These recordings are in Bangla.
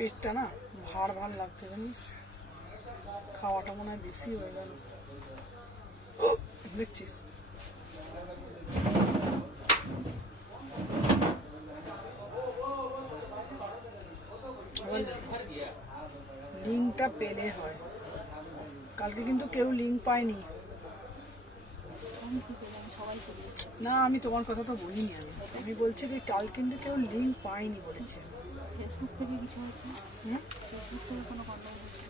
পেটটা না ভার ভার লাগছে জানিস, খাওয়াটা মনে হয় বেশি হয়ে গেল। দেখছিস লিঙ্কটা পেলে হয়। কালকে কিন্তু কেউ লিঙ্ক পায়নি। না আমি তোমার কথা তো বলিনি, আমি বলছি যে কাল কিন্তু কেউ লিঙ্ক পায়নি বলেছে। ফেসবুক থেকে কিছু হচ্ছে, ফেসবুক থেকে কোনো কন্ট্যাক্ট হচ্ছে।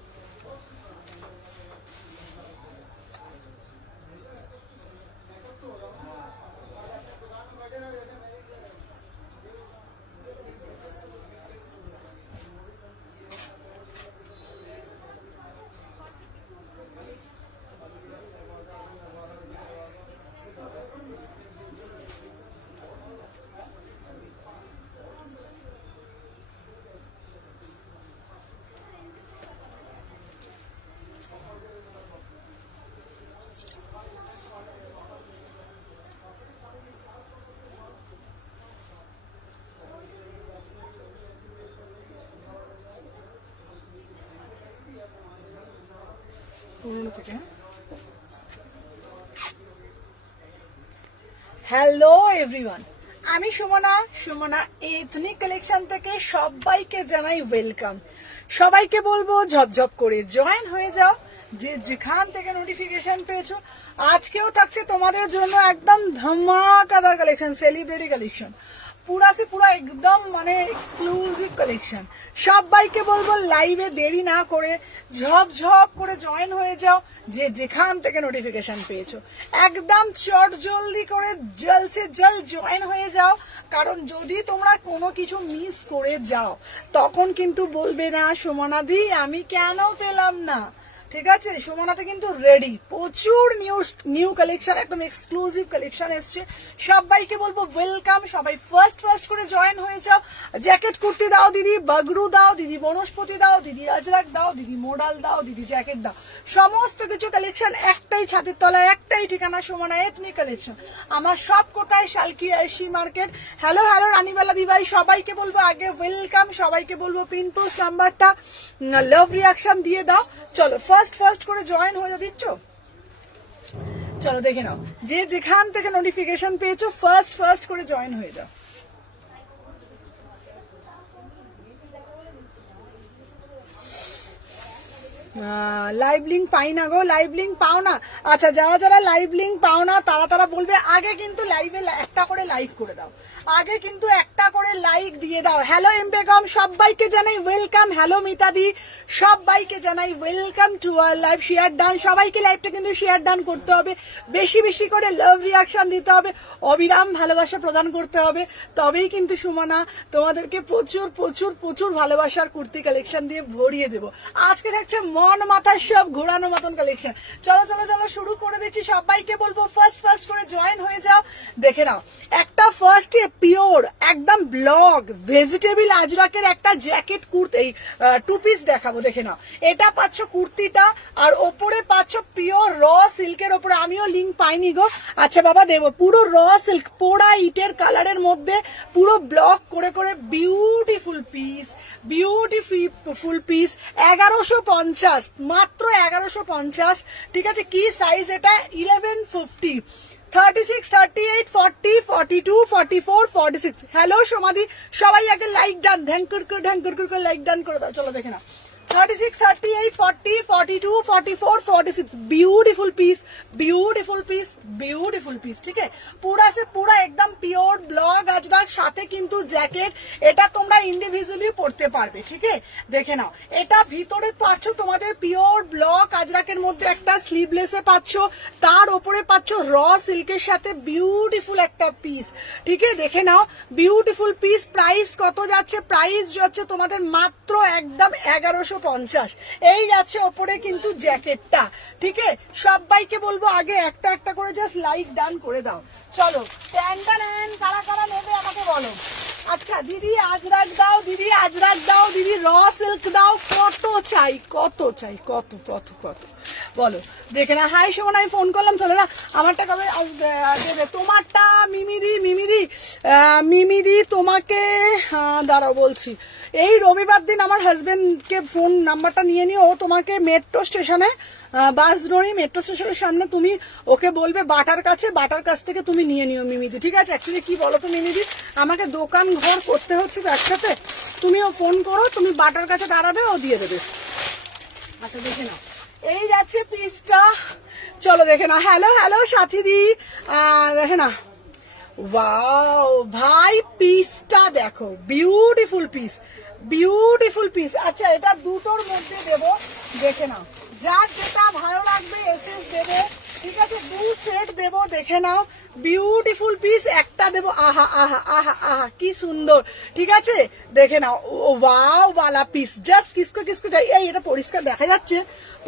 হ্যালো এভরিওয়ান, আমি সুমনা এথনিক কালেকশন থেকে সবাইকে জানাই ওয়েলকাম। সবাইকে বলবো ঝপঝপ করে জয়েন হয়ে যাও, যে যেখান থেকে নোটিফিকেশন পেয়েছো। আজকেও থাকছে তোমাদের জন্য একদম ধামাকাদার কালেকশন, সেলিব্রিটি কালেকশন, পুরা সে পুরা একদম মানে এক্সক্লুসিভ কালেকশন। সবাইকে বলবো লাইভে দেরি না করে ঝপঝপ করে জয়েন হয়ে যাও, যে যেখান থেকে নোটিফিকেশন পেয়েছো। একদম চট জলদি করে জল সে জল জয়েন হয়ে যাও, কারণ যদি তোমরা কোনো কিছু মিস করে যাও তখন কিন্তু বলবে না সুমনাদি আমি কেন পেলাম না। ঠিক আছে, সুমনাতে কিন্তু রেডি, প্রচুর নিউ কালেকশন, একদম এক্সক্লুসিভ কালেকশন এসছে। সবাইকে বলবো ওয়েলকাম, সবাই ফার্স্ট করে জয়েন হয়ে যাও। জ্যাকেট কুর্তি দাও দিদি, বাগরু দাও দিদি, বনস্পতি দাও দিদি, আজরাক দাও দিদি, মোডাল দাও দিদি, জ্যাকেট দাও, সমস্ত কিছু কালেকশন একটাই ছাদের তলায়, একটাই ঠিকানা, সুমনা এথনিক কালেকশন। আমার সব কোথায়? Salkia AC market. Hello Ranibala দি ভাই, সবাইকে বলবো আগে ওয়েলকাম, সবাইকে বলবো পিন পোস্ট নাম্বারটা লাভ রিয়াকশন দিয়ে দাও। চলো ফার্স্ট করে জয়েন হয়ে দিচ্ছ। চলো দেখে নাও, যে যেখান থেকে নোটিফিকেশন পেয়েছো ফার্স্ট করে জয়েন হয়ে যাও। লাইভ লিঙ্ক পাই না গো, লাইভ লিঙ্ক পাও না? আচ্ছা, যারা লাইভ লিঙ্ক পাও না তারা বলবে আগে কিন্তু লাইভে একটা করে লাইক করে দাও, আগে কিন্তু একটা করে লাইক দিয়ে দাও। হ্যালো এম বেগম, সবাইকে জানাই ওয়েলকাম। হ্যালো মিতাদি, সবাইকে জানাই welcome to our live. Share done, সবাইকে লাইভটা কিন্তু শেয়ার ডান করতে হবে, বেশি করে লাভ রিয়াকশন দিতে হবে, অবিরাম ভালোবাসা প্রদান করতে হবে, তবেই কিন্তু সুমনা তোমাদেরকে প্রচুর ভালোবাসার কুর্তি কালেকশন দিয়ে ভরিয়ে দেবো। আজকে থাকছে মন মাথা সব ঘোরানো মতন কালেকশন। চলো শুরু করে দিচ্ছি। সবাইকে বলবো ফার্স্ট করে জয়েন হয়ে যাও। দেখে নাও, একটা ফার্স্টে পিওর একদম ব্লক ভেজিটেবল আজরাকের একটা জ্যাকেট কুর্তি, টু পিস দেখাবো। দেখে নাও, এটা পাচ্ছ কুর্তিটা, আর ওপরে পাচ্ছ পিওর র সিল্কের ওপরে। আমিও লিঙ্ক পাইনি গো, আচ্ছা বাবা দেবো। পুরো র সিল্ক, পোড়া ইটের কালারের মধ্যে পুরো ব্লক করে বিউটিফুল পিস 1150, মাত্র 1150। ঠিক আছে, কি সাইজ এটা? 1150, 36, 38, 40, 42, 44, 46। হ্যালো সমাধি, সবাই আগে লাইক ডান, ঢ্যাঙ্কুর করে লাইক ডান করে দাও। চলো দেখে না, 36, 38, 40, 42, 44, 46। Beautiful piece. ঠিক আছে, পুরা একদম পিওর ব্লক আজরাক, সাথে কিন্তু জ্যাকেট। এটা তোমরা ইন্ডিভিজুয়ালি পড়তে পারবে। ঠিক আছে, দেখে নাও, এটা ভিতরে পাচ্ছ তোমাদের পিওর ব্লক আজরাকের মধ্যে একটা স্লিভলেসে পাচ্ছ, তার উপরে পাচ্ছ র সিল্কের সাথে বিউটিফুল একটা পিস। ঠিক আছে, দেখে নাও, বিউটিফুল পিস। প্রাইস কত যাচ্ছে? প্রাইস যাচ্ছে তোমাদের মাত্র একদম 1150। এই যাচ্ছে ওপরে কিন্তু জ্যাকেটটা। ঠিক আছে, সবাইকে বলবো আগে একটা করে জাস্ট লাইক ডান করে দাও। চলো, কারা নেবে আমাকে বলো। আচ্ছা দিদি আজরাক দাও, দিদি র সিল্ক দাও, কত চাই, কত চাই, কত কত কত বলো। দেখে না, হাই সুমন, আমি ফোন করলাম, চলে না আমারটা কবে দেবে? তোমারটা মিমিদি তোমাকে দাঁড়াও বলছি, এই রবিবার দিন আমার হাজবেন্ডকে ফোন নাম্বারটা নিয়ে নিও, ও তোমাকে মেট্রো স্টেশনে বাসডোরি মেট্রো স্টেশনের সামনে তুমি ওকে বলবে বাটার কাছ থেকে তুমি নিয়ে নিও মিমিদি, ঠিক আছে? অ্যাকচুয়ালি কি বলো তো মিমিদি, আমাকে দোকান ঘর করতে হচ্ছে তো একসাথে, তুমিও ফোন করো, তুমি বাটার কাছে দাঁড়াবে, ও দিয়ে দেবে। আচ্ছা দেখে নাও, এই যাচ্ছে পিসটা, চলো দেখে না। হ্যালো হ্যালো সাথীদি, দেখে না, ওয়াও ভাই পিসটা দেখো, বিউটিফুল পিস। আচ্ছা এটা দুটোর মধ্যে দেবো, দেখে নাও, যার যেটা ভালো লাগবে এসএস দেবে, ঠিক আছে? 2 সেট দেবো, দেখে নাও, বিউটিফুল পিস একটা দেবো, আহা আহা আহা আহা কি সুন্দর, ঠিক আছে? দেখে নাও, ওয়াও বালা পিস, জাস্ট কিসকো চাই। এই এটা পরিষ্কার দেখা যাচ্ছে,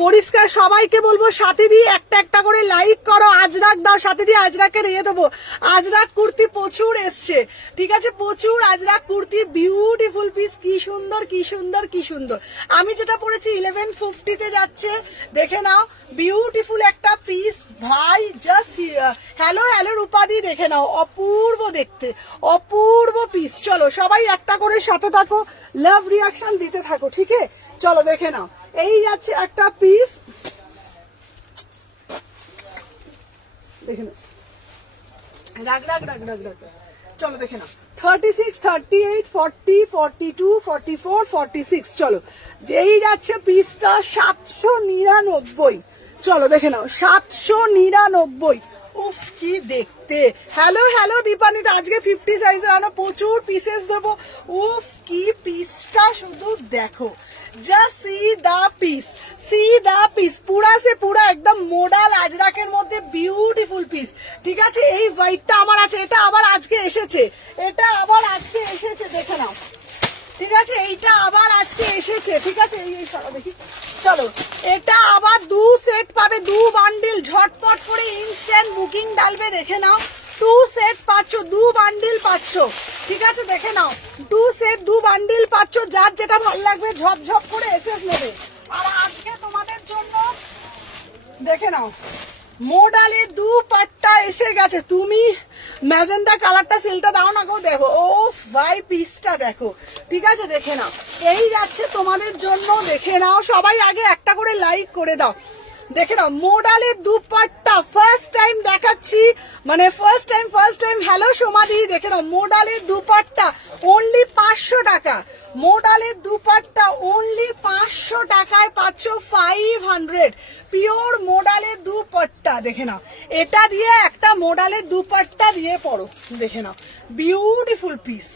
পরিষ্কার। সবাইকে বলবো সাথী দিয়ে একটা করে লাইক করো, আজরাক দাও সাথী দিয়ে, আজরাকের দেবো, আজরাক কুর্তি প্রচুর এসছে, ঠিক আছে? প্রচুর আজরাক কুর্তি, বিউটিফুল পিস, কি সুন্দর। আমি যেটা পরেছি 1150-তে যাচ্ছে, দেখে নাও, বিউটিফুল একটা পিস ভাই, জাস্ট হ্যালো রূপাদি, দেখে নাও, অপূর্ব দেখতে, অপূর্ব পিস। চলো সবাই একটা করে সাথে থাকো, লাভ রিয়াকশন দিতে থাকো, ঠিক আছে? চলো দেখে নাও, এই যাচ্ছে একটা পিস, দেখে নাও, রাগ চলো দেখে নাও, 36, 38, 40, 42, 44, 46, চলো যেই যাচ্ছে পিসটা 799, চলো দেখে নাও, 799, উফ কি দেখতে। হ্যালো দীপানিতা, আজকে 50 সাইজের আনো, প্রচুর পিসেস দেবো, উফ কি পিসটা শুধু দেখো, জাস্ট সি দা পিস, পুরা সে পুরা একদম মোডাল আজরাকের মধ্যে বিউটিফুল পিস, ঠিক আছে? এই হোয়াইটটা আমার আছে, এটা আবার আজকে এসেছে, দেখে নাও, ঠিক আছে? এইটা আবার আজকে এসেছে, ঠিক আছে? এই সারা দেখি, চলো এটা আবার 2 সেট পাবে, 2 বান্ডিল, ঝটপট করে ইনস্ট্যান্ট বুকিং ডালবে, দেখে নাও, 2 সেট পাচ্ছ, 2 বান্ডিল পাচ্ছ, ঠিক আছে? দেখে নাও, 2 সেট 2 বান্ডিল পাচ্ছ, যার যেটা ভালো লাগবে ঝপঝপ করে এসএস নেবে। আর আজকে তোমাদের জন্য দেখে নাও, মোডালের দুপাট্টা এসে গেছে, তুমি ম্যাজেন্টা কালারটা সেলটা দাও না গো, দেখো, ও ভাই পিসটা দেখো, ঠিক আছে? দেখে নাও, এই যাচ্ছে তোমাদের জন্য, দেখে নাও, সবাই আগে একটা করে লাইক করে দাও, দেখে নাও, মোডালের দুপাট্টা ফার্স্ট টাইম দেখাচ্ছি, মানে ফার্স্ট টাইম। হ্যালো সোমাদি, দেখে নাও, মোডালের দুপাট্টা অনলি 500 টাকা, মোডালের দুপাট্টা অনলি 500 টাকায় পাচ্ছ, 500 পিওর মোডালের দুপাট্টা, দেখে নাও, এটা দিয়ে একটা মোডালের দুপাট্টা দিয়ে পড়ো, দেখে নাও, বিউটিফুল পিস,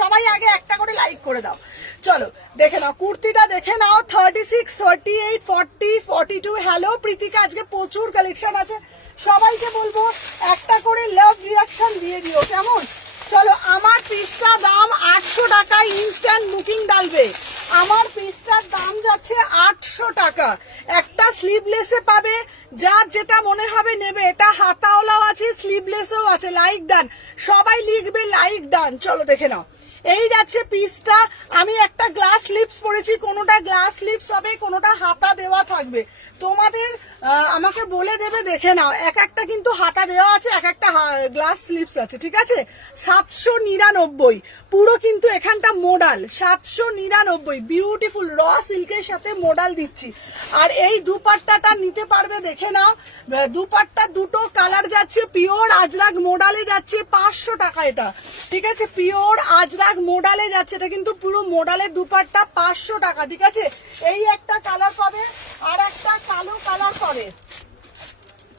সবাই আগে একটা করে লাইক করে দাও। চলো দেখে নাও, কুর্তিটা দেখে নাও, 36, 38, 40, 42। হ্যালো প্রীতিকা, আজকে প্রচুর কালেকশন আছে, সবাইকে বলবো একটা করে লাভ রিয়াকশন দিয়ে দিও, কেমন? চলো, আমার পিসটা দাম 800 টাকা, ইনস্ট্যান্ট বুকিং ডালবে, আমার পিসটার দাম যাচ্ছে 800 টাকা, একটা স্লিভলেসে পাবে, যার যেটা মনে হবে নেবে, এটা হাতাওয়ালাও আছে, স্লিভলেসও আছে, লাইক ডান, সবাই লিখবে লাইক ডান। চলো দেখে নাও, এই যাচ্ছে পিসটা, আমি একটা গ্লাস লিপস পরেছি, কোনোটা গ্লাস লিপস হবে, কোনোটা হাতা দেওয়া থাকবে, তোমাদের আমাকে বলে দেবে, দেখে নাও, একটা কিন্তু হাতা দেওয়া আছে, একটা গ্লাস স্লিপস আছে, ঠিক আছে? 799 পুরো, কিন্তু এখানটা মোডাল, 799 বিউটিফুল র সিল্কের সাথে মোডাল দিচ্ছি। আর এই দুপাট্টাটা নিতে পারবে, দেখে নাও, দুপাট্টা দুটো কালার যাচ্ছে, পিওর আজরাক মোডালে যাচ্ছে 500 টাকা, এটা ঠিক আছে? পিওর আজরাক মোডালে যাচ্ছে, এটা কিন্তু পুরো মোডালের দুপাট্টা 500 টাকা, ঠিক আছে? এই একটা কালার পাবে, আর একটা কালো কালার পাবে,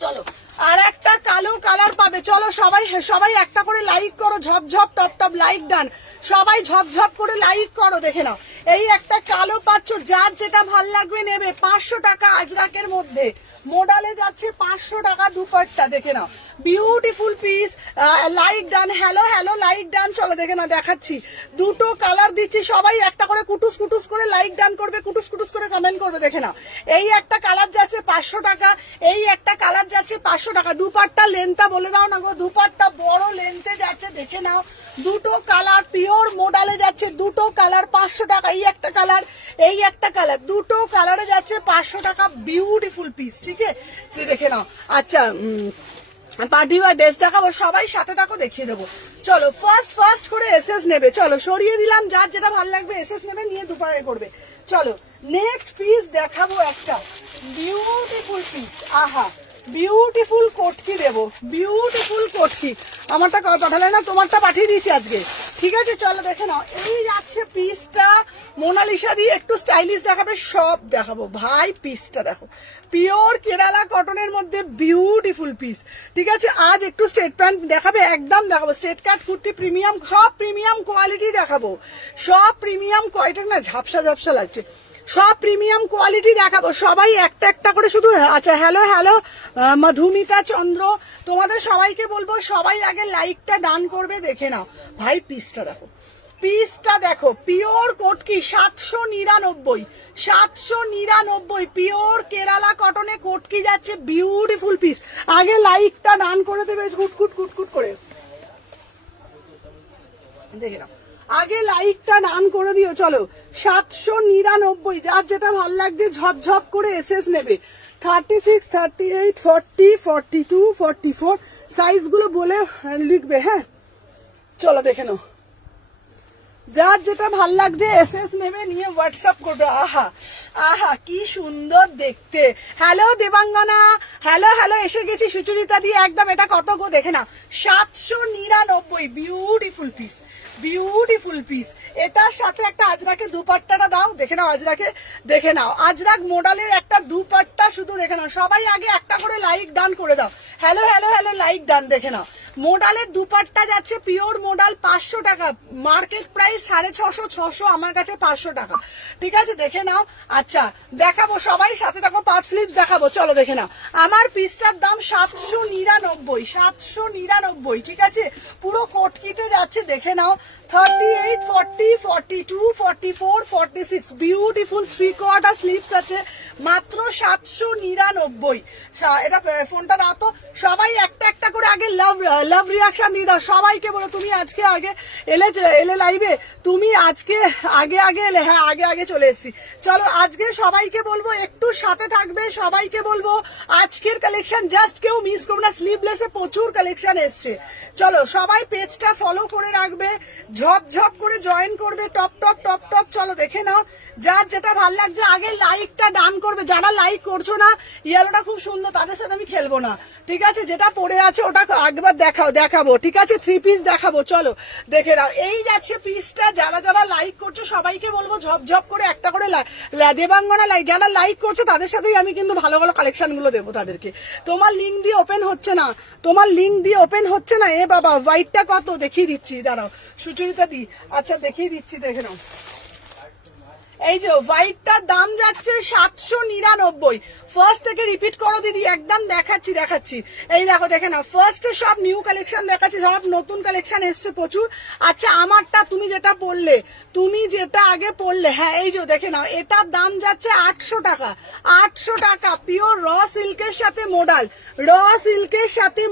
চলো আর একটা কালো কালার পাবে। চলো সবাই একটা করে লাইক করো, ঝপঝপ টপ লাইক ডান, সবাই ঝপঝপ করে লাইক করো, দেখে নাও, এই একটা কালো পাচ্ছ, যার যেটা ভাল লাগবে নেবে, 500 টাকা আজরাকের মধ্যে, মোডালে যাচ্ছে 500 টাকা দুপাট্টা, দেখে নাও, beautiful piece, like done, hello like done. চলো দেখে নাও, দেখাচ্ছি, দুটো কালার দিচ্ছি, সবাই একটা করে কুটুস করে লাইক ডান করবে, কুটুস করে কমেন্ট করবে, দেখে নাও, এই একটা কালার যাচ্ছে 500 টাকা, এই একটা কালার যাচ্ছে 500 টাকা। দুপাট্টা লেন্থটা বলে দাও না গো, দুপাট্টা বড় লেন্থে যাচ্ছে, দেখে নাও, দুটো কালার পিওর মোডালে যাচ্ছে, দুটো কালার 500 টাকা। এই একটা কালার, এই একটা কালার, দুটো কালারে যাচ্ছে 500 টাকা। বিউটিফুল পিস, ঠিক আছে দেখে নাও। আচ্ছা পার্টি বা ড্রেস দেখাবো, সবাই সাথে থাকো, দেখিয়ে দেবো। চলো ফার্স্ট করে এসএস নেবে, চলো সরিয়ে দিলাম, যার যেটা ভালো লাগবে এসএস নেবে, নিয়ে দুপারে করবে। চলো নেক্সট পিস দেখাবো একটা বিউটিফুল পিস। আহা বিউটিফুল কোটকি দেবো, বিউটিফুল কোটকি। আমারটা পাঠালে না, তোমারটা পাঠিয়ে দিয়েছি আজকে, ঠিক আছে। চলো দেখে নাও, এই যাচ্ছে পিসটা। মোনালিসা দিয়ে একটু স্টাইলিশ দেখাবে, সব দেখাবো ভাই। পিসটা দেখো, পিওর কেরালা কটনের মধ্যে বিউটিফুল পিস, ঠিক আছে। আজ একটু স্ট্রেট প্যান্ট দেখাবে, একদম দেখাবো। স্ট্রেট কাট কুর্তি প্রিমিয়াম, সব প্রিমিয়াম কোয়ালিটি দেখাবো, সব প্রিমিয়াম কোয়ালিটি। না ঝাপসা ঝাপসা লাগছে, সব প্রিমিয়াম কোয়ালিটি দেখাবো। সবাই একটা একটা করে শুধু। আচ্ছা হ্যালো হ্যালো মধুমিতা চন্দ্র, তোমাদের সবাইকে বলবো সবাই আগে লাইকটা ডান করবে। দেখে নাও ভাই পিসটা দেখো, পিসটা দেখো, পিওর কোটকি 799, 799 পিওর কেরালা কটনে কোটকি যাচ্ছে, বিউটিফুল পিস। আগে লাইকটা ডান করে দেবে, কুটকুট কুটকুট করে দেখে নাও, আগে লাইকটা ডান করে দিও। চলো 799, যার যেটা ভাল লাগছে ঝপঝপ করে এসএস নেবে। 36, 38, 40, 42, 44 সাইজ গুলো বলে লিখবে, হ্যাঁ। চলো দেখে নাও, যার যেটা ভাল লাগছে এসএস নেবে, নিয়ে হোয়াটসঅ্যাপ করবে। আহা আহা কি সুন্দর দেখতে। হ্যালো দেবাঙ্গনা, হ্যালো হ্যালো, এসে গেছি সুচরিতা দিয়ে একদম। এটা কত গো দেখে নাও, 799, বিউটিফুল পিস, বিউটিফুল পিস। এটার সাথে একটা আজরাকে দুপাট্টাটা দাও, দেখে নাও আজরাকে, দেখে নাও আজরাক মোডালের একটা দুপাট্টা, শুধু দেখে নাও। সবাই আগে একটা করে লাইক ডান করে দাও। হ্যালো হ্যালো হ্যালো, লাইক ডান। দেখে নাও মোডালের দুপাট্টা যাচ্ছে, পিওর মোডাল 500 টাকা, মার্কেট প্রাইস 650, 600, আমার কাছে 500 টাকা, ঠিক আছে। দেখে নাও। আচ্ছা দেখাবো, সবাই সাথে থাকো, পাপ স্লিপ দেখাবো। চলো দেখে নাও, আমার পিসটার দাম 799, 799, ঠিক আছে। পুরো কোটকিতে যাচ্ছে, দেখে নাও। 38, 40, 42, 44, 46 বিউটিফুল 3/4 স্লিভস আছে, মাত্র 799। এটা ফোনটা দাও তো, সবাই একটা একটা করে আগে লাভ রিয়াকশন দিয়ে দাও। সবাইকে বলো তুমি আজকে আগে এলে লাইভে, তুমি আজকে আগে এলে, হ্যাঁ আগে চলে এসেছি। চলো আজকে সবাইকে বলবো একটু সাথে থাকবে, সবাইকে বলবো আজকের কালেকশন জাস্ট কেউ মিস করবে না। স্লিভলেসে প্রচুর কালেকশন এসছে। চলো সবাই পেজটা ফলো করে রাখবে, ঝপ করে জয়েন করবে, টপ টপ টপ টপ। চলো দেখে নাও, যার যেটা ভাল লাগছে আগে লাইকটা ডান করবে। যারা লাইক করছো না, ইয়েলোটা খুব সুন্দর, তাদের সাথে আমি খেলবো না, ঠিক আছে। যেটা পড়ে আছে ওটা একবার দেখাবো, ঠিক আছে। 3 পিস দেখাবো, চলো দেখে নাও। এই যাচ্ছে পিসটা, যারা লাইক করছো সবাইকে বলবো ঝপ করে একটা করে দেবাঙ্গনা লাইক, যারা লাইক করছো তাদের সাথেই আমি কিন্তু ভালো ভালো কালেকশন গুলো দেবো তাদেরকে। তোমার লিঙ্ক দিয়ে ওপেন হচ্ছে না, তোমার লিঙ্ক দিয়ে ওপেন হচ্ছে না। এ বাবা হোয়াইটটা কত দেখিয়ে দিচ্ছি, দাঁড়াও সুচরিতা দি, আচ্ছা দেখিয়ে দিচ্ছি, দেখে নাও। এই যে হোয়াইটটার দাম যাচ্ছে 799। ফার্স্ট থেকে রিপিট করো দিদি, একদম দেখাচ্ছি। এই দেখো দেখে না, ফার্স্টে সব নিউ কালেকশন দেখাচ্ছি, সব নতুন কালেকশন এসছে প্রচুর। আচ্ছা আমারটা তুমি যেটা আগে পড়লে, হ্যাঁ এই যে দেখে নাও, এটার দাম যাচ্ছে 800 টাকা, 800 টাকা পিওর র সিল্কের সাথে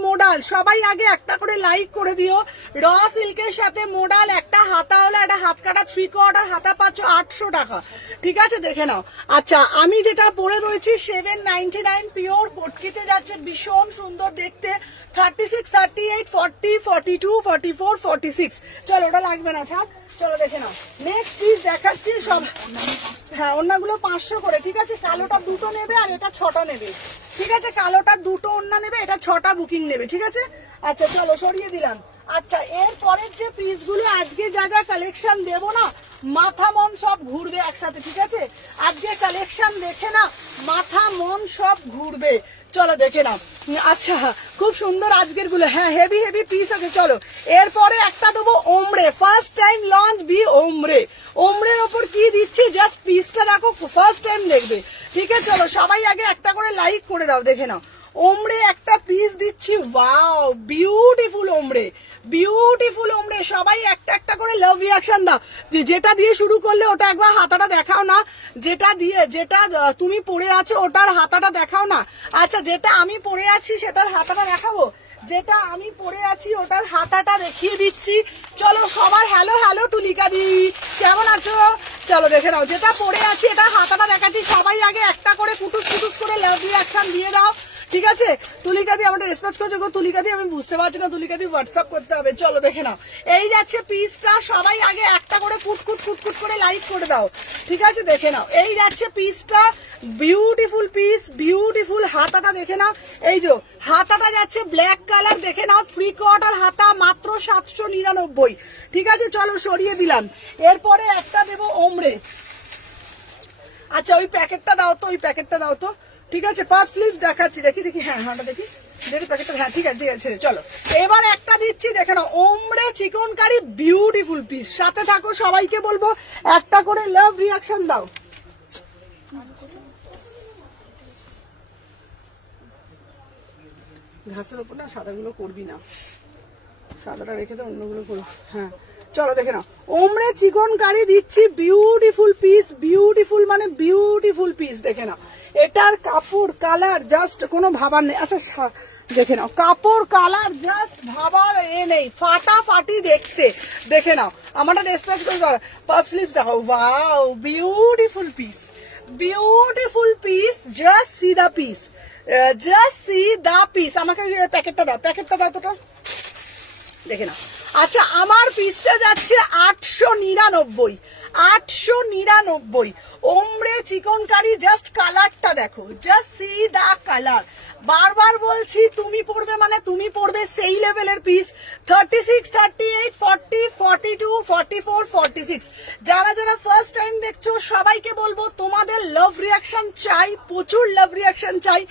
মোডাল, সবাই আগে একটা করে লাইক করে দিও। র সিল্কের সাথে মোডাল, একটা হাতা হলে একটা হাত কাটা 3/4 হাতা পাচ্ছ 800 টাকা, ঠিক আছে দেখে নাও। আচ্ছা আমি যেটা পরে রয়েছি 799 পিওর কোটকিতে যাচ্ছে, ভীষণ সুন্দর দেখতে। 36, 38, 40, 42, 44, 46। চলো ওটা লাগবে না, ছাড়। চলো দেখে নাও, নেক্সট পিস দেখাচ্ছি সব। হ্যাঁ ওন্নাগুলো 500 করে, ঠিক আছে। কালোটা 2টো নেবে আর এটা 6টা নেবে, ঠিক আছে। কালোটা 2টো ওন্না নেবে, এটা 6টা বুকিং নেবে, ঠিক আছে। আচ্ছা চলো সরিয়ে দিলাম। আচ্ছা এর পরের যে পিসগুলো আজকে যা কালেকশন দেবো না, মাথা মন সব ঘুরবে একসাথে, ঠিক আছে। আজকে কালেকশন দেখে না মাথা মন সব ঘুরবে, চলো দেখে নাও। আচ্ছা খুব সুন্দর আজকের গুলো, হ্যাঁ হেভি পিস আছে। চলো এরপরে একটা দেবো ওমরে, ফার্স্ট টাইম লঞ্চ ওমরের ওপর কি দিচ্ছি জাস্ট পিসটা দেখো, ফার্স্ট টাইম দেখবে, ঠিক আছে। চলো সবাই আগে একটা করে লাইক করে দাও, দেখে নাও। ওমরে একটা পিস দিচ্ছি, ওয়াও বিউটিফুল ওমরে, সবাই একটা একটা করে লাভ রিয়াকশন দাও। যেটা দিয়ে শুরু করলে ওটা একবার হাতাটা দেখাও না, যেটা তুমি পরে আছো ওটার হাতাটা দেখাও না। আচ্ছা যেটা আমি পরে আছি সেটার হাতাটা দেখাবো, যেটা আমি পরে আছি ওটার হাতাটা দেখিয়ে দিচ্ছি। চলো সবার হ্যালো হ্যালো তুলিকা দি, কেমন আছো? চলো দেখে নাও, যেটা পরে আছি এটা হাতাটা দেখাচ্ছি। সবাই আগে একটা করে কুটুস কুটুস করে লাভ রিঅ্যাকশন দিয়ে দাও, ঠিক আছে? তুলিকা দি আমাদের রেসপন্স করছে গো। তুলিকা দি আমি বুঝতে পারছি না, তুলিকা দি হোয়াটসঅ্যাপ করতে হবে। চলো দেখে নাও, এই যাচ্ছে পিসটা। সবাই আগে একটা করে কুটকুট কুটকুট করে লাইক করে দাও, ঠিক আছে? দেখে নাও, এই যাচ্ছে পিসটা, বিউটিফুল পিস, বিউটিফুল। হাতাটা দেখে নাও, এই যে হাতাটা যাচ্ছে ব্ল্যাক কালার, দেখে নাও 3/4 হাতা, মাত্র 799, ঠিক আছে? চলো সরিয়ে দিলাম। এরপরে একটা দেবো ওমরে। আচ্ছা ওই প্যাকেটটা দাও তো, ওই প্যাকেটটা দাও তো, ঠিক আছে? পাফ স্লিভস দেখাচ্ছি, দেখি দেখি, হ্যাঁ হ্যাঁ দেখি দেখি প্যাকেটটা, হ্যাঁ ঠিক আছে ঠিক আছে। চলো এবার একটা দিচ্ছি, দেখে নাও, ওমরে চিকনকারি বিউটিফুল পিস। সাথে থাকো, সবাইকে বলবো একটা করে লাভ রিঅ্যাকশন দাও। ঘাসের ওপর না সাদাগুলো করবি না, সাদাটা রেখে তো অন্যগুলো করবো। হ্যাঁ চলো দেখে নাও, ওমরে চিকন কারি দিচ্ছি, বিউটিফুল পিস, বিউটিফুল মানে বিউটিফুল পিস। দেখে নাও, এটার কাপড় কালার জাস্ট কোনো ভাবার নেই। আচ্ছা দেখে নাও, কাপড় কালার জাস্ট ভাবার এ নেই, ফাটাফাটি দেখতে। দেখে নাও, আমারটা রেসপেক্ট করে দাও। পাফ স্লিভস দেখো, wow beautiful piece, beautiful piece. Just see the piece, just see the piece. আমাকে প্যাকেটটা দাও, প্যাকেটটা দাও তোটা, দেখে নাও। আচ্ছা আমার পিসটা যাচ্ছে 899, 899। ওমরে চিকন কারি, জাস্ট কালারটা দেখো, জাস্ট সি দা কালার। বারবার বলছি তুমি পড়বে মানে তুমি পড়বে সেই লেভেলের পিস। 36, 38, 40, 42, 44, 46। যারা যারা ফার্স্ট টাইম দেখছো সবাইকে বলবো তোমাদের লাভ রিঅ্যাকশন চাই, প্রচুর লাভ রিঅ্যাকশন চাই।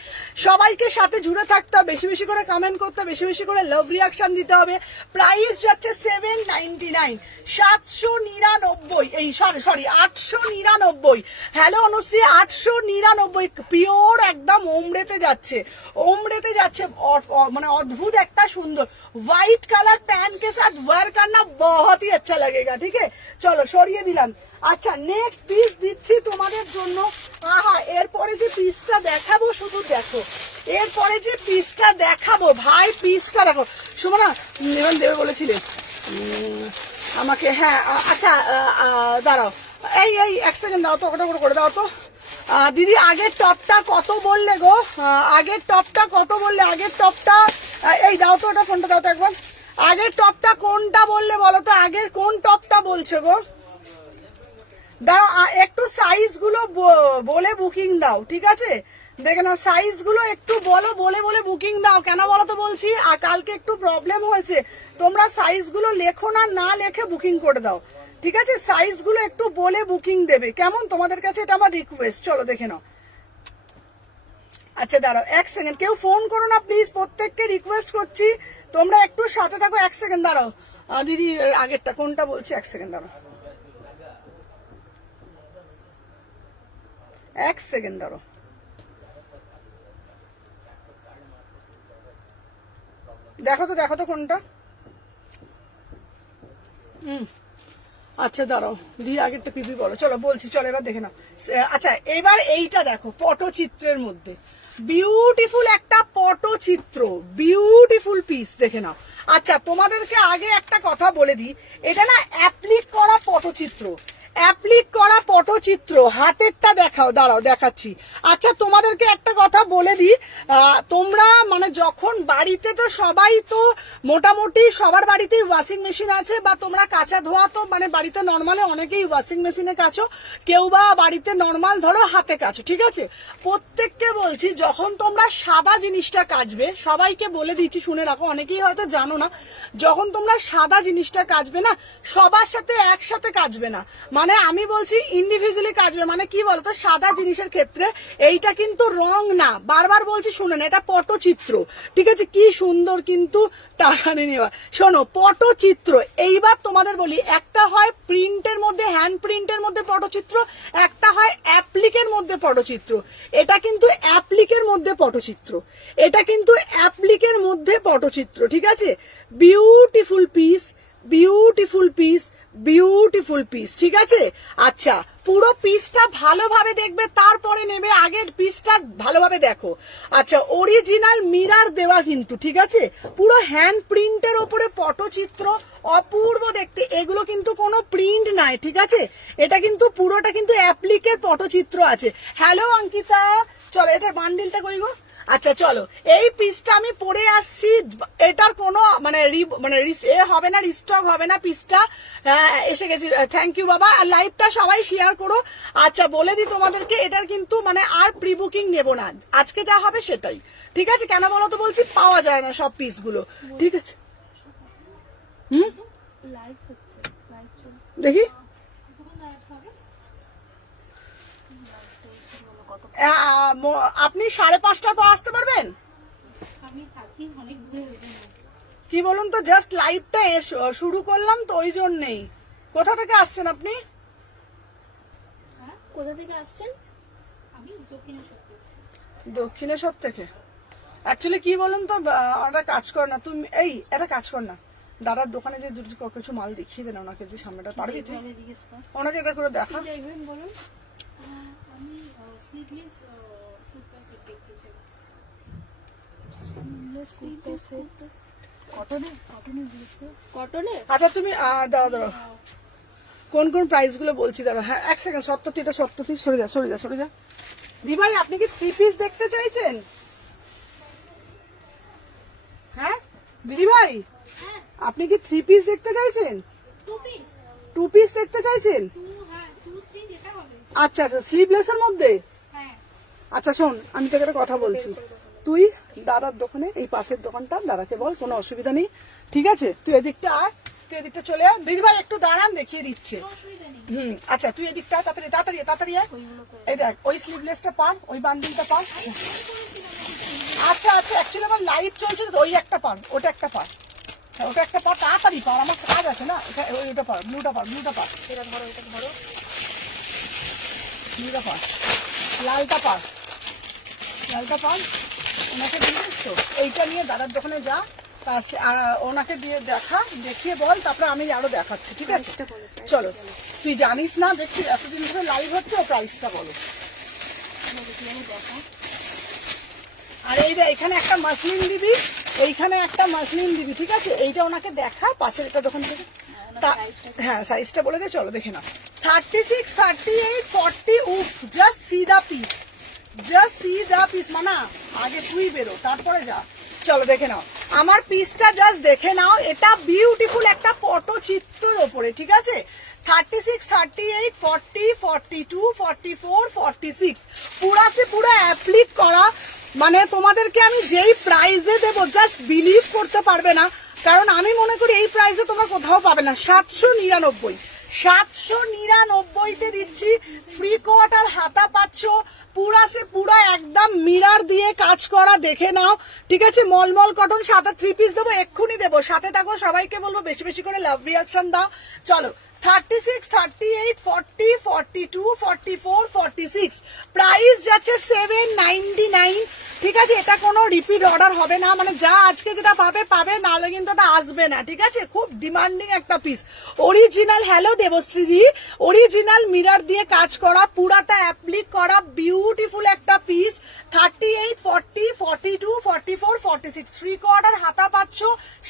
সবাইকে সাথে জুড়ে থাকতে হবে, বেশি বেশি করে কমেন্ট করতে, বেশি বেশি করে লাভ রিঅ্যাকশন দিতে হবে। প্রাইস যাচ্ছে 799, 799, এই সরি 899। হ্যালো অনুশ্রী, 899 পিওর একদম ওমরেতে যাচ্ছে, ओमरे जाच्छे माने अद्भुत एक सुंदर व्हाइट कलर पैंट के साथ वेयर करना बहुत ही अच्छा लगेगा। ठीक है चलो सरिए दिलाम। अच्छा नेक्स्ट पिस दिच्छी তোমাদের জন্য। আহা এরপরে যে পিসটা দেখাবো শুধু দেখো, এরপরে যে পিসটা দেখাবো ভাই, পিসটা দেখো। সুমনা নিমন দেবে বলেছিলে আমাকে, হ্যাঁ আচ্ছা দাঁড়াও, এই এই এক সেকেন্ড দাও তো, ওটা করে দাও তো দিদি। আগের টপটা কত বললে গো, আগের টপটা কত বললে, আগের টপটা এই দাও তো, ওটা ফোনটা দাও তো একবার। আগের টপটা কোনটা বললে বলো তো, আগের কোন টপটা বলছো গো? দাও একটু সাইজ গুলো বলে বুকিং দাও, ঠিক আছে? দেখে নাও সাইজ গুলো একটু বলো, বলে বলে বুকিং দাও। কেন বলো তো বলছি, আর কালকে একটু প্রবলেম হয়েছে, তোমরা সাইজ গুলো লেখো না, না লেখে বুকিং করে দাও, ঠিক আছে? সাইজ গুলো একটু বলে বুকিং দেবে, কেমন? তোমাদের কাছে এটা আমার রিকোয়েস্ট। চলো দেখে নাও। আচ্ছা দাঁড়াও এক সেকেন্ড, কেউ ফোন করো না প্লিজ, প্রত্যেককে রিকোয়েস্ট করছি তোমরা একটু সাথে থাকো। এক সেকেন্ড দাঁড়াও দিদি, আগেরটা কোনটা বলছি, এক সেকেন্ড দাঁড়াও, এক সেকেন্ড দাঁড়াও। দেখো তো কোনটা। আচ্ছা দাঁড়াও দিয়ে আগেরটা পিপি বলো। চলো বলছি, চলো এবার দেখে নাও। আচ্ছা এবার এইটা দেখো, পটচিত্রের মধ্যে বিউটিফুল একটা পটচিত্র, বিউটিফুল পিস, দেখে নাও। আচ্ছা তোমাদেরকে আগে একটা কথা বলে দিই, এটা না অ্যাপ্লিক করা পটচিত্র, অ্যাপ্লিক করা পটচিত্র। হাতেরটা দেখাও, দাঁড়াও দেখাচ্ছি। আচ্ছা তোমাদেরকে একটা কথা বলে দিই, তোমরা মানে যখন বাড়িতে, তো সবাই তো মোটামুটি সবার বাড়িতেই ওয়াশিং মেশিন আছে, বা তোমরা কাঁচা ধোয়া তো মানে বাড়িতে নর্মালি অনেকেই ওয়াশিং মেশিনে কাচো, কেউ বা বাড়িতে নর্মাল ধরো হাতে কাচো, ঠিক আছে? প্রত্যেককে বলছি যখন তোমরা সাদা জিনিসটা কাচবে, সবাইকে বলে দিচ্ছি শুনে রাখো, অনেকেই হয়তো জানো না, যখন তোমরা সাদা জিনিসটা কাচবে না, সবার সাথে একসাথে কাচবে না, মানে আমি বলছি ইন্ডিভিজুয়ালি কাচবে। মানে কি বলতো, সাদা জিনিসের ক্ষেত্রে এইটা কিন্তু রং না, বারবার বলছি শুনেন, এটা পটচিত্র, ঠিক আছে? কি সুন্দর কিন্তু টাকা নেওয়া। শোনো পটচিত্র, এইবার তোমাদের বলি, একটা হয় প্রিন্টের মধ্যে, হ্যান্ড প্রিন্টের মধ্যে পটচিত্র, একটা হয় অ্যাপ্লিকের মধ্যে পটচিত্র। এটা কিন্তু অ্যাপ্লিকের মধ্যে পটচিত্র, এটা কিন্তু অ্যাপ্লিকের মধ্যে পটচিত্র, ঠিক আছে? Beautiful piece, beautiful piece, beautiful piece, ঠিক আছে? আচ্ছা পুরো পিসটা ভালোভাবে দেখবে, তারপরে নেবে, আগের পিসটা ভালোভাবে দেখো। আচ্ছা, অরিজিনাল মিরার দেওয়া কিন্তু, ঠিক আছে, পুরো হ্যান্ড প্রিন্টের ওপরে পটচিত্র, অপূর্ব দেখতে। এগুলো কিন্তু কোনো প্রিন্ট নাই, ঠিক আছে, এটা কিন্তু পুরোটা কিন্তু অ্যাপ্লিকের পটচিত্র আছে। হ্যালো অঙ্কিতা, চলো এটা বান্ডিলটা করি গো। আচ্ছা চলো, এই পিসটা আমি পরে আসছি, এটার কোনো মানে এ হবে না, রিস্টক হবে না, পিসটা এসে গেছি। থ্যাংক ইউ বাবা, আর লাইভটা সবাই শেয়ার করো। আচ্ছা বলে দিই তোমাদেরকে, এটার কিন্তু মানে আর প্রি বুকিং নেবো না, আজকে যা হবে সেটাই, ঠিক আছে। কেন বলো তো বলছি, পাওয়া যায় না সব পিসগুলো, ঠিক আছে। দেখি আপনি 5:30টার পর আসতে পারবেন? কি বলুন তো, জাস্ট লাইভটা শুরু করলাম তো, ওই জন্যেই। কোথা থেকে আসছেন আপনি? কোথা থেকে আসছেন? আমি দক্ষিণেশ্বর থেকে। অ্যাকচুয়ালি কি বলুন তো, একটা কাজ কর না তুমি, এই একটা কাজ কর না, দাদার দোকানে যে কিছু মাল দেখিয়ে দেন ওনাকে, যে সামনেটা পারবি তুই, ওনাকে এটা করে দেখা। বলুন। আমি স্লিভলেস টুথপেস্ট দেখতে চাই। কটনে? আচ্ছা তুমি দাঁড়া, কোন কোন প্রাইস গুলো বলছি দাঁড়া। হ্যাঁ এক সেকেন্ড, 70, এটা 70, সরে যা। দি ভাই, আপনি কি 3 পিস দেখতে চাইছেন? হ্যাঁ দিদি ভাই, আপনি কি 3 পিস দেখতে চাইছেন? 2 পিস দেখতে চাইছেন? আচ্ছা আচ্ছা, স্লিভলেস এর মধ্যে। আচ্ছা শোন, আমি তোকে একটা কথা বলছি, তুই দাদার দোকানে, এই পাশের দোকানটা দাদাকে বল, কোনো অসুবিধা নেই, ঠিক আছে, তুই এদিকটা আয়, তুই এদিকটা চলে আয়। দিদি ভাই একটু দাঁড়ান, দেখিয়ে দিচ্ছে। আচ্ছা তুই এদিকটা তাড়াতাড়ি আয়। এই দেখ, ওই স্লিভলেসটা পার, ওই বান্ডিলটা পার। আচ্ছা অ্যাকচুয়ালি আমার লাইভ চলছে তো, ওই একটা পার, ওটা একটা পার, ওটা একটা পার, তাড়াতাড়ি পার, আমার কাজ আছে না। ওইটা পার, ব্লুটা পার, এটা ধরো, ব্লুটা পার, লালটা পার, ওনাকে দিয়ে দিস তো, এইটা নিয়ে দাদার দোকানে যা, ওনাকে দিয়ে দেখিয়ে বল, তারপরে আমি আরো দেখাচ্ছি, ঠিক আছে। চলো, তুই জানিস না, দেখছি এতদিন ধরে লাইভ হচ্ছে, ও প্রাইসটা বলো। আর এই যে এখানে একটা মাসলিন দিবি, এইখানে একটা মাসলিন দিবি, ঠিক আছে, এইটা ওনাকে দেখা, পাশের একটা দোকান থেকে। হ্যাঁ সাইজটা বলে দে, চলো দেখে নাও। 36, 38, 40, উফ, জাস্ট সি দা পিস, মানা আগে তুই বেরো তারপরে যা। চলো দেখে নাও আমার পিসটা, জাস্ট দেখে নাও, এটা বিউটিফুল একটা পটচিত্রের ওপরে, ঠিক আছে। 36, 38, 40, 42, 44, 46 পুরা অ্যাপ্লিক করা। মানে তোমাদেরকে আমি যেই প্রাইজে দেবো, জাস্ট বিলিভ করতে পারবে না, কারণ আমি মনে করি এই প্রাইসে তোমরা কোথাও পাবে না। 799 দিচ্ছি, ফ্রি কোয়ার্টার হাতা পাচ্ছ, পুরা একদম মিরার দিয়ে কাজ করা, দেখে নাও, ঠিক আছে। মলমল কটন, সাদা 3 পিস দেবো, এক্ষুনি দেবো, সাথে থাকো, সবাইকে বলবো বেশি বেশি করে লাভ রিয়াকশন দাও। চলো 36, 38, 40, 42, 44, 46 প্রাইস যাচ্ছে 799, ঠিক আছে। এটা কোনো রিপিট অর্ডার হবে না, মানে যা আজকে যেটা পাবে, নাহলে কিন্তু এটা আসবে না, ঠিক আছে। খুব ডিমান্ডিং একটা piece, original. Hello Debashree, original mirror দিয়ে কাজ করা, পুরাটা অ্যাপ্লিক করা, বিউটিফুল একটা পিস। 38, 40, 42, 44, 46 3 কোয়ার্টার হাতা পাচ্ছ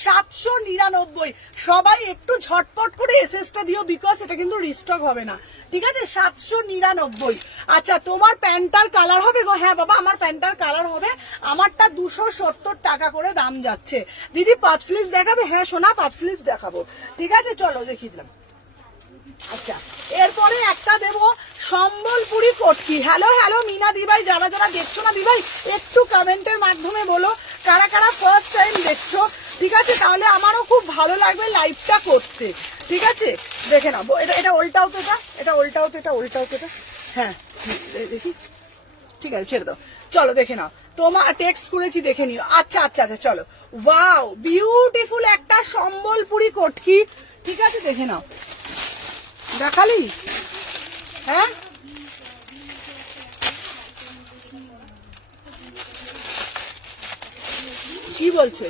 799। সবাই একটু ঝটপট করে এসএসটা দিও, বিকজ এটা কিন্তু রিস্টক হবে না, ঠিক আছে। 799। আচ্ছা তোমার প্যান্টার কালার হবে গো? হ্যাঁ বাবা, আমার প্যান্টার কালার হবে, আমারটা 270 টাকা করে দাম যাচ্ছে। দিদি পাপ স্লিভস দেখাবে? হ্যাঁ সোনা, পাপ স্লিভস দেখাবো, ঠিক আছে, চলো দেখিয়ে দিলাম। আচ্ছা এরপরে একটা দেবো সম্বলপুরি কটকি। হ্যালো মিনা দিভাই, যারা দেখছো না দিভাই, একটু কমেন্টের মাধ্যমে বলো কারা ফার্স্ট টাইম দেখছো, ঠিক আছে, তাহলে আমারও খুব ভালো লাগবে লাইভটা করতে, ঠিক আছে। দেখে নাও, এটা উল্টাও তো, এটা উল্টাও তো, হ্যাঁ দেখি, ঠিক আছে, ছেড়ে দাও। চলো দেখে নাও, তোমার টেক্সট করেছি, দেখে নিও। আচ্ছা চলো, ওয়াও, বিউটিফুল একটা সম্বলপুরি কটকি, ঠিক আছে, দেখে নাও। দেখালি? হ্যাঁ কি বলছে?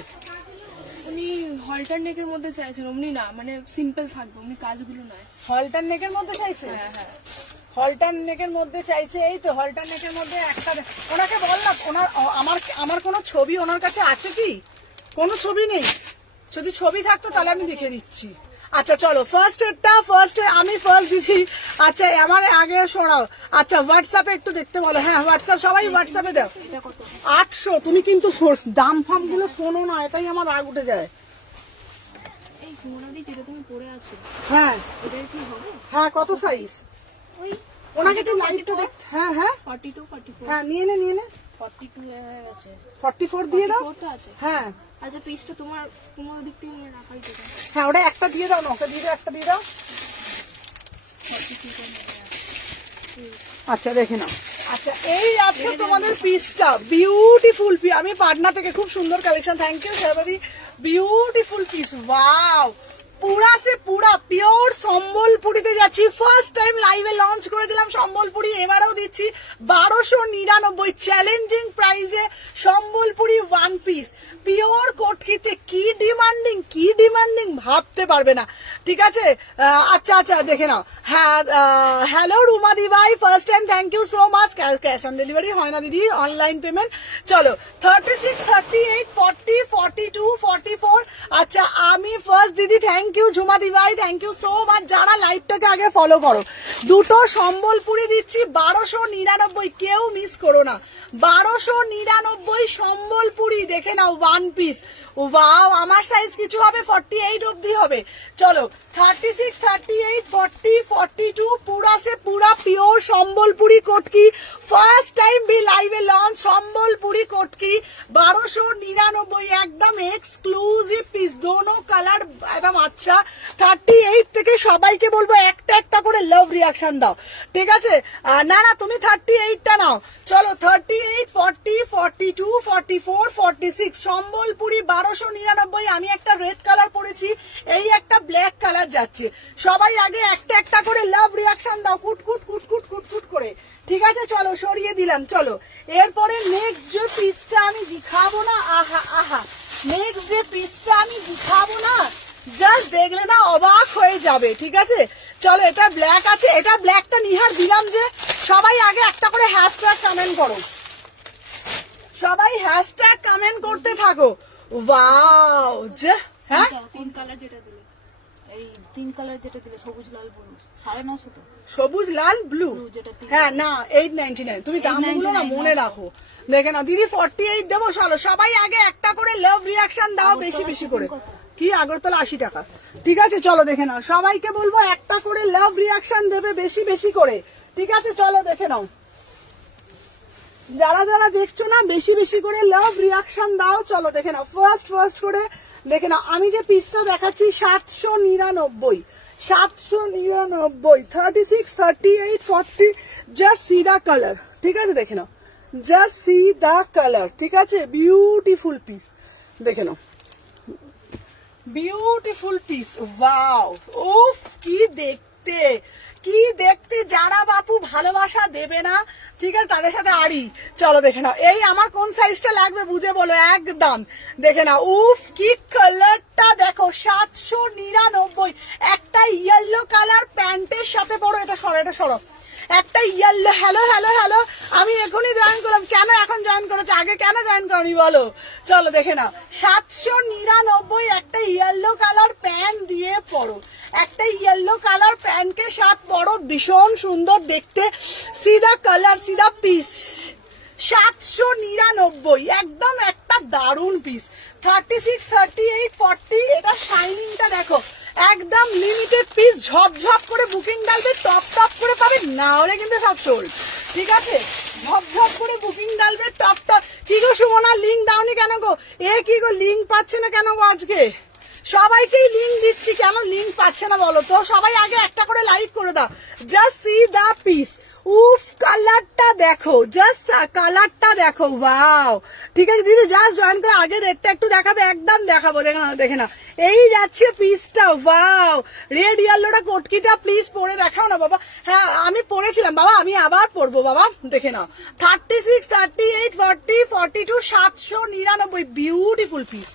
উনি হলটার নেকের মধ্যে চাইছেন, অমনি না, মানে সিম্পল থাকবে, অমনি কাজগুলো নয়। হলটার নেকের মধ্যে চাইছে? হ্যাঁ হ্যাঁ। হলটার নেকের মধ্যে চাইছে, এই তো হলটার নেকের মধ্যে একটা ওনাকে বল না, আমার কোনো ছবি ওনার কাছে আছে কি? কোনো ছবি নেই। যদি ছবি থাকতো তাহলে আমি দেখে দিচ্ছি। আচ্ছা চলো ফার্স্ট আমি ফার্স্ট দিদি। আচ্ছা আমার আগে শোনাও। আচ্ছা হোয়াটসঅ্যাপে একটু দেখতে বলো। হ্যাঁ হোয়াটসঅ্যাপ, সবাই হোয়াটসঅ্যাপে দাও। 800। তুমি কিন্তু দাম ফাম গুলো শোনো না, এটাই আমার রাগ উঠে যায়। এই সুমনাদি যেটা তুমি পরে আছো, হ্যাঁ এটার কি হবে? হ্যাঁ, কত সাইজ? ওই ওনাকে একটু লাইটটা দেখ। হ্যাঁ হ্যাঁ 42 44 হ্যাঁ, নিয়ে নে 42 হয়ে গেছে। 44 দিয়ে দাও। 44 তো আছে। হ্যাঁ আচ্ছা পিসটা তোমার ওদিক থেকে মনে রাখাই দেবে। হ্যাঁ, ওটা একটা দিয়ে দাও না, ওকে দিয়ে দাও, একটা দিয়ে দাও। 42 করে নেবে। আচ্ছা দেখে নাও। আচ্ছা এই আছে তোমাদের পিসটা, বিউটিফুল পিস। আমি পাটনা থেকে, খুব সুন্দর কালেকশন। থ্যাংক ইউ সবাই। Beautiful piece, wow. পুরা সে পুরা পিওর সম্বলপুরিতে যাচ্ছি। ফার্স্ট টাইম লাইভে লঞ্চ করেছিলাম সম্বলপুরি, এবারেও দিচ্ছি 1299 চ্যালেঞ্জিং প্রাইসে সম্বলপুরি ওয়ান পিস পিওর কোটকিতে। কি ডিমান্ডিং ভাবতে পারবে না। ঠিক আছে আচ্ছা আচ্ছা দেখে নাও। হ্যাঁ হ্যালো রুমাদি ভাই, first time, thank you so much. Cash on delivery হয় না দিদি, অনলাইন পেমেন্ট। চলো 36 38 40 42 44। আচ্ছা আমি ফার্স্ট দিদি, থ্যাংক ইউ ঝুমাদি ভাই, থ্যাংক ইউ সো মাচ। যারা লাইভটাকে আগে ফলো করো, দুটো সম্বলপুরি দিচ্ছি 1299, কেউ মিস করো না। 1299 সম্বলপুরি, দেখে নাও ওয়ান পিস। ওয়াও, আমার সাইজ কিছু হবে 48 অবধি হবে। চলো 36 38 40 42 পুরা সে পুরা পিওর সম্বলপুরি কোটকি। ফার্স্ট টাইম भी লাইভে লঞ্চ সম্বলপুরি কোটকি 1299, একদম এক্সক্লুসিভ পিস, দোনো কালার একদম। আচ্ছা 38 থেকে সবাইকে বলবো একটা একটা করে লাভ রিয়াকশন দাও, ঠিক আছে? না না তুমি 38টা নাও। চলো 38 40 42 44 46 সম্বলপুরি 1299। আমি একটা রেড কালার পরেছি, এই একটা ব্ল্যাক কালার যাচ্ছে। সবাই আগে একটা একটা করে লাভ রিয়াকশন দাও, কুটকুট কুটকুট কুটকুট করে, ঠিক আছে? চলো সরিয়ে দিলাম। চলো এরপরে নেক্সট যে পিসটা আমি দেখাবো না, আহা আহা, নেক্সট যে পিসটা আমি দেখাবো না, জাস্ট দেখলে না অবাক হয়ে যাবে, ঠিক আছে? চলো এটা ব্ল্যাক আছে, এটা ব্ল্যাকটা নিহার দিলাম যে। সবাই আগে একটা করে হ্যাশট্যাগ কমেন্ট করো, সবাই হ্যাশট্যাগ কমেন্ট করতে থাকো। ওয়াও, হ্যাঁ তিন কালার যেটা দিলে, এই 3 কালার যেটা দিলে, সবুজ লাল ব্লু, 950 তো। সবুজ লাল ব্লু, যেটা হ্যাঁ না 899। তুমি দামগুলো না মনে রাখো, দেখে না দিদি 48 দেবো। চলো সবাই আগে একটা করে লাভ রিয়াকশন দাও, বেশি বেশি করে। কি আগরতলা 80 টাকা, ঠিক আছে? চলো দেখে নাও, সবাইকে বলবো একটা করে লাভ রিয়াকশন দেবে বেশি বেশি করে, ঠিক আছে? চলো দেখে নাও, যারা যারা দেখছো না বেশি বেশি করে লাভ রিয়াকশন দাও। চলো দেখে নাও, ফার্স্ট করে দেখে নাও। আমি যে পিসটা দেখাচ্ছি 799, 36 38 40। জাস্ট সি দা কালার, ঠিক আছে? দেখে নাও, জাস্ট সি দা কালার, ঠিক আছে? বিউটিফুল পিস, দেখে নাও, বিউটিফুল পিস। ওয়াও, উফ কি দেখতে যারা বাপু ভালোবাসা দেবে না, ঠিক আছে, তাদের সাথে আড়ি। চলো দেখে নাও, এই আমার কোন সাইজটা লাগবে বুঝে বলো একদম। দেখে নাও, উফ কি কালারটা দেখো, 799। একটা ইয়েলো কালার প্যান্টের সাথে পরো, এটা সরো একটা ইয়েলো। হ্যালো হ্যালো হ্যালো, আমি এখনই জয়েন করলাম। কেন এখন জয়েন করেছে, আগে কেন জয়েন করনি বলো? চলো দেখে নাও, 799 একটা ইয়েলো কালার প্যান্ট দিয়ে পরো, একটা ইয়েলো কালার প্যান্টকে সাথ পরো, ভীষণ সুন্দর দেখতে। সিধা কালার, সিধা পিস, 799, একদম একটা দারুণ পিস। 36 38 40, এটা শাইনিংটা দেখো, একদম লিমিটেড পিস। ঝপঝপ করে বুকিং ডালবে, টপ করে পাবে, না হলে কিন্তু সব সোল্ড, ঠিক আছে? ঝপঝপ করে বুকিং ডালবে, টপ। কি গো সুমনা, লিঙ্ক দাওনি কেন গো? এ কি গো, লিঙ্ক পাচ্ছে না কেন গো? আজকে সবাইকেই লিঙ্ক দিচ্ছি, কেন লিঙ্ক পাচ্ছে না বলো তো? সবাই আগে একটা করে লাইক করে দাও। জাস্ট সি দা পিস, উফ কালারটা দেখো, জাস্ট কালারটা দেখো, ওয়াও। ঠিক আছে দিদি, জাস্ট জয়েন করে আগে রেডটা একটু দেখাবে, একদম দেখাবো, দেখে না এই যাচ্ছে পিসটা, ওয়াও। রেড ইয়েলোটা কটকিটা প্লিজ পরে দেখাও না বাবা। হ্যাঁ আমি পরেছিলাম বাবা, আমি আবার পরবো বাবা, দেখে নাও। 36, 38, 40, 42, 799, বিউটিফুল পিস,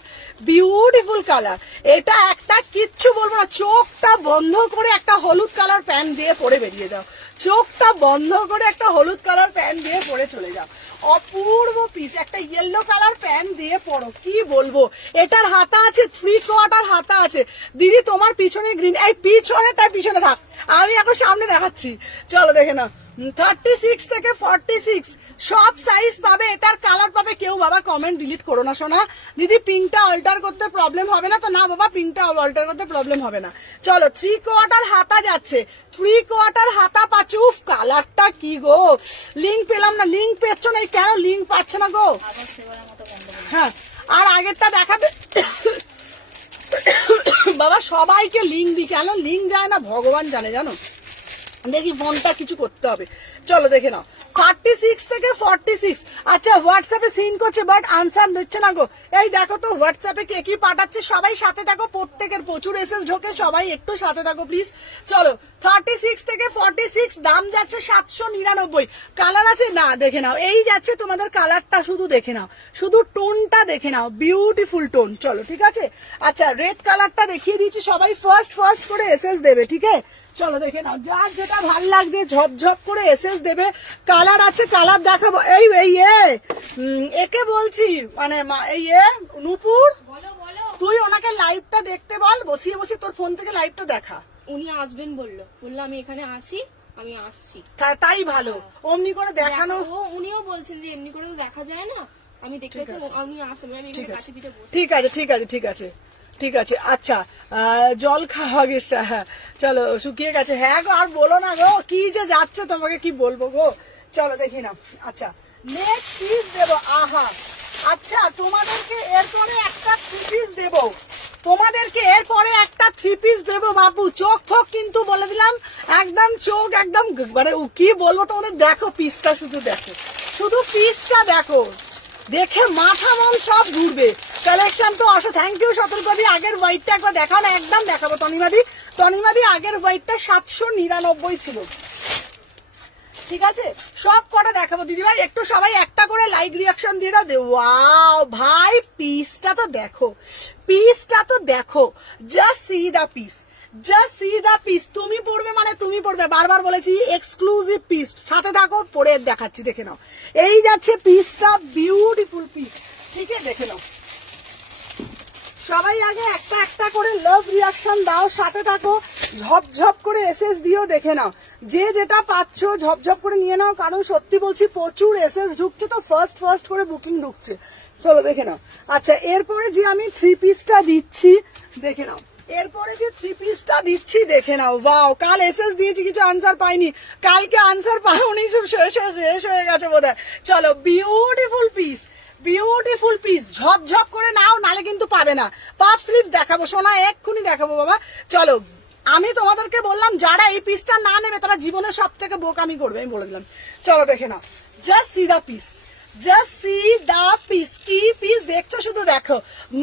বিউটিফুল কালার। এটা একটা কিচ্ছু বলবো না, চোখটা বন্ধ করে একটা হলুদ কালার প্যান্ট দিয়ে পরে বেরিয়ে যাও, চোখটা বন্ধ করে একটা হলুদ কালার প্যান্ট দিয়ে পরে চলে যাও। অপূর্ব পিস, একটা ইয়েলো কালার প্যান্ট দিয়ে পরো, কি বলবো। এটার হাতা আছে 3/4 হাতা আছে দিদি, তোমার পিছনে গ্রিন, এই পিছনে তাই পিছনে থাক, আমি এখন সামনে দেখাচ্ছি, চলো দেখে নাও। 36 থেকে 46 সব সাইজ পাবে, এটার কালার পাবে। কেউ বাবা কমেন্ট ডিলিট করো না শোনা, দিদি পিঙ্কটা অল্টার করতে প্রবলেম হবে না তো, না বাবা পিঙ্কটা অল্টার করতে প্রবলেম হবে না। চলো 3/4 হাতা যাচ্ছে, 3/4 হাতা পাচ্ছ। উফ কালারটা কি গো, লিঙ্ক পেলাম না, লিঙ্ক পেচ্ছ না, কেন লিঙ্ক পাচ্ছে না গো? হ্যাঁ আর আগেরটা দেখাবে বাবা, সবাইকে লিঙ্ক দিই, কেন লিঙ্ক যায় না ভগবান জানে, জানো। দেখি ফোনটা কিছু করতে হবে, চলো দেখে নাও। 36 থেকে 46, আচ্ছা হোয়াটসঅ্যাপে সিন করছে বাট আনসার দিচ্ছে না গো। এই দেখো তো হোয়াটসঅ্যাপে কে কি পাঠাচ্ছে, সবাই সাথে থাকো, প্রত্যেকের প্রচুর এসএস ঢোকে, সবাই একটু সাথে থাকো প্লিজ। চলো 36 থেকে 46, দাম যাচ্ছে 799। কালার আছে না, দেখে নাও, এই যাচ্ছে তোমাদের কালারটা, শুধু দেখে নাও, শুধু টোনটা দেখে নাও, বিউটিফুল টোন। চলো ঠিক আছে, আচ্ছা রেড কালারটা দেখিয়ে দিচ্ছি, সবাই ফার্স্ট করে এসএস দেবে, ঠিক আছে। চলো দেখে নাও, যার যেটা ভাল লাগছে ঝপঝপ করে এসএস দেবে। কালার আছে, কালার দেখাবো। এই একে বলছি, মানে এই নূপুর, তুই ওনাকে লাইভটা দেখতে বল, বসিয়ে বসিয়ে তোর ফোন থেকে লাইভটা দেখা। উনি আসবেন বললো আমি এখানে আসি, আমি আসছি, তাই ভালো, অমনি করে দেখানো। উনিও বলছেন যে এমনি করে তো দেখা যায় না, আমি দেখেছি উনি আসবেন, আমি এখানে কাছে পিঠে বসে। ঠিক আছে ঠিক আছে ঠিক আছে ঠিক আছে। আচ্ছা জল খাওয়া গেছে, হ্যাঁ চলো শুকিয়ে গেছে। হ্যাঁ গো আর বলো না গো, কি যে যাচ্ছে তোমাকে কি বলবো গো। চলো দেখি না, আচ্ছা নেক্সট পিস দেবো। আহা আচ্ছা তোমাদেরকে এরপরে একটা 3 পিস দেবো, তোমাদেরকে এরপরে একটা 3 পিস দেবো বাবু। চোখ ফোক কিন্তু বলে দিলাম, একদম চোখ একদম, মানে কি বলবো তোমাদের, দেখো পিসটা, শুধু দেখো, শুধু পিসটা দেখো, দেখে মাথা মন সব ঘুরবে। কালেকশন তো আসে। থ্যাংক ইউ সতর্কদি। আগের হোয়াইটটা একবার দেখাও না, একদম দেখাবো। তনিমাদি আগের হোয়াইটটা 799 ছিল, ঠিক আছে সব কটা দেখাবো দিদিভাই। একটু সবাই একটা করে লাইক রিয়াকশন দিয়ে দাও। ওয়াও ভাই পিসটা তো দেখো, পিসটা তো দেখো, just see the piece, just see the piece. তুমি পড়বে মানে তুমি পড়বে, বারবার বলেছি এক্সক্লুসিভ পিস, সাথে থাকো পরে দেখাচ্ছি, দেখে নাও। এই যাচ্ছে পিসটা, বিউটিফুল পিস, ঠিক আছে দেখে নাও। সবাই আগে একটা একটা করে লাভ রিয়াকশন দাও, সাথে থাকো, ঝপঝপ করে এসএস দিও, দেখে নাও। যে যেটা পাচ্ছ ঝপঝপ করে নিয়ে নাও, কারণ সত্যি বলছি প্রচুর এসএস ঢুকছে তো, ফার্স্ট করে বুকিং ঢুকছে। চলো দেখে নাও। আচ্ছা এরপরে যে আমি 3 পিসটা দিচ্ছি, দেখে নাও, এরপরে যে 3 পিসটা দিচ্ছি দেখে নাও। ওয়াও, কাল এসএস দিয়েছি কিছু আনসার পাইনি, কালকে আনসার পাওনি, সব শেষ হয়ে গেছে বোধহয়। চলো বিউটিফুল পিস, বিউটিফুল পিস, ঝপঝপ করে নাও, নালে কিন্তু পাবে না। পাপ স্লিপ দেখাবো সোনা, এক্ষুনি দেখাবো বাবা। চলো আমি তোমাদেরকে বললাম যারা এই পিসটা না নেবে তারা জীবনে সব থেকে বোকামি করবে, আমি বলে দিলাম। চলো দেখে নাও, just see the piece, just see the piece. কি পিস দেখছো শুধু দেখো,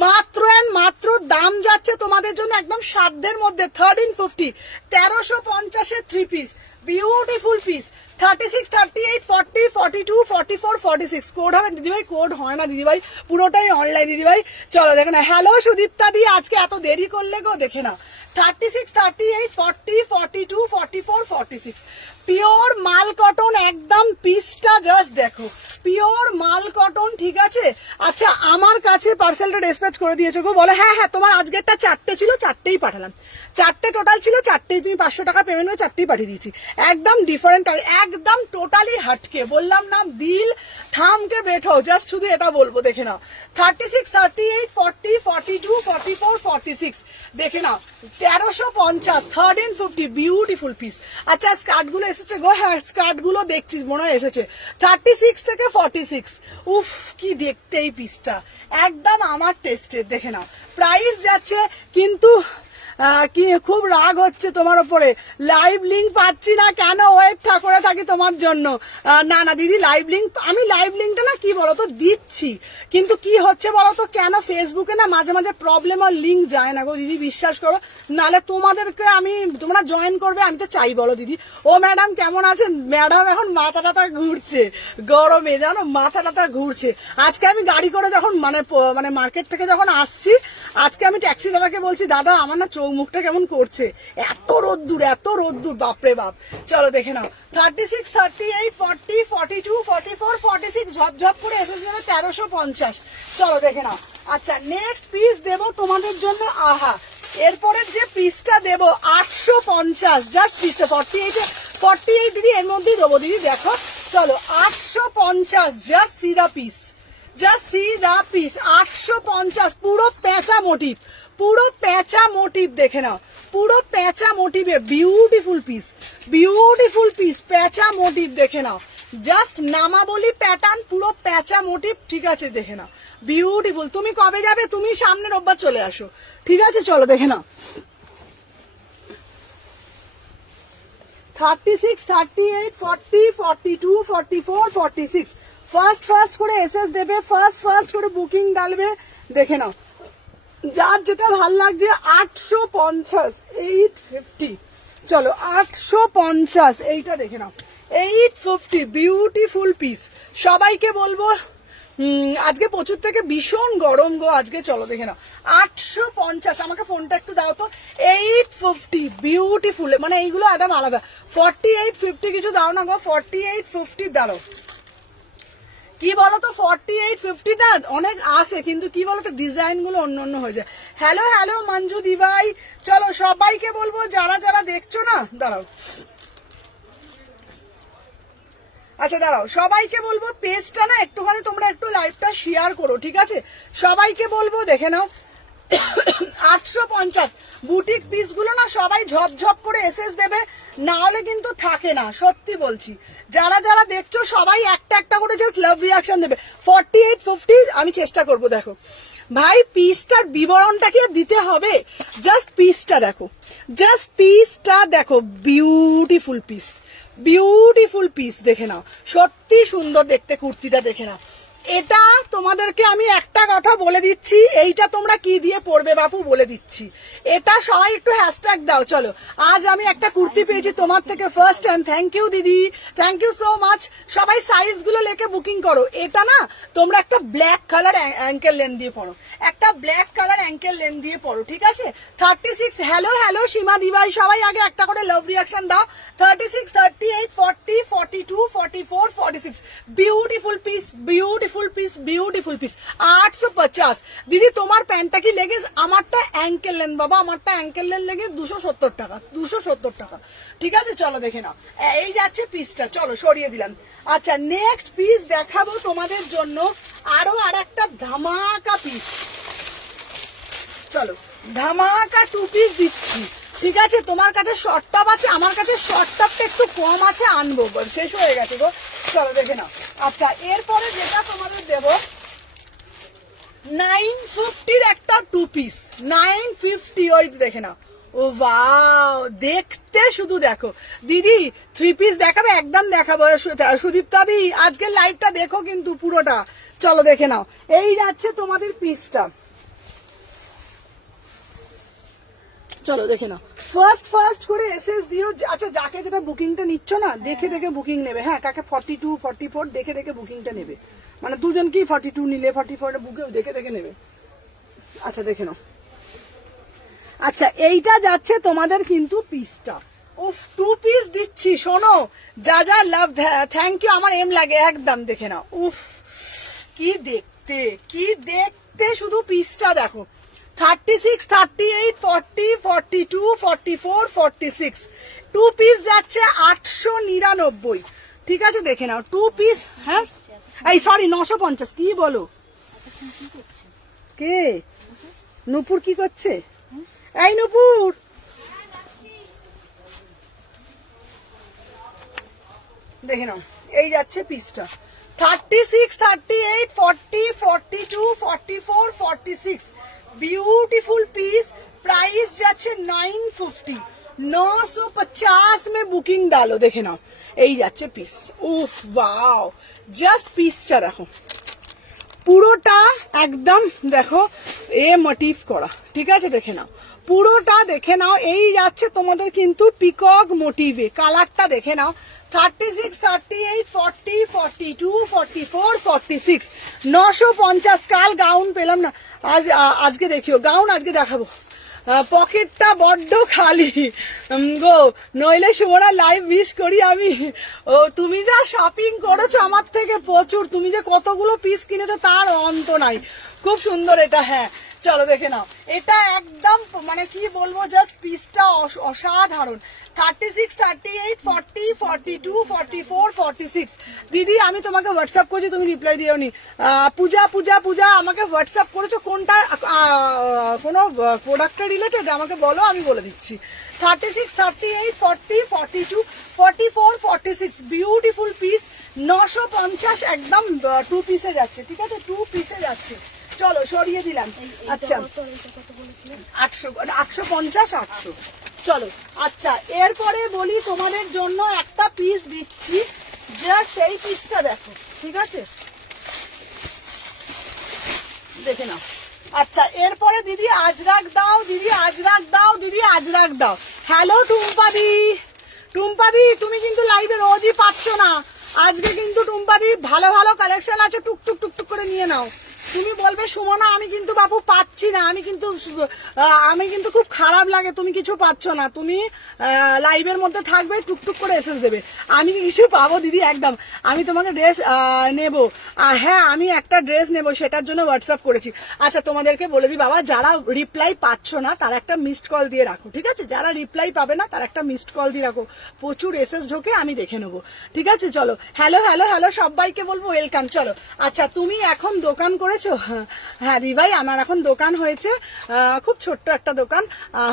মাত্র মাত্র দাম যাচ্ছে তোমাদের জন্য একদম সাধ্যের মধ্যে, 1350, 1350-এর 3 পিস, বিউটিফুল পিস। 36, 38, 40, 42, 44, 46 কোড হবে দিদিভাই, কোড হয় না দিদিভাই, পুরোটাই অনলাইন দিদিভাই। চলো দেখে না। হ্যালো সুদীপ্তা দি, আজকে এত দেরি করলে গো, দেখে নাও। 36, 38, 40, 42, 44, 46 পিওর মাল কটন, একদম পিসটা জাস্ট দেখো, পিওর মাল কটন, ঠিক আছে। আচ্ছা আমার কাছে পার্সেলটা ডিসপ্যাচ করে দিয়েছো গো, বলে হ্যাঁ তোমার আজকেরটা 4টে ছিল, 4টেই পাঠালাম, 4টে টোটাল ছিল, 4টেই তুমি 500 টাকা পেমেন্ট করে 4টেই পাঠিয়ে দিয়েছি। একদম ডিফারেন্ট, একদম টোটালি হাটকে, বললাম না দিল থামকে বেঠো, জাস্ট শুধু এটা বলবো, দেখে নাও। 36, 38, 40, 42, 44, 46 দেখে নাও, 1350, 1350, বিউটিফুল পিস। আচ্ছা স্কার্ট গুলো এসেছে গো, হ্যাঁ স্কার্ট গুলো দেখছি মনে হয় এসেছে। 36 থেকে 46, উফ কি দেখতে এই পিসটা, একদম আমার টেস্টের, দেখে নাও। প্রাইস যাচ্ছে কিন্তু কি খুব রাগ হচ্ছে তোমার ওপরে, লাইভ লিঙ্ক পাচ্ছি না কেন, ওয়েট করে থাকি তোমার জন্য। না না দিদি, লাইভ লিঙ্ক, আমি লাইভ লিঙ্কটা না কি বলতো দিচ্ছি, কিন্তু কি হচ্ছে বলতো, কেন ফেসবুকে না মাঝে মাঝে প্রবলেম আর লিঙ্ক যায় না গো দিদি, বিশ্বাস করো। নালে তোমাদেরকে তোমরা জয়েন করবে আমি তো চাই বলো দিদি। ও ম্যাডাম কেমন আছেন? ম্যাডাম এখন মাথা টাথা ঘুরছে গরমে, জানো মাথা টাথা ঘুরছে। আজকে আমি গাড়ি করে যখন মানে মার্কেট থেকে যখন আসছি, আজকে আমি ট্যাক্সি দাদাকে বলছি, দাদা আমার না চোখ মুখটা কেমন করছে, এত রোদ্দুর বাপরে বাপ। চলো দেখে নাও, 36, 38, 40, 42, 44, 46 ঝপঝপ করে এসেছে 1350। চলো দেখে নাও। আচ্ছা নেক্সট পিস দেবো তোমাদের জন্য, আহা এরপরের যে পিসটা দেবো 850, জাস্ট পিসটা 48 দিদি এর মধ্যেই দেবো দিদি, দেখো চলো 850, just see the piece, just see the piece 850, পুরো পেঁচা মোটিভ দেখে নাও, পুরো পেঁচা মোটিভে বিউটিফুল পিস পেঁচা মোটিভ দেখে নাও, জাস্ট নামাবলি প্যাটার্ন, পুরো পেঁচা মোটিভ, ঠিক আছে দেখে নাও বিউটিফুল। তুমি কবে যাবে? তুমি সামনের রোববার চলে আসো, ঠিক আছে চলো দেখে নাও। 36, 38, 40, 42, 44, 46 ফার্স্ট করে এসএস দেবে, ফার্স্ট করে বুকিং ডালবে, দেখে নাও যার যেটা ভাল লাগছে। 850, 850, চলো 850, এইটা দেখে নাও 850, বিউটিফুল পিস। সবাইকে বলবো আজকে প্রচুর থেকে ভীষণ গরম গো আজকে, চলো দেখে নাও 850, আমাকে ফোনটা একটু দাও তো। 850, বিউটিফুল, মানে এইগুলো একদম আলাদা। 48, 50 কিছু দাও না গো, 48, 50 দাও। কি বলতো 48, 50টা অনেক আসে, কিন্তু কি বলতো ডিজাইন গুলো অন্য হয়ে যায়। হ্যালো মঞ্জু দিভাই, চলো সবাইকে বলবো যারা দেখছো না, দাঁড়াও আচ্ছা দাঁড়াও, সবাইকে বলবো পেজটা না একটুখানি তোমরা একটু লাইভটা শেয়ার করো, ঠিক আছে সবাইকে বলবো, দেখে নাও 850 বুটিক পিস গুলো না সবাই ঝপঝপ করে এসএস দেবে, না হলে কিন্তু থাকে না, সত্যি বলছি। যারা দেখছো সবাই একটা করে জাস্ট লাভ রিয়াকশন দেবে। 48, 50 আমি চেষ্টা করব, দেখো ভাই পিসটার বিবরণটা কি আর দিতে হবে, জাস্ট পিসটা দেখো, বিউটিফুল পিস দেখে নাও, সত্যি সুন্দর দেখতে কুর্তিটা দেখে নাও। এটা তোমাদেরকে আমি একটা কথা বলে দিচ্ছি, এইটা তোমরা কি দিয়ে পরবে বাপু বলে দিচ্ছি, এটা সবাই একটু হ্যাশট্যাগ দাও। চলো আজ আমি একটা কুর্তি পেয়েছি তোমার থেকে ফার্স্ট হ্যান্ড, থ্যাংক ইউ দিদি, থ্যাংক ইউ সো মাচ। সবাই সাইজ গুলো লেখে বুকিং করো। এটা না তোমরা একটা ব্ল্যাক কালার অ্যাঙ্কেল লেন দিয়ে পরো, ঠিক আছে। 36, হ্যালো সীমা দিবাই, সবাই আগে একটা করে লাভ রিয়াকশন দাও। 36, 38, 40, 42, 44, 46 বিউটিফুল পিস 850। দিদি তোমার প্যান্টটা কি লেগেস? আমারটা অ্যাঙ্কেল লেন বাবা, আমারটা অ্যাঙ্কেল লেন লেগে 270 টাকা, ঠিক আছে চলো দেখে নাও। এই যাচ্ছে পিসটা, চলো সরিয়ে দিলাম। আচ্ছা নেক্সট পিস দেখাবো তোমাদের জন্য, আরো একটা ধামাকা পিস, চলো ধামাকা 2 পিস দিচ্ছি, ঠিক আছে। তোমার কাছে শর্ট টপ আছে, আমার কাছে শর্ট টপটা একটু কম আছে, আনবো, শেষ হয়ে গেছে গো, চলো দেখে নাও। আচ্ছা এরপরে যেটা তোমাদের দেবো 950 একটা 2 পিস, 950, ওই দেখে নাও। ও ওয়াও, দেখতে শুধু দেখো দিদি, 3 পিস দেখাবে, একদম দেখাবো সুদীপ্তা দি, আজকের লাইভটা দেখো কিন্তু পুরোটা, চলো দেখে নাও। এই যাচ্ছে তোমাদের পিসটা, চলো দেখে নাও। ফার্স্ট করে এসএস দিও। আচ্ছা যাকে যেটা বুকিংটা নিচ্ছ না, দেখে বুকিং নেবে, হ্যাঁ কাকে 42, 44 দেখে বুকিংটা নেবে, মানে দুজনকেই 42 নিলে 44 বুকে দেখে নেবে। আচ্ছা দেখে নাও। আচ্ছা এইটা যাচ্ছে তোমাদের কিন্তু পিসটা, উফ 2 পিস দিচ্ছি, শোনো যা লাভ, থ্যাংক ইউ, আমার এম লাগে একদম, দেখে নাও উফ কি দেখতে শুধু পিসটা দেখো। 36, 38, 40, 42, 44, 46 2 পিস যাচ্ছে 899, ঠিক আছে দেখে নাও 2 পিস। হ্যাঁ এই সরি 950, কি বলো কে? নূপুর কি করছে? এই নূপুর, দেখে নাও এই যাচ্ছে পিসটা। 36, 38, 40, 42, 44, 46 বিউটিফুল পিস, प्राइस যাচ্ছে 950 950 में बुकिंग डालो দেখে নাও এই যাচ্ছে পিস উফ ওয়াও জাস্ট পিসটা দেখো পুরোটা একদম দেখো এ মোটিভ করা ঠিক আছে দেখে নাও পুরোটা দেখে নাও এই যাচ্ছে তোমাদের কিন্তু পিকক মোটিভে কালারটা দেখে নাও 36 38 40 42 44 46 950 কাল গাউন পেলাম না আজকে দেখিও গাউন আজকে দেখাবো পকেটটা বড্ড খালি গো নইলে সুমনা লাইভ মিস করি আমি ও তুমি যা শপিং করেছো আমার থেকে প্রচুর তুমি যে কতগুলো পিস কিনেছো তার অন্ত নাই খুব সুন্দর এটা হ্যাঁ চলো দেখে নাও এটা একদম মানে কি বলবো জাস্ট পিসটা অসাধারণ 36 38 40 42 44 46 দিদি আমি তোমাকে হোয়াটসঅ্যাপ করছি তুমি রিপ্লাই দিওনি পূজা পূজা পূজা আমাকে হোয়াটসঅ্যাপ করেছো কোনটা কোনো প্রোডাক্টের রিলেটেড আমাকে বলো আমি বলে দিচ্ছি 36 38 40 42 44 46 বিউটিফুল পিস 950 একদম 2 পিসে যাচ্ছে ঠিক আছে 2 পিসে যাচ্ছে চলো সরিয়ে দিলাম আচ্ছা 850 চলো আচ্ছা এরপরে বলি তোমাদের জন্য একটা পিস দিচ্ছি জাস্ট এই পিসটা দেখো ঠিক আছে দেখে নাও আচ্ছা এরপরে দিদি আজরাক দাও দিদি আজরাক দাও দিদি আজরাক দাও হ্যালো টুম্পাদি তুমি কিন্তু লাইভে রোজই পাচ্ছ না আজকে কিন্তু টুম্পাদি ভালো ভালো কালেকশন আছে টুকটুক টুকটুক করে নিয়ে নাও তুমি বলবে সুমনা আমি কিন্তু বাবু পাচ্ছি না আমি কিন্তু খুব খারাপ লাগে তুমি কিছু পাচ্ছ না তুমি লাইভের মধ্যে থাকবে টুকটুক করে এসএস দেবে আমি কিছু পাবো দিদি একদম আমি তোমাকে ড্রেস নেব হ্যাঁ আমি একটা ড্রেস নেব সেটার জন্য হোয়াটসঅ্যাপ করেছি আচ্ছা তোমাদেরকে বলে দিই বাবা যারা রিপ্লাই পাচ্ছ না তারা একটা মিসড কল দিয়ে রাখো ঠিক আছে যারা রিপ্লাই পাবে না তারা একটা মিসড কল দিয়ে রাখো প্রচুর এসএস ঢোকে আমি দেখে নেবো ঠিক আছে চলো হ্যালো হ্যালো হ্যালো সবাইকে বলবো ওয়েলকাম চলো আচ্ছা তুমি এখন দোকান করেছো হ্যাঁ দি ভাই আমার এখন দোকান হয়েছে খুব ছোট্ট একটা দোকান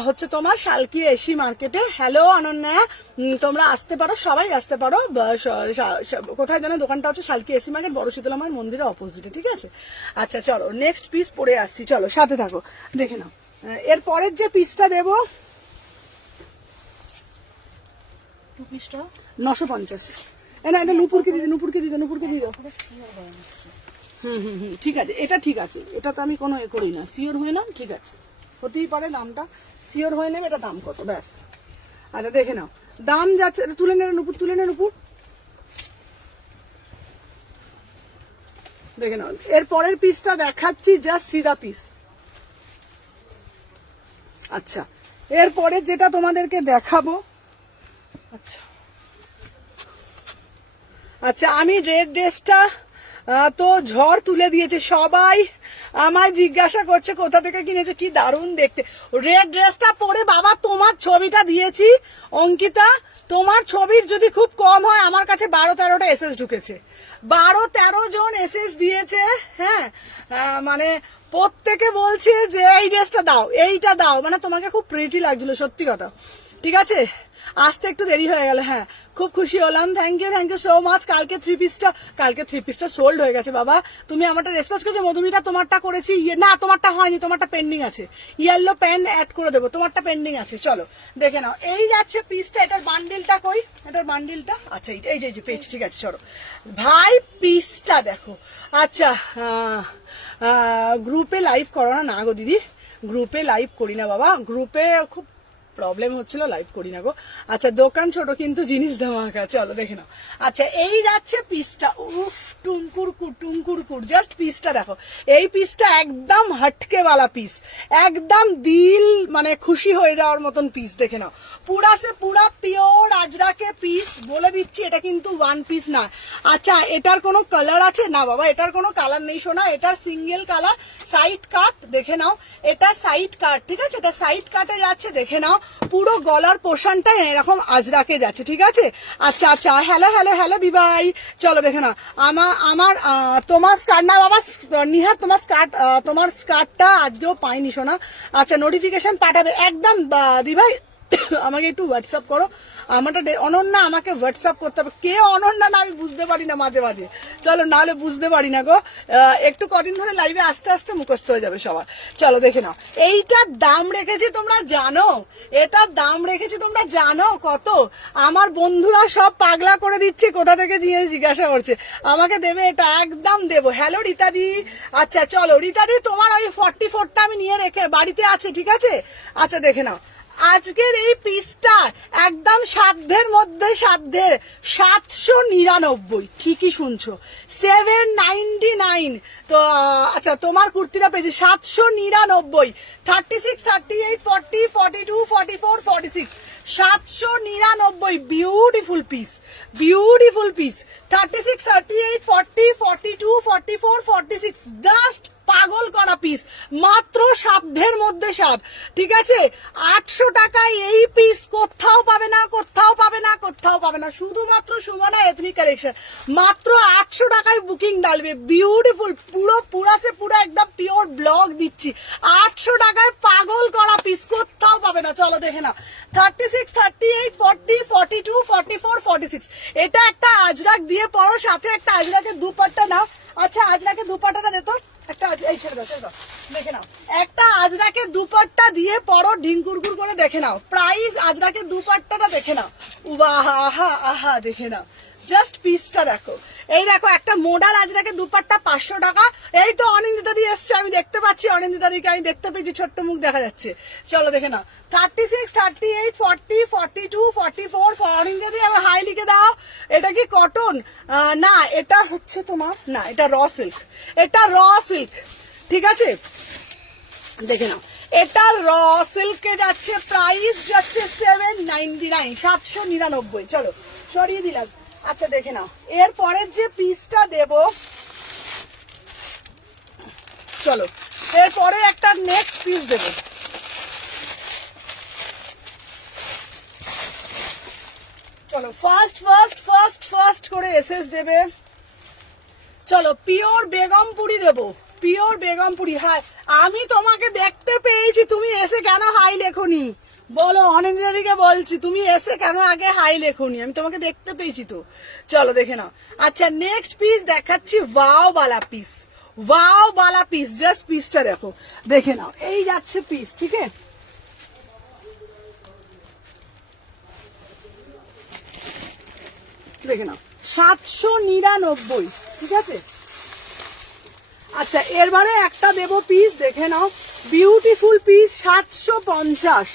হচ্ছে তোমার শালকি এসি মার্কেটে হ্যালো অনন্যা তোমরা আসতে পারো সবাই আসতে পারো কোথায় যেন দোকানটা হচ্ছে শালকি এসি মার্কেট বড় শীতলা মায়ের মন্দিরের অপোজিটে ঠিক আছে আচ্ছা চলো নেক্সট পিস পরে আসছি চলো সাথে থাকো দেখে নাও এর পরের যে পিসটা দেবো 950 না এটা নুপুরকে দিয়ে দাও ঠিক আছে এটা ঠিক আছে এটা তো আমি কোনো এ করি না সিওর হয়ে নাও ঠিক আছে হতেই পারে দামটা সিওর হয়ে নেবে এটা দাম কত ব্যাস আচ্ছা দেখে নাও দাম যাচ্ছে তুলে নে নুপুর দেখে নাও এর পরের পিসটা দেখাচ্ছি জাস্ট সিধা পিস আচ্ছা এরপরে যেটা তোমাদেরকে দেখাবো আচ্ছা আমি রেড ড্রেসটা তো ঝড় তুলে দিয়েছে সবাই আমায় জিজ্ঞাসা করছে কোথা থেকে কিনেছে কি দারুণ দেখতে রেড ড্রেসটা পরে বাবা তোমার ছবিটা দিয়েছি অঙ্কিতা তোমার ছবির যদি খুব কম হয় আমার কাছে 12-13টা এসএস ঢুকেছে 12-13 জন এসএস দিয়েছে হ্যাঁ মানে প্রত্যেকে বলছে যে এই ড্রেসটা দাও এইটা দাও মানে তোমাকে খুব প্রিটি লাগছিল সত্যি কথা ঠিক আছে আসতে একটু দেরি হয়ে গেল হ্যাঁ খুব খুশি হলাম থ্যাংক ইউ সো মাচ কালকে থ্রি পিসটা সোল্ড হয়ে গেছে বাবা তুমি আমারটা রেসপন্স করেছো মধুমিতা তোমারটা করেছি না তোমারটা হয়নি তোমারটা পেন্ডিং আছে ইয়েলো পেন অ্যাড করে দেবো তোমারটা পেন্ডিং আছে চলো দেখে নাও এই যাচ্ছে পিসটা এটার বান্ডিলটা কই এটার বান্ডিলটা আচ্ছা এই যে পেজ ঠিক আছে চলো ভাই পিসটা দেখো আচ্ছা গ্রুপে লাইভ করো না গো দিদি গ্রুপে লাইভ করি না বাবা গ্রুপে খুব প্রবলেম হচ্ছিল লাইভ করি না গো আচ্ছা দোকান ছোট কিন্তু জিনিস ধামাকা চলো দেখে নাও আচ্ছা এই যাচ্ছে পিসটা উফ টুমকুরকুর জাস্ট পিসটা দেখো এই পিসটা একদম হটকে वाला পিস একদম দিল মানে খুশি হয়ে যাওয়ার মতন পিস দেখে নাও পুরা সে পুরা পিওর আজরাকে পিস বলে দিচ্ছি এটা কিন্তু ওয়ান পিস না আচ্ছা এটার কোনো কালার আছে না বাবা এটার কোনো কালার নেই শোনা এটার সিঙ্গেল কালার সাইড কাট দেখে নাও এটা সাইড কাট ঠিক আছে এটা সাইড কাটে যাচ্ছে দেখে নাও পুরো গলার পোর্শনটা এরকম আজরাকে যাচ্ছে ঠিক আছে আচ্ছা হ্যালো দিবাই চলো দেখে না আমার তোমার স্কার্ট না বাবা নিহার তোমার স্কার্টটা আজকেও পাইনি শোনা আচ্ছা নোটিফিকেশন পাঠাবে একদম দিবাই আমাকে একটু হোয়াটসঅ্যাপ করো আমারটা অনন্যা আমাকে হোয়াটসঅ্যাপ করতে হবে। কে অনন্যা না আমি বুঝতে পারি না মাঝে মাঝে, চলো নাহলে বুঝতে পারি না গো। একটু কদিন ধরে লাইভে আস্তে আস্তে মুখস্থ হয়ে যাবে সবার। চলো দেখে নাও, এইটার দাম রেখেছি তোমরা জানো, এটার দাম রেখেছি তোমরা জানো কত? আমার বন্ধুরা সব পাগলা করে দিচ্ছে, কোথা থেকে জিজ্ঞাসা করছে আমাকে দেবে এটা, একদম দেবো। হ্যালো রীতাদি, আচ্ছা চলো রীতাদি তোমার ওই 44টা আমি নিয়ে রেখে বাড়িতে আছে, ঠিক আছে? আচ্ছা দেখে নাও, আজকের এই পিসটা একদম সাধ্যের মধ্যে, সাধ্যের 799, ঠিকই শুনছো, 799। তো আচ্ছা তোমার কুর্তিটা পেয়েছি 799, 36, 38, 40, 42, 44, 46, 799, beautiful piece, beautiful piece. 36, 38, 40, 42, 44, 46, just পাগল করা পিস, মাত্র সাধ্যের মধ্যে সাধ, ঠিক আছে? 800 টাকায় এই পিস কোথাও পাবে না, কোথাও পাবে না, কোথাও পাবে না, শুধুমাত্র সুমনা এথনিক কালেকশন। মাত্র 800 টাকায় বুকিং ডালবে, বিউটিফুল, পুরো পুরাসে পুরো একদম পিওর ব্লক দিচ্ছি। 800 টাকায় পাগল করা পিস, কোথাও পাবে না। চলো দেখে না, 36, 38, 40, 42, 44, 46, এটা একটা আজরাক দিয়ে পরো, সাথে একটা আজরাকের দুপাট্টা নাও। আচ্ছা আজরাকের দুপাট্টাটা দে তো একটা, এই ছেড়ে দাও, ছেড়ে দাও, দেখে নাও, একটা আজরাকের দুপাট্টা দিয়ে পরো, ঢিঙ্কুরকুর করে দেখে নাও। প্রাইস আজরাকের দুপাট্টাটা দেখে নাও, উবাহা আহা আহা, দেখে নাও, জাস্ট পিসটা দেখো। এই দেখো একটা মোডাল আজরাকের দুপাট্টা 500 টাকা। এই তো অনিন্দিতা দি এসছে, আমি দেখতে পাচ্ছি অনিন্দিতা দিকে, আমি দেখতে পেয়েছি, ছোট্ট মুখ দেখা যাচ্ছে। চলো দেখে নাও, 36, 38, 40, 42, 44, অনিন্দিতা দি আবার হাই লিখে দাও। এটা কি কটন? না এটা হচ্ছে তোমার, না এটা র সিল্ক, এটা র সিল্ক, ঠিক আছে? দেখে নাও, এটা র সিল্কে যাচ্ছে, প্রাইস যাচ্ছে 799, 799। চলো সরিয়ে দিলাম। আচ্ছা দেখে নাও, এর পরের যে পিসটা দেব, চলো এরপরে একটা নেক্সট পিস দেব। চলো ফার্স্ট ফার্স্ট ফার্স্ট ফার্স্ট করে এসএস দেবে। চলো পিওর বেগমপুরি দেবো, পিওর বেগমপুরি। হাই, আমি তোমাকে দেখতে পেয়েছি, তুমি এসে কেন হাই লেখনি বলো? অনিন্দিতাদিকে বলছি, তুমি এসে কেন আগে হাই লেখনি? আমি তোমাকে দেখতে পেয়েছি তো। চলো দেখে নাও। আচ্ছা নেক্সট পিস দেখাচ্ছি, ওয়াও বালা পিস, ওয়াও বালা পিস, জাস্ট পিসটা দেখো, দেখে নাও, এই যাচ্ছে পিস, ঠিক আছে? দেখে নাও 799, ঠিক আছে? আচ্ছা এরবারে একটা দেব পিস, দেখে নাও, বিউটিফুল পিস 750।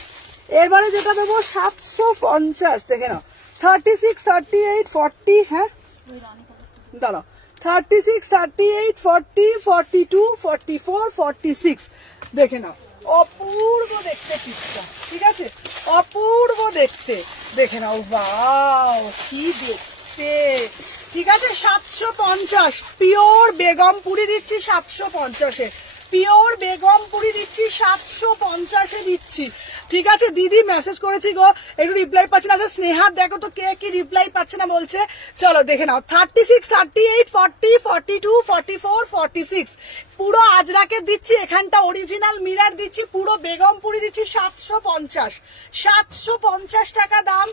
এরবারে যেটা দেবো 750, দেখে নাও, 36, 38, 40, হ্যাঁ দাঁড়াও, 36, 38, 40, 42, 44, 46, দেখে নাও, অপূর্ব দেখতে পিসটা, ঠিক আছে? অপূর্ব দেখতে, দেখে নাও, ওয়াও কি দেখতে, ঠিক আছে? 750, পিওর বেগমপুরি দিচ্ছি 750-এ, পিওর বেগমপুরি দিচ্ছি 750-এ দিচ্ছি, ঠিক আছে? দিদি মেসেজ করেছি গো, একটু রিপ্লাই পাচ্ছে না। আচ্ছা স্নেহা দেখো তো কে কি রিপ্লাই পাচ্ছে না বলছে। চলো দেখে নাও, 36, 38, 40, 42, 44, 46, পুরো আজরাকের দিচ্ছি, এখানটা অরিজিনাল মিরার দিচ্ছি, পুরো বেগমপুরি দিচ্ছি 750, 750 টাকা দাম,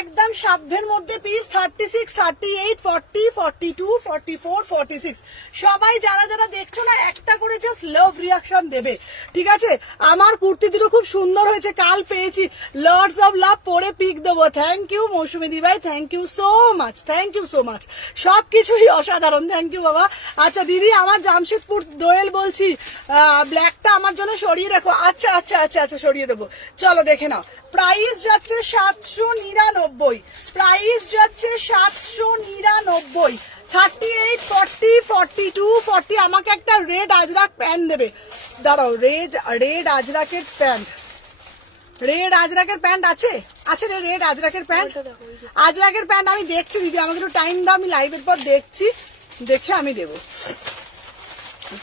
একদম সাধ্যের মধ্যে পিস। 36, 38, 40, 42, 44, 46, সবাই যারা যারা দেখছো না একটা করে জাস্ট লাভ রিয়াকশন দেবে, ঠিক আছে? আমার কুর্তি দুটো খুব সুন্দর হয়েছে, কাল পেয়েছি, লর্ডস অফ লাভ পরে পিক দেবো। থ্যাংক ইউ মৌসুমী দি ভাই, thank you so much, thank you so much, সবকিছুই অসাধারণ, থ্যাংক ইউ বাবা। আচ্ছা দিদি আমার জামশেদপুর দোয়েল বলছি, ব্ল্যাকটা আমার জন্য সরিয়ে রাখো। আচ্ছা আচ্ছা আচ্ছা আচ্ছা সরিয়ে দেবো। চলো দেখে নাও, প্রাইস যাচ্ছে 799, প্রাইস যাচ্ছে 799, 38, 40, 42, 40, আমাকে একটা রেড আজরাক প্যান্ট দেবে, দাঁড়াও, রেড আজরাকের প্যান্ট, রেড আজরাকের প্যান্ট আছে, আছে রে রেড আজরাকের প্যান্ট, আজরাকের প্যান্ট আমি দেখছি দিদি, আমাকে একটু টাইম দাও, আমি লাইভের পর দেখছি, দেখে আমি দেবো।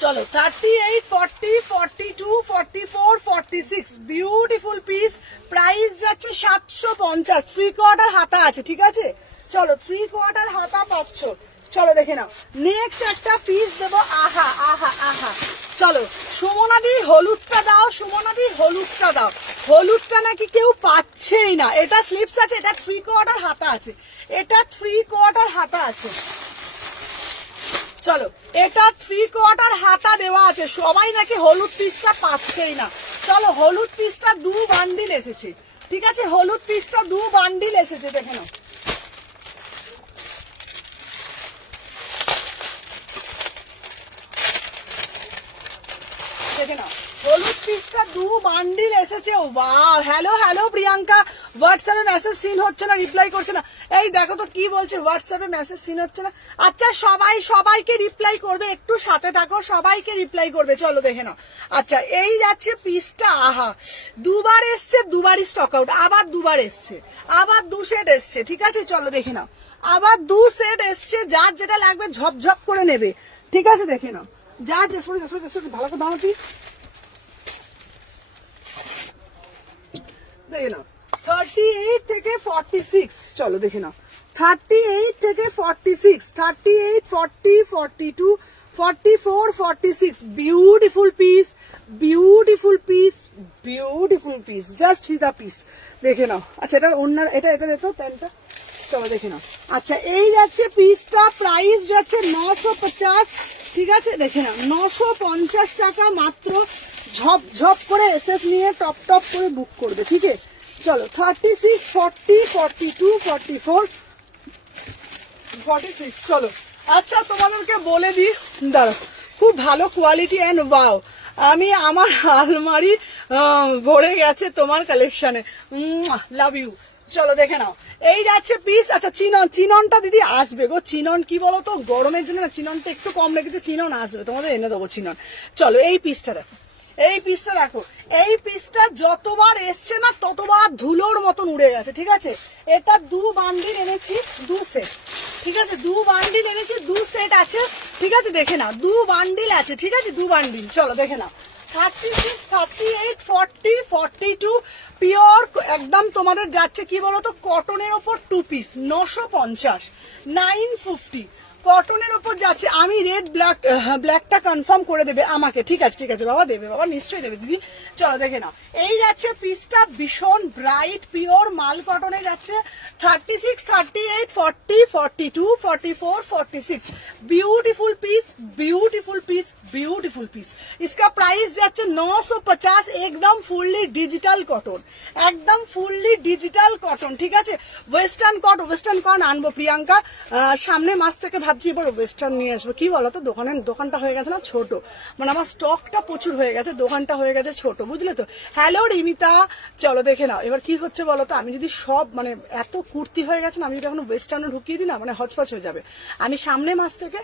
চলো 38, 40, 42, 44, 46, বিউটিফুল পিস, প্রাইস যাচ্ছে 750, 3/4 হাতা আছে, ঠিক আছে? চলো 3/4 হাতা পাচ্ছ, চলো দেখে নাও নেক্সট একটা পিস দেবো। আহা আহা আহা, চলো সুমনাদি হলুদটা দাও, সুমনাদি হলুদটা দাও। হলুদটা নাকি কেউ পাচ্ছেই না। এটা স্লিপস আছে, এটা 3/4 হাতা আছে, এটা 3/4 হাতা আছে। চলো এটা 3/4 হাতা দেওয়া আছে, সবাই নাকি হলুদ পিসটা পাচ্ছেই না। চলো হলুদ পিসটা 2 বান্ডিল এসেছে, ঠিক আছে, হলুদ পিসটা 2 বান্ডিল এসেছে, দেখে নাও। দেখে নাও হলুদ পিসটা 2 বান্ডিল এসেছে। ওয়াও, হ্যালো হ্যালো প্রিয়াঙ্কা, হোয়াটসঅ্যাপে মেসেজ সিন হচ্ছে না, রিপ্লাই করছে না। এই দেখো তো কি বলছে, হোয়াটসঅ্যাপে মেসেজ সিন হচ্ছে না। আচ্ছা সবাইকে রিপ্লাই করবে, একটু সাথে থাকো, সবাইকে রিপ্লাই করবে। চলো দেখে নাও। আচ্ছা এই যাচ্ছে পিসটা। আহা, 2 বার এসছে, 2 বারই স্টক আউট, আবার 2 বার এসছে, আবার 2 সেট এসছে, ঠিক আছে। চলো দেখে নাও, আবার 2 সেট এসছে, যার যেটা লাগবে ঝপঝপ করে নেবে, ঠিক আছে। দেখে নাও যা যে ভালো করে দাও। দেখে নাও 38 থেকে 46, চলো দেখে নাও 38 থেকে 46, 38, 40, 42, 44, 46, beautiful piece, beautiful piece, beautiful piece, just his the piece. দেখে নাও। আচ্ছা এটা অন্য, এটা দেখো প্যান্টটা, চলো দেখে নাও। আচ্ছা এই যাচ্ছে পিসটা, প্রাইস যাচ্ছে 950, ঠিক আছে। দেখে নাও 950 টাকা মাত্র। ঝপ করে এসএস নিয়ে টপ টপ করে বুক করবে, ঠিক আছে। চলো 36, 40, 42, 44, 46, চলো। আচ্ছা তোমাদেরকে বলে দিই, দাঁড়াও, খুব ভালো কোয়ালিটি অ্যান্ড ওয়াও, আমি আমার আলমারি ভরে গেছে তোমার কালেকশনে, লাভ ইউ। চলো দেখে নাও এই যাচ্ছে পিস। আচ্ছা চিননটা দিদি আসবে গো, চিনন কি বলতো গরমের জন্য না চিননটা একটু কম লেগেছে, চিনন আসবে, তোমাদের এনে দেবো চিনন। চলো এই পিসটা দেখো, এই পিসটা দেখো, এই পিসটা যতবার এসছে না ততবার ধুলোর মতন উড়ে গেছে, ঠিক আছে। এটা 2 বান্ডিল এনেছি, 2 সেট, ঠিক আছে, 2 বান্ডিল এনেছি, 2 সেট আছে, ঠিক আছে। দেখে নাও 2 বান্ডিল আছে, ঠিক আছে, 2 বান্ডিল। চলো দেখে নাও 36, 38, 40, 42, পিওর একদম তোমাদের যাচ্ছে কি বলতো কটনের ওপর 2 পিস 950, 950 কটনের ওপর যাচ্ছে। আমি রেড ব্ল্যাকটা কনফার্ম করে দেবে আমাকে, ঠিক আছে, ঠিক আছে বাবা, দেবে বাবা, নিশ্চয়ই দেবে দিদি। চলো দেখে নাও এই যাচ্ছে পিসটা, ভীষণ ব্রাইট পিওর মাল কটনে যাচ্ছে। 36, 38, 40, 42, 44, 46, beautiful piece, beautiful piece, beautiful piece. इसका प्राइस যাচ্ছে 950, एकदम ফুললি ডিজিটাল কটন, একদম ফুললি ডিজিটাল কটন, ঠিক আছে। ওয়েস্টার্ন কটন আনবো প্রিয়াঙ্কা, সামনে মাস থেকে ভাবছি এবার ওয়েস্টার্ন নিয়ে আসবো। কি বলতো দোকানটা হয়ে গেছে না ছোট, মানে আমার স্টকটা প্রচুর হয়ে গেছে, দোকানটা হয়ে গেছে ছোট, বুঝলে তো। হ্যালো রিমিতা, চলো দেখে নাও এবার কি হচ্ছে বলতো, আমি যদি সব মানে এত কুর্তি হয়ে গেছে না, আমি যদি এখন ওয়েস্টার্নে ঢুকিয়ে দিই না, মানে হচপচ হয়ে যাবে। আমি সামনে মাস থেকে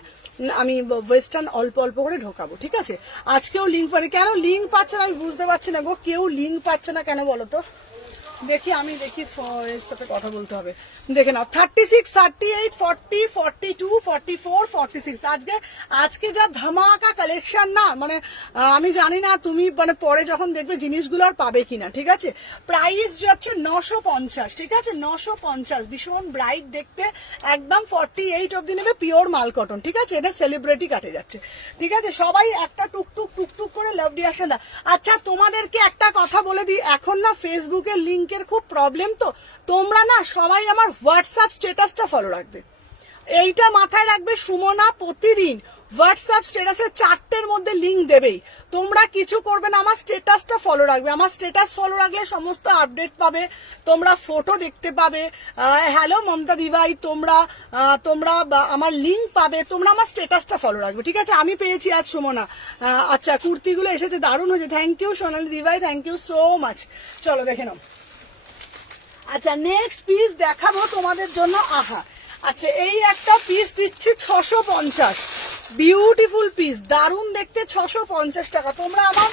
আমি ওয়েস্টার্ন অল্প অল্প করে ঢোকাবো, ঠিক আছে। আজকেও লিঙ্ক পাই, কেন লিঙ্ক পাচ্ছে না আমি বুঝতে পারছি না গো, কেউ লিঙ্ক পাচ্ছে না কেন বলো তো। দেখি আমি দেখি, এর সাথে কথা বলতে হবে। দেখে নাও 36, 38, 40, 42, 44, 46, আজকে যা ধামাকা কালেকশন না, মানে আমি জানি না তুমি মানে পরে যখন দেখবে জিনিসগুলো আর পাবে কিনা, ঠিক আছে। প্রাইস যাচ্ছে 950, ঠিক আছে, 950, ভীষণ ব্রাইট দেখতে, একদম 48 অব্দি নেবে, পিওর মাল কটন, ঠিক আছে। এটা সেলিব্রিটি কাটে যাচ্ছে, ঠিক আছে। সবাই একটা টুকটুক করে লাভ রিয়াকশন দাও। আচ্ছা তোমাদেরকে একটা কথা বলে দিই, এখন না ফেসবুকের লিঙ্কের খুব প্রবলেম, তো তোমরা না সবাই আমার হোয়াটসঅ্যাপ স্ট্যাটাসটা ফলো রাখবে, এইটা মাথায় রাখবে। সুমনা প্রতিদিন হোয়াটসঅ্যাপ স্ট্যাটাসে 4টের মধ্যে লিঙ্ক দেবেই, তোমরা কিছু করবে না, আমার স্ট্যাটাসটা ফলো রাখবে। আমার স্ট্যাটাস ফলো রাখলে সমস্ত আপডেট পাবে, তোমরা ফটো দেখতে পাবে। হ্যালো মমতা দিভাই, তোমরা আমার লিঙ্ক পাবে, তোমরা আমার স্ট্যাটাসটা ফলো রাখবে, ঠিক আছে। আমি পেয়েছি আজ সুমনা। আচ্ছা কুর্তিগুলো এসেছে, দারুণ হয়েছে, থ্যাংক ইউ সোনালি দিভাই, থ্যাংক ইউ সো মাচ। চলো দেখে নাও। আচ্ছা নেক্সট পিস দেখাবো তোমাদের জন্য। আহা, আচ্ছা এই একটা পিস দিচ্ছি 650, বিউটিফুল পিস, দারুণ দেখতে, 650 টাকা। তোমরা আমার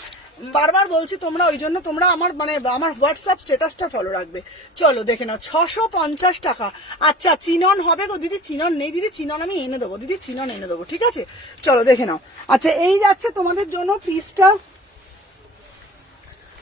বারবার বলছি, তোমরা ওই জন্য তোমরা আমার মানে আমার হোয়াটসঅ্যাপ স্ট্যাটাসটা ফলো রাখবে। চলো দেখে নাও 650 টাকা। আচ্ছা চিনন হবে গো দিদি, চিনন নেই দিদি, চিনন আমি এনে দেবো দিদি, চিনন এনে দেবো, ঠিক আছে। চলো দেখে নাও। আচ্ছা এই যাচ্ছে তোমাদের জন্য পিসটা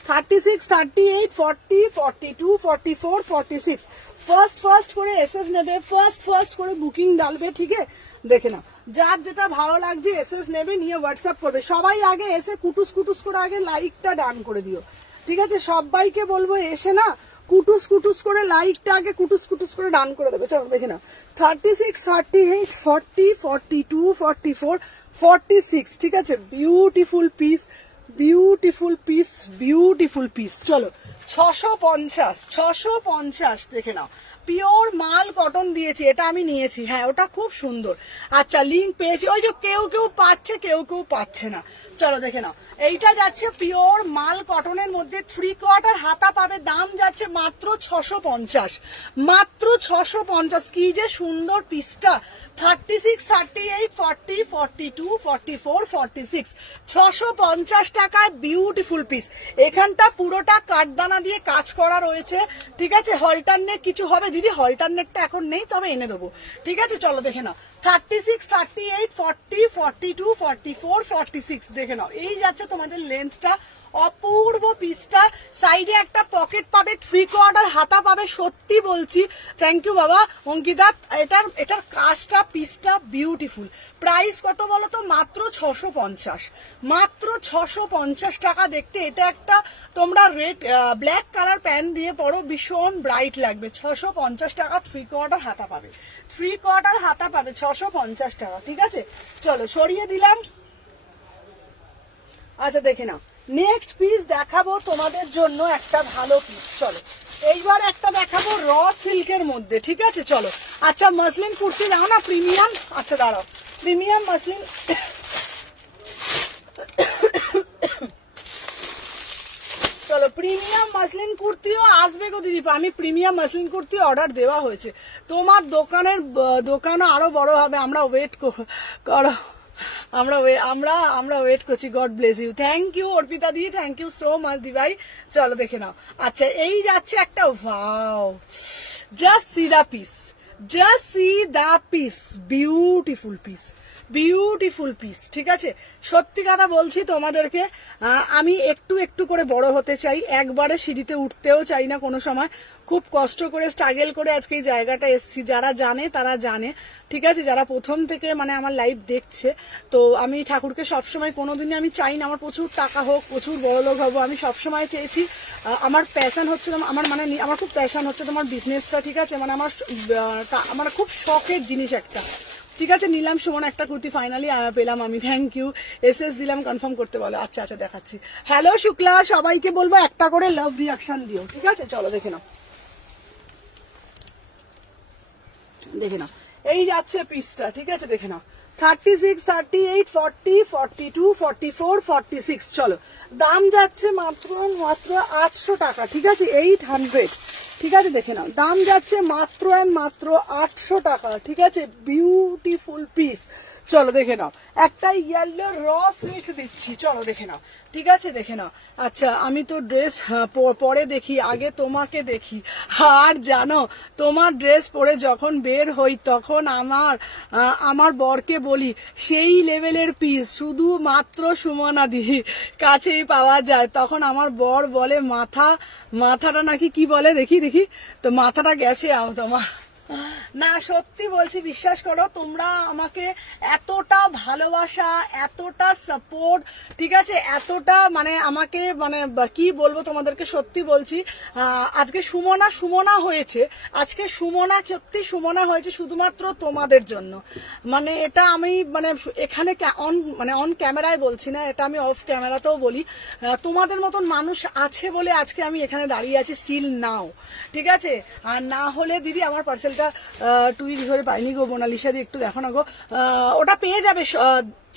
36, 38, 40, 42, 44, 46, ফার্স্ট করে এসএস নেবে, ফার্স্ট করে বুকিং ডালবে, ঠিক আছে? দেখে নাও, যার যেটা ভালো লাগছে এসএস নেবে, নিয়ে হোয়াটসঅ্যাপ করবে। সবাই আগে এসে কুটুস করে আগে লাইকটা ডান করে দিও, ঠিক আছে? সবাইকে বলবো এসে না কুটুস করে লাইকটা আগে কুটুস করে ডান করে দেবে। চলো দেখে নাও, 36, 38, 40, 42, 44, 46, ঠিক আছে? Beautiful piece. চলো 650 দেখে নাও, পিওর মাল কটন দিয়েছি, এটা আমি নিয়েছি, হ্যাঁ ওটা খুব সুন্দর। আচ্ছা লিংক পেয়েছি, ওই যে কেউ পাচ্ছে কেউ পাচ্ছে না। চলো দেখে নাও, এইটা যাচ্ছে পিওর মাল কটনের মধ্যে 3/4 হাতা পাবে, দাম যাচ্ছে মাত্র 650, মাত্র 650। কি যে সুন্দর পিসটা, 36, 38, 40, 42, 44, 46, 650 টাকায় বিউটিফুল পিস। এখানটা পুরোটা কাঠদানা দিয়ে কাজ করা রয়েছে, ঠিক আছে? হলটারনেট কিছু হবে দিদি, হলটারনেটটা এখন নেই, তবে এনে দেবো, ঠিক আছে? চলো দেখে নাও, 36, 38, 40, 42, 44, 46 দেখে নাও। এই যাচ্ছে তোমাদের লেন্থটা, অপূর্ব পিসটা। সাইডে একটা পকেট পাবে, 3/4 হাতা পাবে, সত্যি বলছি। থ্যাংক ইউ বাবা অঙ্কিতা, এটার কাজটা পিসটা বিউটিফুল। প্রাইস কত বলো তো? মাত্র 650, মাত্র 650 টাকা। দেখতে এটা একটা তোমরা রেড ব্ল্যাক কালার প্যান্ট দিয়ে পরো, ভীষণ ব্রাইট লাগবে। 650 টাকা 3/4 হাতা পাবে, 3/4 হাতা পাবে 650 টাকা, ঠিক আছে? চলো সরিয়ে দিলাম। আচ্ছা দেখে নাও, নেক্সট পিস দেখাবো তোমাদের জন্য একটা ভালো পিস। চলো এইবার একটা দেখাবো র সিল্কের মধ্যে, ঠিক আছে? চলো আচ্ছা মসলিন কুর্তি দাও না, প্রিমিয়াম। আচ্ছা দাঁড়াও, প্রিমিয়াম মসলিন চলো প্রিমিয়াম মাসলিন কুর্তিও আসবে গো দিদি। আমি প্রিমিয়াম মাসলিন কুর্তি অর্ডার দেওয়া হয়েছে, তোমার দোকানও আরো বড় হবে। আমরা ওয়েট করো, আমরা ওয়েট করছি। God bless you. Thank you Arpita দি, থ্যাংক ইউ সো মাচ দি ভাই। চলো দেখে নাও। আচ্ছা এই যাচ্ছে একটা, wow, just see the piece, beautiful piece, ঠিক আছে? সত্যি কথা বলছি তোমাদেরকে, আমি একটু করে বড় হতে চাই, একবারে সিঁড়িতে উঠতেও চাই না কোনো সময়। খুব কষ্ট করে স্ট্রাগল করে আজকে এই জায়গাটা এসেছি। যারা জানে তারা জানে, ঠিক আছে? যারা প্রথম থেকে মানে আমার লাইফ দেখছে, তো আমি ঠাকুরকে সবসময় কোনোদিনই আমি চাই না আমার প্রচুর টাকা হোক, প্রচুর বড়লোক হবো। আমি সবসময় চেয়েছি, আমার প্যাশন হচ্ছে আমার খুব প্যাশন হচ্ছে তোমার বিজনেসটা, ঠিক আছে? মানে আমার খুব শখের জিনিস একটা, ঠিক আছে? নিলাম সুমন একটা কুর্তি, ফাইনালি পেলাম আমি, থ্যাংক ইউ। এসএস দিলাম, কনফার্ম করতে বলো। আচ্ছা দেখাচ্ছি। হ্যালো শুক্লা, সবাইকে বলবো একটা করে লাভ রিয়াকশন দিও, ঠিক আছে? চলো দেখে নাও, এই যাচ্ছে পিসটা, ঠিক আছে? দেখে নাও, 36, 38, 40, 42, 44, 46। চলো দাম যাচ্ছে মাত্র 800 টাকা, ঠিক আছে? 800, ঠিক আছে? দেখে নাও, দাম যাচ্ছে মাত্র 800 টাকা, ঠিক আছে? Beautiful piece. চলো দেখে নাও, একটা ইয়েলো র সিল্ক দিচ্ছি, চলো দেখে নাও, ঠিক আছে? দেখে নাও। আচ্ছা আমি তো ড্রেস পরে দেখি, আগে তোমাকে দেখি। আর জানো, তোমার ড্রেস পরে যখন বের হই তখন আমার বরকে বলি সেই লেভেলের পিস শুধু মাত্র সুমনা দি কাছেই পাওয়া যায়। তখন আমার বর বলে মাথাটা নাকি কি বলে, দেখি তো মাথাটা গেছে তোমার। না সত্যি বলছি, বিশ্বাস করো, তোমরা আমাকে এতটা ভালোবাসা, এতটা সাপোর্ট, ঠিক আছে? এতটা মানে আমাকে মানে কি বলবো তোমাদেরকে, সত্যি বলছি। আজকে সুমনা হয়েছে, আজকে সত্যি সুমনা হয়েছে শুধুমাত্র তোমাদের জন্য। মানে এটা আমি মানে এখানে অন ক্যামেরায় বলছি না, এটা আমি অফ ক্যামেরাতেও বলি। তোমাদের মতন মানুষ আছে বলে আজকে আমি এখানে দাঁড়িয়ে আছি স্টিল নাও, ঠিক আছে? আর না হলে দিদি আমার পার্সেলটা 2 weeks ধরে পাইনি গো। মোনালিসা দি একটু দেখো না গো, ওটা পেয়ে যাবে।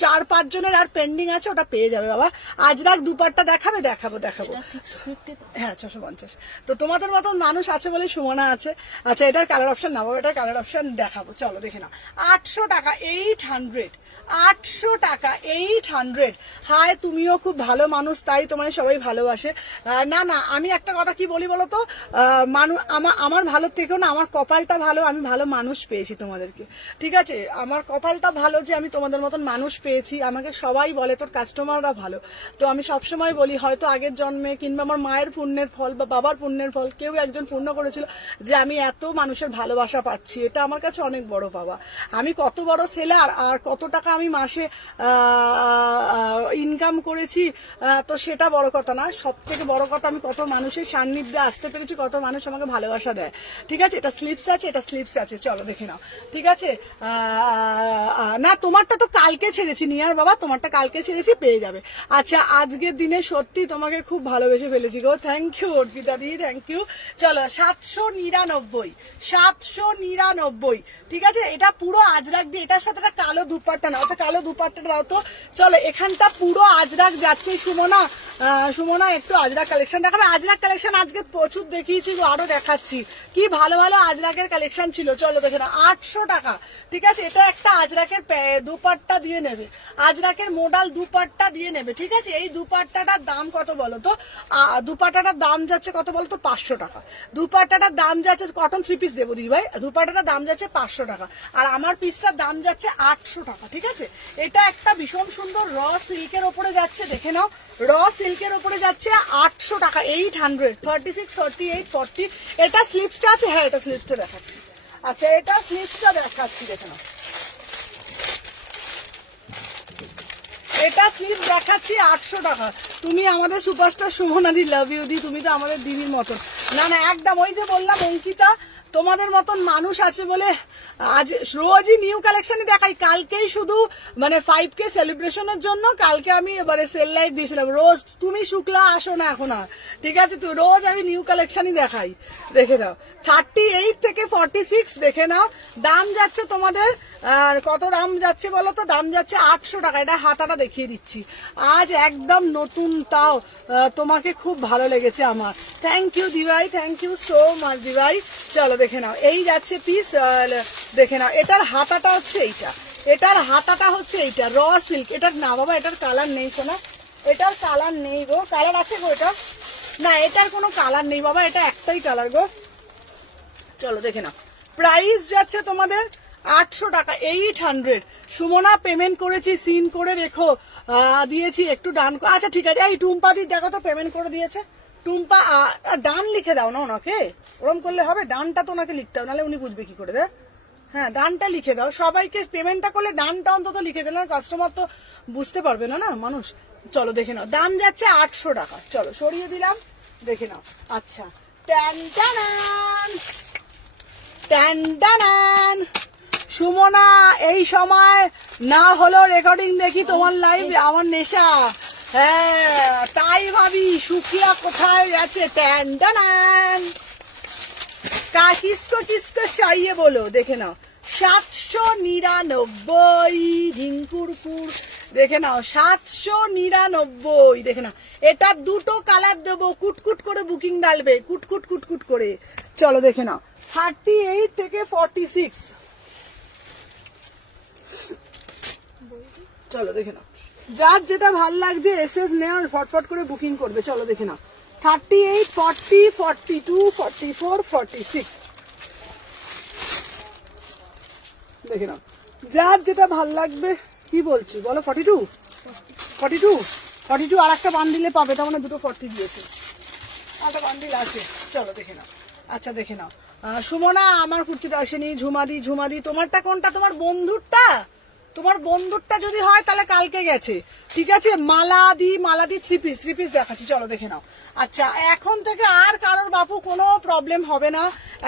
4-5 জনের আর পেন্ডিং আছে, ওটা পেয়ে যাবে বাবা। আজ রাত দুপারটা দেখাবো। হ্যাঁ 650। তো তোমাদের মতন মানুষ আছে বলে সুমনা আছে। আচ্ছা এটার কালার অপশন নাও, এটার কালার অপশন দেখাবো, চলো দেখে নাও। 800 টাকা, 800 টাকা, 800। হাই, তুমিও খুব ভালো মানুষ, তাই তোমায় সবাই ভালোবাসে। না আমি একটা কথা কি বলি বলো তো, আমার ভালো থেকেও না, আমার কপালটা ভালো, আমি ভালো মানুষ পেয়েছি তোমাদেরকে, ঠিক আছে? আমার কপালটা ভালো যে আমি তোমাদের মতন মানুষ পেয়েছি, আমাকে সবাই বলে তোর কাস্টমাররা ভালো। তো আমি সবসময় বলি হয়তো আগের জন্মে কিংবা আমার মায়ের পুণ্যের ফল বা বাবার পুণ্যের ফল কেউ একজন পূর্ণ করেছিল যে আমি এত মানুষের ভালোবাসা পাচ্ছি, এটা আমার কাছে অনেক বড় পাওয়া। আমি কত বড় সেলার আর কত টাকা আমি মাসে ইনকাম করেছি তো সেটা বড় কথা না, সব থেকে বড় কথা আমি কত মানুষের সান্নিধ্যে আসতে পেরেছি, কত মানুষ আমাকে ভালোবাসা দেয়। ঠিক আছে, এটা স্লিপস আছে, এটা স্লিপস আছে, চলো দেখে নাও। ঠিক আছে, না তোমারটা তো কালকে ছেড়েছি নিয়ার বাবা, তোমারটা কালকে ছেড়েছি, পেয়ে যাবে। আচ্ছা, আজকের দিনে সত্যি তোমাকে খুব ভালোবেসে ফেলেছি গো, থ্যাংক ইউ অর্পিতা দি, থ্যাংক ইউ। চলো 799, 799। ঠিক আছে, এটা পুরো আজরাক দিয়ে, এটার সাথে একটা কালো দুপাট্টা নাও। আচ্ছা, কালো দুপাট্টাটা দাও তো। চলো, এখানটা পুরো আজরাক যাচ্ছে। সুমনা, সুমনা একটু আজরাক কালেকশন দেখাবে। আজরাক কালেকশন আজকে প্রচুর দেখিয়েছি গো, আরো দেখাচ্ছি। কি ভালো ভালো আজরাকের কালেকশন ছিল, চলো দেখে নাও। 800 টাকা। ঠিক আছে, এটা একটা আজরাকের দুপাট্টা দিয়ে নেবে, আজরাকের মোডাল দুপাট্টা দিয়ে নেবে। ঠিক আছে, এই দুপাট্টাটার দাম কত বলো তো? দুপাট্টাটার দাম যাচ্ছে কত বলো তো? 500 টাকা। দুপাট্টাটার দাম যাচ্ছে, কটন 3 পিস দেবো দিদি ভাই, দুপাট্টাটার দাম যাচ্ছে 500 টাকা, আর আমার পিসটার দাম যাচ্ছে 800 টাকা। ঠিক আছে, এটা একটা ভীষণ সুন্দর র সিল্কের ওপরে যাচ্ছে, দেখে নাও। র সিল্কের ওপরে যাচ্ছে 800 টাকা, 800, 36, 38, 40। এটা স্লিপসটা আছে, হ্যাঁ এটা স্লিপসটা দেখাচ্ছি। আচ্ছা, এটা স্লিপসটা দেখাচ্ছি, দেখে নাও। এটা স্লিপ দেখাচ্ছি 800 টাকা। তুমি আমাদের সুপারস্টার সুমনা দি, লাভ ইউ দি, তুমি তো আমাদের দিদির মতন। না না, একদম ওই যে বললাম অঙ্কিতা, তোমাদের মতন মানুষ আছে বলে আজ রোজই নিউ কালেকশনই দেখাই। কালকেই শুধু মানে 5K সেলিব্রেশনের জন্য কালকে আমি এবারে সেল লাইভ দিয়েছিলাম। রোজ তুমি শুক্লা আসো না এখন আর, ঠিক আছে, তো রোজ আমি নিউ কালেকশনই দেখাই। দেখে নাও 38 থেকে 46, দেখে নাও। দাম যাচ্ছে তোমাদের, আর কত দাম যাচ্ছে বলো তো? দাম যাচ্ছে 800 টাকা। এটা হাতাটা দেখিয়ে দিচ্ছি, আজ একদম নতুন, তাও তোমাকে খুব ভালো লেগেছে আমার। থ্যাংক ইউ দিভাই, থ্যাংক ইউ সো মাচ দিভাই। চলো দেখে নাও, এই যাচ্ছে পিস, দেখে নাও। এটার হাতাটা হচ্ছে এইটা, এটার হাতাটা হচ্ছে এইটা র সিল্ক। এটার না বাবা, এটার কালার নেই কোনো, এটার কালার নেই গো। কালার আছে গো এটা? না, এটার কোনো কালার নেই বাবা, এটা একটাই কালার গো। চলো দেখে নাও, প্রাইস যাচ্ছে তোমাদের 800 টাকা, 800। সুমনা পেমেন্ট করেছি, সিন করে রেখো, দিয়েছি একটু ডান। আচ্ছা ঠিক আছে, এই টুম্পা দি দেখো তো পেমেন্ট করে দিয়েছে। টুম্পা ডান লিখে দাও না ওনাকে, ওরম করলে হবে? ডানটা তো ওনাকে লিখতে হবে, নাহলে উনি বুঝবে কি করে। হ্যাঁ, ডানটা লিখে দাও। সবাইকে পেমেন্টটা করলে ডানটা অন্তত লিখে দিলে, কাস্টমার তো বুঝতে পারবে না, না মানুষ। চলো দেখে নাও, দাম যাচ্ছে 800 টাকা। চলো সরিয়ে দিলাম, দেখে নাও। আচ্ছা, টান টানান টান টানান। সুমনা, এই সময় না হলো রেকর্ডিং দেখি তোমার লাইভ, আমার নেশা। হ্যাঁ, তাই ভাবি শুক্লা কোথায় গেছে। টান টানান, কিসকো কিসকো চাইয়ে বলো, দেখে নাও। 799 ঢিঙ্কুরপুর, দেখে নাও 799, দেখে নাও। এটা দুটো কালার দেবো, কুটকুট করে বুকিং ডালবে, কুটকুট কুটকুট করে। চলো দেখে নাও, 38 থেকে 46। চলো দেখে নাও, যার যেটা ভাল লাগছে এসএস নেওয়ার ফটফট করে বুকিং করবে। চলো দেখে নাও, 38, 40, 42, 44, 46। দেখে নাও, যার যেটা ভাল লাগবে। কি বলছি বলো? 42, 42, 42 আর একটা বান্ডিলে পাবে, তার মানে দুটো 40 দিয়েছে, একটা বান্ডিল আছে। চলো দেখে নাও। আচ্ছা দেখে নাও, সুমনা আমার কুর্তিটা আসেনি। ঝুমাদি, ঝুমাদি তোমারটা কোনটা? তোমার বন্ধুরটা, তোমার বন্ধুরটা যদি হয় তাহলে কালকে গেছে। ঠিক আছে, মালাদি, মালাদি 3 পিস, 3 পিস দেখাচ্ছি, চলো দেখে নাও। আচ্ছা, এখন থেকে আর কারোর বাপু কোনো প্রবলেম হবে না,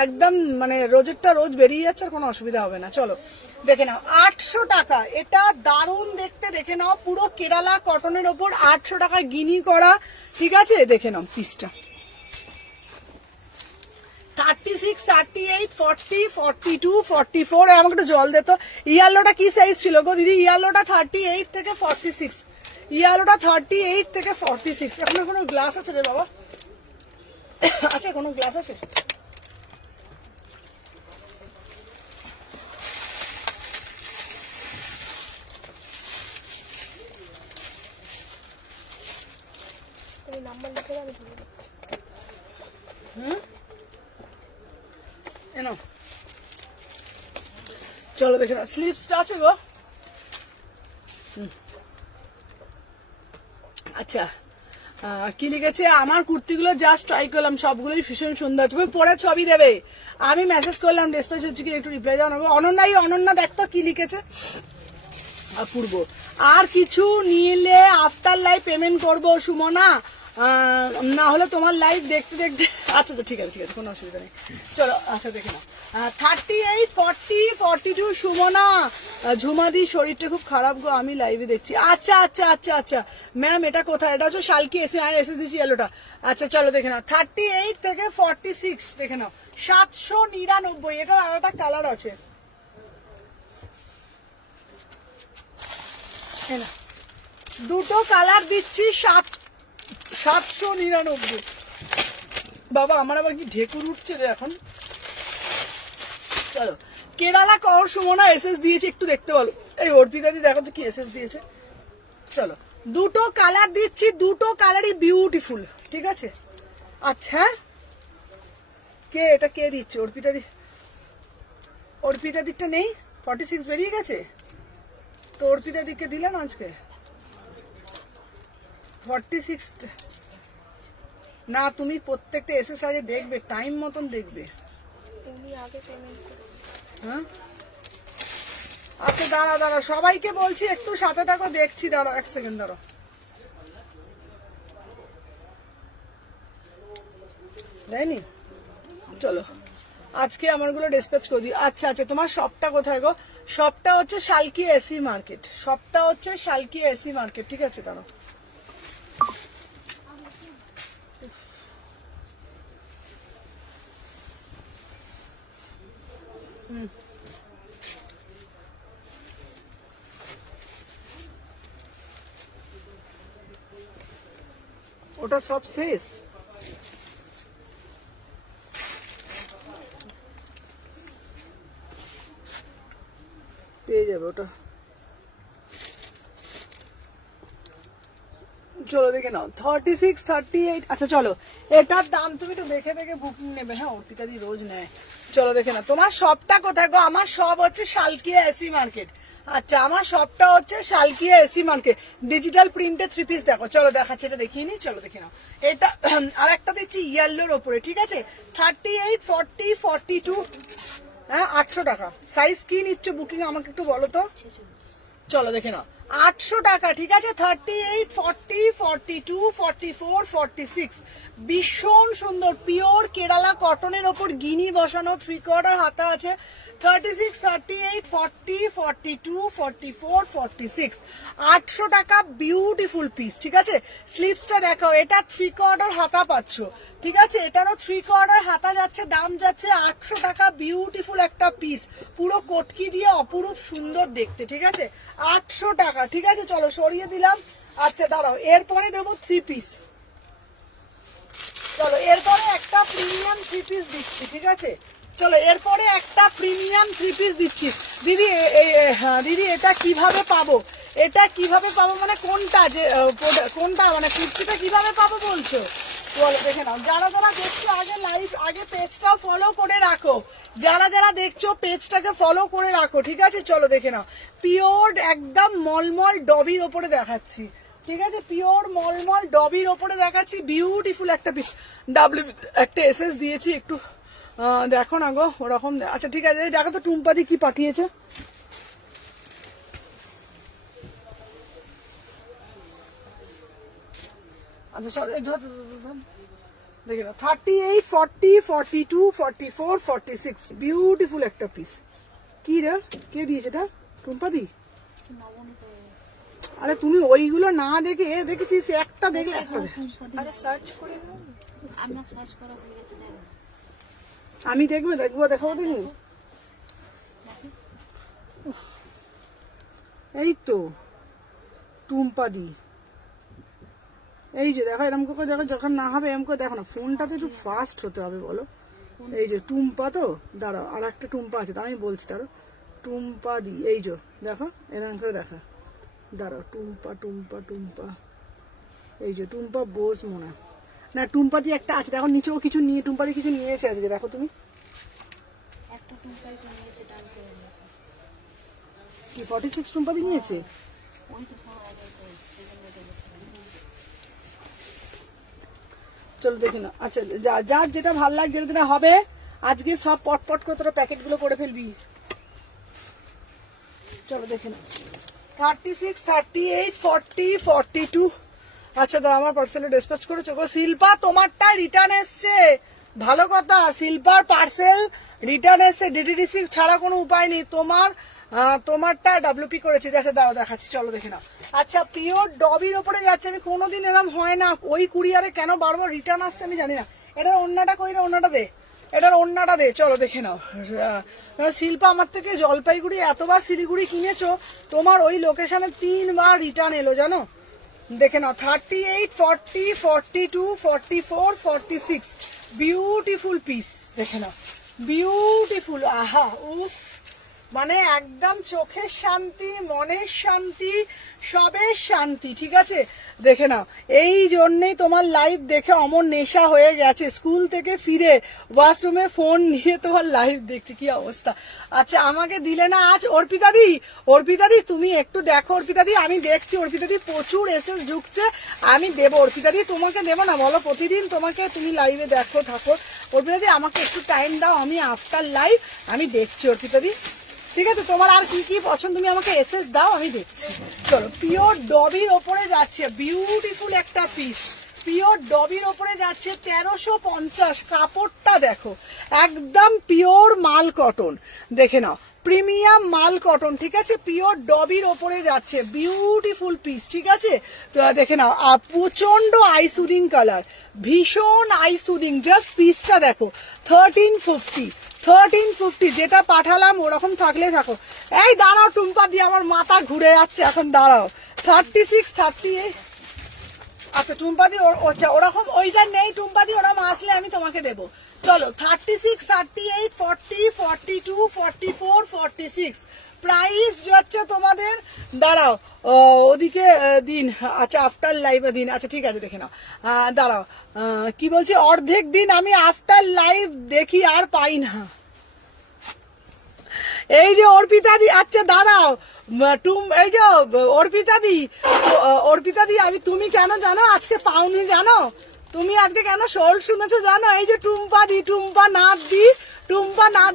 একদম মানে রোজেরটা রোজ বেরিয়ে যাচ্ছে, আর কোনো অসুবিধা হবে না। চলো দেখে নাও, 800 টাকা। এটা দারুণ দেখতে, দেখে নাও, পুরো কেরালা কটনের ওপর 800 টাকা গিনি করা। ঠিক আছে, দেখে নাও পিসটা। 36, 38, 40, 42, 44। আমাকে একটু জল দে তো। ইয়ালোটা কি সাইজ ছিল গো দিদি? ইয়ালোটা 38 থেকে 46, ইয়ালোটা 38 থেকে 46। এখন কোনো গ্লাস আছে রে বাবা? আচ্ছা, কোনো গ্লাস আছে? নাম্বার লিখে দাও, আমি বলে দিচ্ছি। এনো, চলো দেখে নাও, স্লিপসটা আছে গো। আচ্ছা কি লিখেছে, আমার কুর্তিগুলো জাস্ট ট্রাই করলাম, সবগুলোই ভীষণ সুন্দর, তুমি পরে ছবি দেবে। আমি মেসেজ করলাম ডেসপ্যাচ হচ্ছে কি, একটু রিপ্লাই দাও না। অনন্যা দেখ তো কি লিখেছে। অপূর্ব, আর কিছু নিলে আফটার লাইভ পেমেন্ট করবো সুমনা, না হলে তোমার লাইভ দেখতে দেখতে। আচ্ছা ঠিক আছে কোনো অসুবিধা নেই, চলো। আচ্ছা দেখে নাও 38 40 42 সুমনা, ঝুমাদি শরীরটা খুব খারাপ গো, আমি লাইভে দেখছি। আচ্ছা ম্যাম এটা কোথায়, এটা হচ্ছে শালকি এসে এসে দিচ্ছি এলোটা। আচ্ছা চলো দেখে নাও 38 থেকে 46 দেখে নাও 799। এটা আর একটা কালার আছে, দুটো কালার দিচ্ছি 799। বাবা আমার আবার কি ঢেকুর উঠছে রে এখন। চলো কেরালা কর সুমনা এসএস দিয়েছে, একটু দেখতে বলো। এই অর্পিতাদি দেখো তো কি এসএস দিয়েছে। চলো দুটো কালার দিচ্ছি, দুটো কালারই বিউটিফুল, ঠিক আছে। আচ্ছা কে এটা কে দিচ্ছে, অর্পিতাদিরটা নেই, 46 বেরিয়ে গেছে তো। অর্পিতাদিকে দিলেন আজকে 46 না, তুমি প্রত্যেকটা এসএস আগে দেখবে, টাইম মতন দেখবে। উনি আগে পেমেন্ট করেছে। হ্যাঁ আচ্ছা দাঁড়া সবাইকে বলছি একটু সাথে থাকো, দেখছি, দাঁড়া 1 সেকেন্ড দাঁড়া। দেয়নি, চলো আজকে আমারগুলো ডিসপ্যাচ করে দিই। আচ্ছা তোমার শপটা কোথায় গো? শপটা হচ্ছে শালকি এসি মার্কেট, ঠিক আছে দাঁড়াও। ওটা সব শেষ, পেয়ে যাবে ওটা। চলো দেখে নাও 36 38। আচ্ছা চলো এটার দাম তুমি তো দেখে বুকিং নেবে। হ্যাঁ অর্পিতাদি রোজ নেয়। চলো দেখে নাও তোমার শপটা কোথায় গো? আমার শপ হচ্ছে শালকিয়া এসি মার্কেট। আচ্ছা আমার শপটা হচ্ছে শালকিয়া এসি মার্কেট। ডিজিটাল প্রিন্টের 3 পিস দেখো, চলো দেখাচ্ছি, এটা দেখিয়ে নি, চলো দেখে নাও। এটা আর একটা দিচ্ছি ইয়েলোর ওপরে, ঠিক আছে। 38 40 42, হ্যাঁ 800 টাকা। সাইজ কি নিচ্ছ বুকিং আমাকে একটু বলো তো। চলো দেখে নাও 800 টাকা, ঠিক আছে। 38 40 42 44 46 ভীষণ সুন্দর পিওর কেরালা কটনের ওপর গিনি বসানো 3/4 হাতা আছে। 36 38 40 42 44 46 800 টাকা, বিউটিফুল পিস, ঠিক আছে। স্লিভসটা দেখাও, এটা 3/4 হাতা পাচ্ছ, ঠিক আছে। এটারও 3/4 হাতা যাচ্ছে, দাম যাচ্ছে 800 টাকা। বিউটিফুল একটা পিস, পুরো কটকি দিয়ে অপরূপ সুন্দর দেখতে, ঠিক আছে। 800 টাকা, ঠিক আছে। চলো সরিয়ে দিলাম। আচ্ছা দাঁড়াও, এরপরে দেবো 3 পিস। চলো এরপরে একটা প্রিমিয়াম 3 পিস দিচ্ছি, ঠিক আছে। চলো এরপরে একটা প্রিমিয়াম 3 পিস দিচ্ছি। দিদি দিদি এটা কিভাবে পাবো? মানে কোনটা, যে কোনটা মানে কুর্তিটা কিভাবে পাবো বলছো? বলো দেখে নাও। যারা দেখছো আগে লাইভ, আগে পেজটা ফলো করে রাখো। যারা দেখছো পেজটাকে ফলো করে রাখো, ঠিক আছে। চলো দেখে নাও, পিওর একদম মলমল ডবির ওপরে দেখাচ্ছি, ঠিক আছে। পিওর মলমল ডবির ওপরে দেখাচ্ছি, বিউটিফুল একটা পিস। ডাব্লিউ একটা এসএস দিয়েছি, একটু দেখো না গো ওরকম। আচ্ছা ঠিক আছে, দেখো তো টুম্পাদি কি পাঠিয়েছে। আচ্ছা দেখে নাও 38 40 42 44 46 বিউটিফুল একটা পিস। কি রে কে দিয়েছে এটা? টুম্পাদি? আরে তুমি ওইগুলো না দেখে দেখেছিস, একটা দেখে একটা আরে সার্চ করে আমরা সার্চ করা হয়ে গেছে। আমি দেখাবো দেখি। এই তো টুম্পাদি, এই যে দেখো, এরকম করে দেখো, যখন না হবে এরকম করে দেখো না। ফোনটা তো একটু ফাস্ট হতে হবে বলো। এই যে টুম্পা, তো দাঁড়াও আর একটা টুম্পা আছে, তা আমি বলছি দাঁড়াও। টুম্পাদি, এই যে দেখো এরকম করে দেখা, দাঁড়াও। টুম্পা এই যে টুম্পা বোস মনে না, টুম্পাদি একটা আছে দেখো, নিচেও কিছু নিয়ে, টুম্পাদি কিছু নিয়েছে আজকে, দেখো তুমি। একটা টুম্পাই তো নিয়েছে, ডান করে নিয়েছে। কি 46 টুম্পাদি নিয়েছে? ওই তো সব আগে তো চলো দেখে নাও। আচ্ছা যার যেটা ভাল লাগছে যেটা হবে আজকে সব পট করে তোরা প্যাকেট গুলো করে ফেলবি। চলো দেখে নাও 36, 38, 40, 42। আচ্ছা দাদা আমার পার্সেলে ডিসপাস করেছো গো। শিল্পা তোমারটা রিটার্ন এসছে, ভালো কথা। শিল্পার পার্সেল রিটার্ন এসছে, ডিটিডিসি ছাড়া কোনো উপায় নেই। তোমারটা ডাব্লিউপি করেছে। আচ্ছা দাঁড়াও দেখাচ্ছি, চলো দেখে নাও। আচ্ছা পিওর ডবির ওপরে যাচ্ছে, আমি কোনোদিন এরম হয় না। ওই কুরিয়ারে কেন বারবার রিটার্ন আসছে আমি জানি না। এটার অন্যটা কই রে, অন্যটা দে, এটার অন্যটা দে। চলো দেখে নাও। শিল্পা আমার থেকে জলপাইগুড়ি এতবার শিলিগুড়ি কিনেছো, তোমার ওই লোকেশনে 3 বার রিটার্ন এলো জানো। দেখে নাও 38, 40, 42, 44, 46 বিউটিফুল পিস। দেখে নাও বিউটিফুল। আহা উফ, মানে একদম চোখের শান্তি, মনের শান্তি, সবের শান্তি। ঠিক আছে দেখে নাও, এই জন্যই তোমার লাইভ দেখে অমর নেশা হয়ে গেছে। স্কুল থেকে ফিরে ওয়াশরুমে ফোন নিয়ে তোমার লাইভ দেখছি, কি অবস্থা। আচ্ছা আমাকে দিলে না আজ অর্পিতাদি? অর্পিতাদি তুমি একটু দেখো। অর্পিতাদি আমি দেখছি, অর্পিতাদি প্রচুর এসএস ঢুকছে, আমি দেবো। অর্পিতাদি তোমাকে দেবো না বলো? প্রতিদিন তোমাকে, তুমি লাইভে দেখো থাকো। অর্পিতাদি আমাকে একটু টাইম দাও, আমি আফটার লাইভ আমি দেখছি অর্পিতাদি। ঠিক আছে তোমার আর কি কি পছন্দ তুমি আমাকে এসএস দাও, আমি দেখছি। চলো পিওর ডবির ওপরে যাচ্ছে বিউটিফুল একটা পিস, পিওর ডবির ওপরে যাচ্ছে 1350। কাপড়টা দেখো একদম পিওর মাল কটন, দেখে নাও প্রিমিয়াম মাল কটন। ঠিক আছে পিওর ডবির ওপরে যাচ্ছে বিউটিফুল পিস। ঠিক আছে তো দেখে নাও, প্রচন্ড আইসুদিং কালার, ভীষণ আইসুদিং। জাস্ট পিসটা দেখো 1350 যেটা পাঠালাম ওরকম থাকলে থাকো। এই দাঁড়াও টুম্পা দিয়ে, আমার মাথা ঘুরে যাচ্ছে এখন, দাঁড়াও। 36, 38। আচ্ছা টুম্পাদি ওরকম ওইটা নেই টুম্পাদি, ওরকম আসলে আমি তোমাকে দেবো। চলো 36, 38, 40, 42, 44, 46 প্রাইস যাচ্ছে তোমাদের। দাঁড়াও ওদিকে দিন, আচ্ছা আফটার লাইভে দিন। আচ্ছা ঠিক আছে দেখে নাও। দাঁড়াও কি বলছি, অর্ধেক দিন আমি আফটার লাইভ দেখি আর পাই না। এই যে অর্পিতাদি, আচ্ছা দাঁড়াও এই যে অর্পিতাদি আমি, তুমি কেন জানো আজকে পাওনি জানো? তুমি আজকে কেন শোল শুনেছো জানো? এই যে টুম্পা নাথ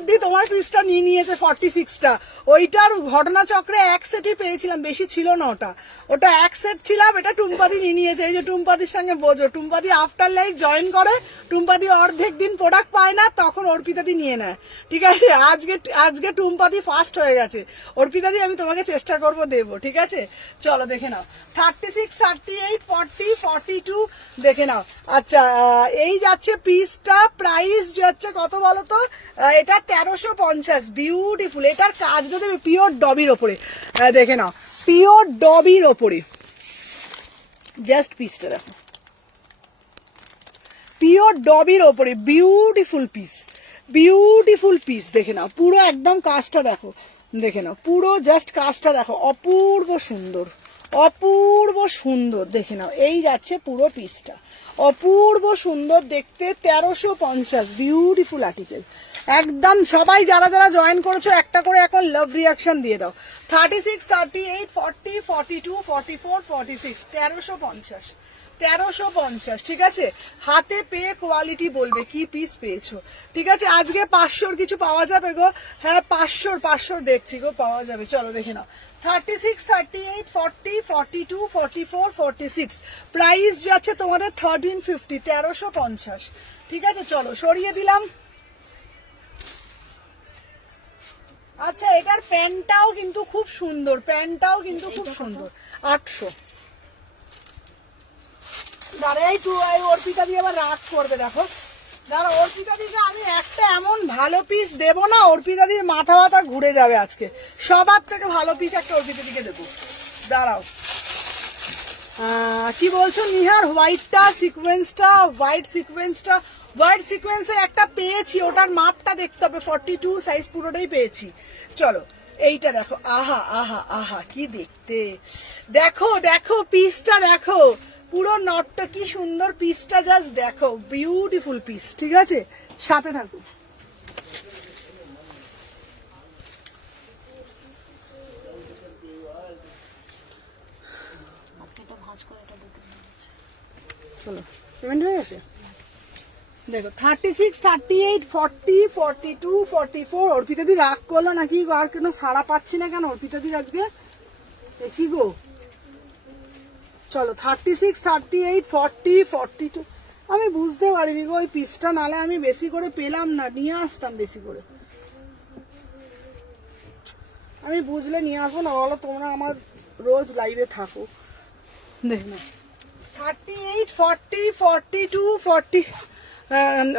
দি তোমার পিসটা নিয়ে নিয়েছে 46টা। ওইটার ঘটনাচক্রে এক সেটই পেয়েছিলাম, বেশি ছিল না। ওটা এক সেট ছিলাম, এটা টুম্পাদি নিয়ে নিয়েছে। এই যে টুম্পাদির সঙ্গে বোঝো, টুম্পাদি আফটার লাইভ জয়েন করে, টুম্পাদি অর্ধেক দিন প্রোডাক্ট পায় না, তখন অর্পিতাদি নিয়ে নেয়। ঠিক আছে আজকে টুম্পাদি ফার্স্ট হয়ে গেছে। অর্পিতাদি আমি তোমাকে চেষ্টা করবো দেবো। ঠিক আছে চলো দেখে নাও 36, 38, 40, 42 দেখে নাও। আচ্ছা এই যাচ্ছে পিসটা, প্রাইস যাচ্ছে কত বলো তো? এটা 1350 বিউটিফুল। এটার কাজটা দেবে পিওর ডবির ওপরে, দেখে নাও পিওর ডবির ওপরে। জাস্ট পিসটা দেখো পিওর ডবির ওপরে, বিউটিফুল পিস। দেখে নাও পুরো একদম কাজটা দেখো, দেখে নাও পুরো জাস্ট কাজটা দেখো, অপূর্ব সুন্দর। দেখে নাও এই যাচ্ছে পুরো পিসটা, অপূর্ব সুন্দর দেখতে। 1350 বিউটিফুল আর্টিকেল একদম। সবাই যারা জয়েন করেছো একটা করে এখন লাভ রিয়াকশন দিয়ে দাও। 36, 38, 40, 42, 44, 46 1350। ঠিক আছে হাতে পেয়ে কোয়ালিটি বলবে কি পিস পেয়েছো। ঠিক আছে আজকে 500 কিছু পাওয়া যাবে গো। হ্যাঁ 500 দেখছি গো, পাওয়া যাবে। চলো দেখে নাও 36, 38, 40, 42, 44, 46 প্রাইস যাচ্ছে তোমাদের 1350 1350। ঠিক আছে চলো সরিয়ে দিলাম। আচ্ছা এটার প্যান্টটাও কিন্তু খুব সুন্দর, 800। দাঁড়াই অর্পিতা দিয়ে আবার রাগ করবে দেখো। দাঁড়া অর্পিতা দিকে আমি একটা এমন ভালো পিস দেবো না, অর্পিতা দিয়ে মাথা ঘুরে যাবে আজকে। সবার থেকে ভালো পিস একটা অর্পিতা দিকে দেবো। দাঁড়াও কি বলছো নিহার? হোয়াইট সিকোয়েন্সের একটা পেয়েছি, ওটার মাপটা দেখতে হবে, 42 সাইজ পুরোটাই পেয়েছি। চলো এইটা দেখো, আহা কি দেখতে। দেখো পিসটা দেখো, পুরো নটটা কি সুন্দর পিসটা, জাস্ট দেখো বিউটিফুল পিস। ঠিক আছে সাথে থাকো। চলো পেমেন্ট হয়ে গেছে। দেখো 36, 38, 40, 42, 44। অর্পিতা দি রাগ করলো নাকি গো? আর কেন সাড়া পাচ্ছি না কেন অর্পিতা দির আজকে? কি গো, চলো 36, 38, 40, 42। আমি বুঝতে পারিনি গো ওই পিসটা, নালে আমি বেশি করে পেলাম না, নিয়ে আসতাম বেশি করে। আমি বুঝলে নিয়ে আসবো না, বলো তোমরা আমার রোজ লাইভে থাকো। দেখ না 38, 40, 42, 40।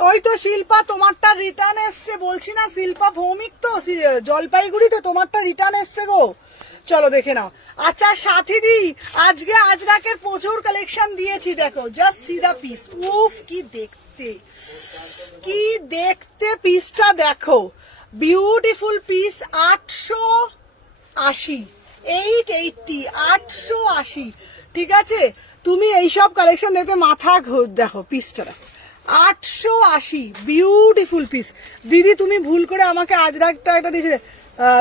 ওই তো শিল্পা তোমারটা রিটার্ন এসছে, বলছি না শিল্পা ভৌমিক তো জলপাইগুড়িতে তোমারটা রিটার্ন এসছে গো। চলো দেখে নাও। আচ্ছা সাথী দি, আজকে আজরাকের প্রচুর কালেকশন দিয়েছি, দেখো জাস্ট সি দা পিস। উফ কি দেখতে, কি দেখতে পিসটা দেখো, বিউটিফুল পিস। 880, 880, 880। ঠিক আছে, তুমি এইসব কালেকশন দেখতে মাথা দেখো পিসটা দেখো, 880, বিউটিফুল পিস। দিদি তুমি ভুল করে আমাকে আজরাকটা একটা দিয়েছিলে,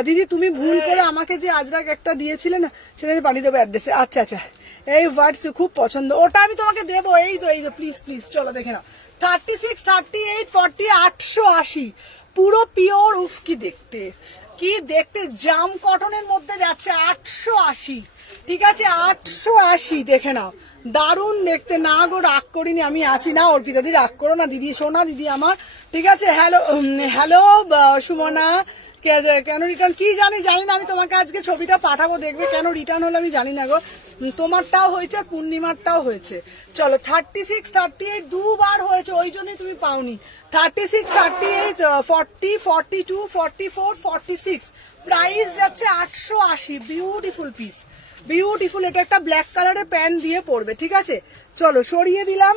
দিদি তুমি ভুল করে আমাকে যে আজরাক একটা দিয়েছিলে না, সেটা আমি পাঠিয়ে দেবো অ্যাড্রেসে। আচ্ছা আচ্ছা, এই ওয়ার্ডস খুব পছন্দ, ওটা আমি তোমাকে দেবো। এই তো প্লিজ প্লিজ চলো দেখে নাও। 36, 38, 40, 880, পুরো পিওর। উফ কি দেখতে, কি দেখতে, জাম কটনের মধ্যে যাচ্ছে। 880, ঠিক আছে 880, দেখে নাও, দারুণ দেখতে। না গো রাগ করিনি, আমি আছি না। অর্পিতা দি রাগ করো না, দিদি সোনা দিদি আমার, ঠিক আছে। হ্যালো হ্যালো সুমনা, কেন রিটার্ন কি জানি না। আমি তোমাকে আজকে ছবিটা পাঠাবো, দেখবে কেন রিটার্ন হলো আমি জানি না গো। তোমারটাও হয়েছে, পূর্ণিমারটাও হয়েছে। চলো 36, 38 দুবার হয়েছে, ওই জন্যই তুমি পাওনি। 36, 38, 40, 42, 44, 46, প্রাইস যাচ্ছে 880। Beautiful piece, beautiful. এটা একটা ব্ল্যাক কালারের প্যান্ট দিয়ে পরবে, ঠিক আছে। চলো সরিয়ে দিলাম,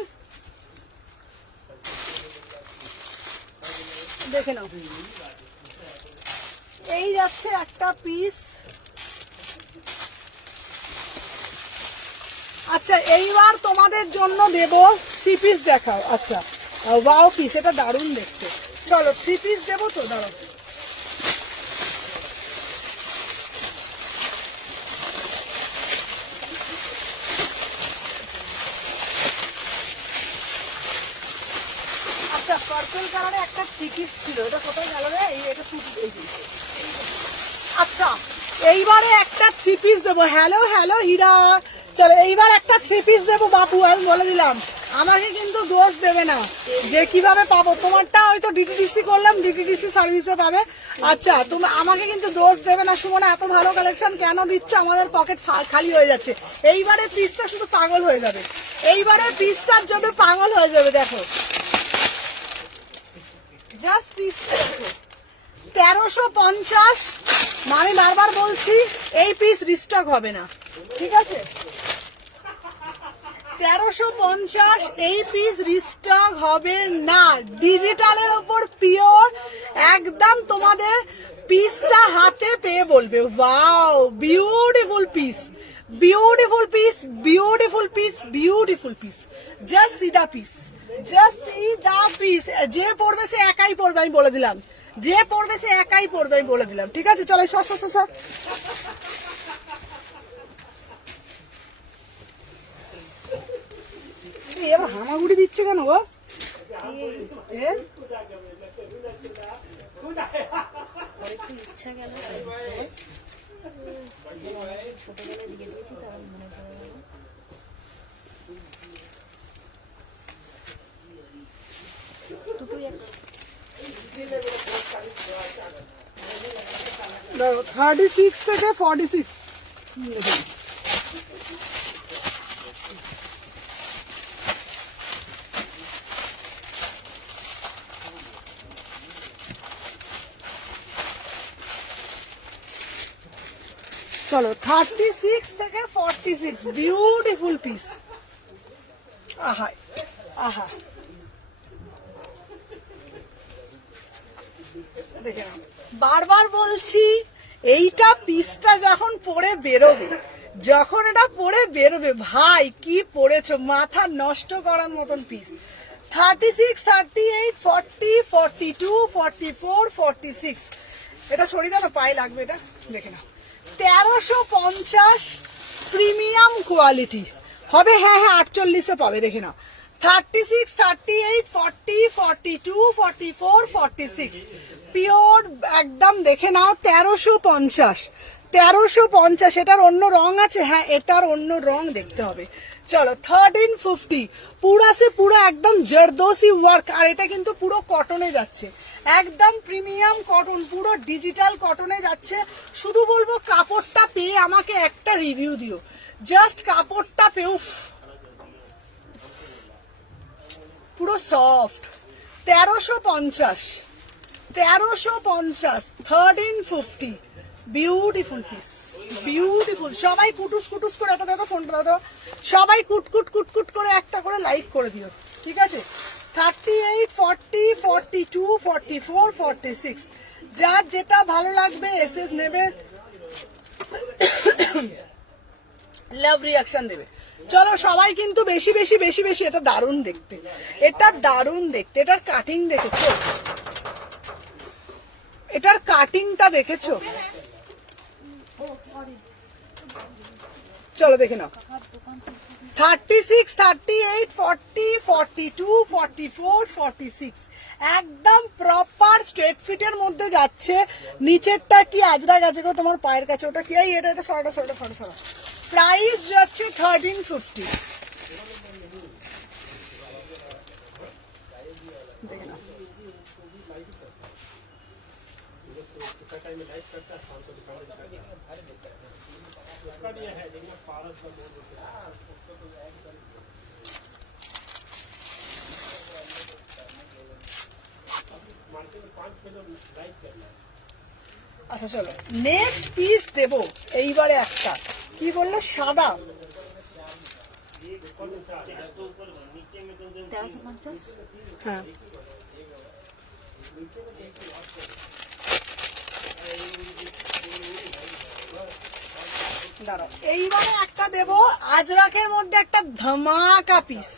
দেখে নাও। এই যাচ্ছে একটা পিস। আচ্ছা এইবার তোমাদের জন্য দেব 3 পিস, দেখাও। আচ্ছা ওয়াও পিস, এটা দারুণ দেখতে। চলো 3 পিস দেবো তো, দাঁড়াও। আচ্ছা পার্পল কালারে একটা 3 পিস ছিল, এটা কোথায় গেল রে? এটা আচ্ছা এইবারে একটা 3 পিস দেবো। হ্যালো হ্যালো হীরা, চলো এইবার একটা 3 পিস দেবো বাপু, আমি বলে দিলাম। আমাকে কিন্তু দোষ দেবে না যে কিভাবে পাবো, তোমারটা হয়তো ডিটিডিসি করলাম, ডিটিডিসি সার্ভিসে পাবে। আচ্ছা তুমি আমাকে কিন্তু দোষ দেবে না। সুমনা এত ভালো কালেকশন কেন দিচ্ছ, আমাদের পকেট খালি হয়ে যাচ্ছে। এইবারে পিসটা শুধু পাগল হয়ে যাবে, এইবারে পিসটার জন্য পাগল হয়ে যাবে। দেখো জাস্ট পিসটা দেখো, 1350। আমি বারবার বলছি এই পিস রিস্টক হবে না, ঠিক আছে। 1350, এই পিস রিস্টক হবে না। ডিজিটালের ওপর পিওর একদম, তোমাদের পিসটা হাতে পেয়ে বলবে wow beautiful piece, beautiful piece, beautiful piece, beautiful piece. Just see the piece, just see the piece. যে পড়বে সে একাই পড়বে, আমি বলে দিলাম। যে পড়বে সে একাই পড়বে, আমি বলে দিলাম, ঠিক আছে। চলো সর এবার হামাগুড়ি দিচ্ছে কেন গো? ইচ্ছা গেল ছোটবেলায় দিয়ে দিয়েছি, তার মনে পড়ে গেল। দুটোই একটা 36 থেকে 46। চলো 36 থেকে 46, বিউটিফুল পিস। আহা আহা, দেখে নাও। বারবার বলছি এইটা পিসটা যখন পরে বেরোবে, যখন এটা পরে বেরোবে, ভাই কি পরেছো, মাথা নষ্ট করার মতন পিস। 36, 38, 40, 42, 44, 46। এটা সরিয়ে দাও না, পায়ে লাগবে এটা, দেখে নাও। 1350 প্রিমিয়াম কোয়ালিটি হবে। হ্যাঁ 48-এ পাবে, দেখে নাও। 36, 38, 40, 42, 44, 46 পিওর একদম দেখে নাও 1350 1350 এটার অন্য রং আছে, হ্যাঁ এটার অন্য রং দেখতে হবে। চলো 1350 পুরা সে পুরো একদম জরদোসি ওয়ার্ক, আর এটা কিন্তু পুরো কটনে যাচ্ছে, একদম প্রিমিয়াম কটন, পুরো ডিজিটাল কটনে যাচ্ছে। শুধু বলবো কাপড়টা পেয়ে আমাকে একটা রিভিউ দিও, জাস্ট কাপড়টা পেয়ে উফ, পুরো সফট। 1350 1350 beautiful piece, beautiful. সবাই কুটুস কুটুস করে, এটা দেখো ফোনটা দাও, সবাই কুটকুট কুটকুট করে একটা করে লাইক করে দিও, ঠিক আছে? 38, 40, 42, 44, 46 যার যেটা ভালো লাগবে এসএস নেবে, লাভ রিয়াকশন দেবে। চলো সবাই কিন্তু বেশি বেশি বেশি বেশি, এটা দারুণ দেখতে, এটা দারুণ দেখতে। এটার কাটিং দেখেছো, এটার কাটিংটা দেখেছো? চলো দেখে নাও। 36, 38, 40, 42, 44, 46 একদম প্রপার স্ট্রেট ফিটের মধ্যে যাচ্ছে। নিচেরটা কি আজরা গেছে গো তোমার পায়ের কাছে, ওটা কি? এটা এটা সরাটা সরাটা সরা সরা। প্রাইস যাচ্ছে 1350। দেখে নাও। আচ্ছা চলো নেক্সট পিস দেবো এইবারে একটা, কি বললো? সাদা 1350। হ্যাঁ দাঁড়াও, এইবারে একটা দেবো আজরাকের মধ্যে একটা ধামাকা পিস।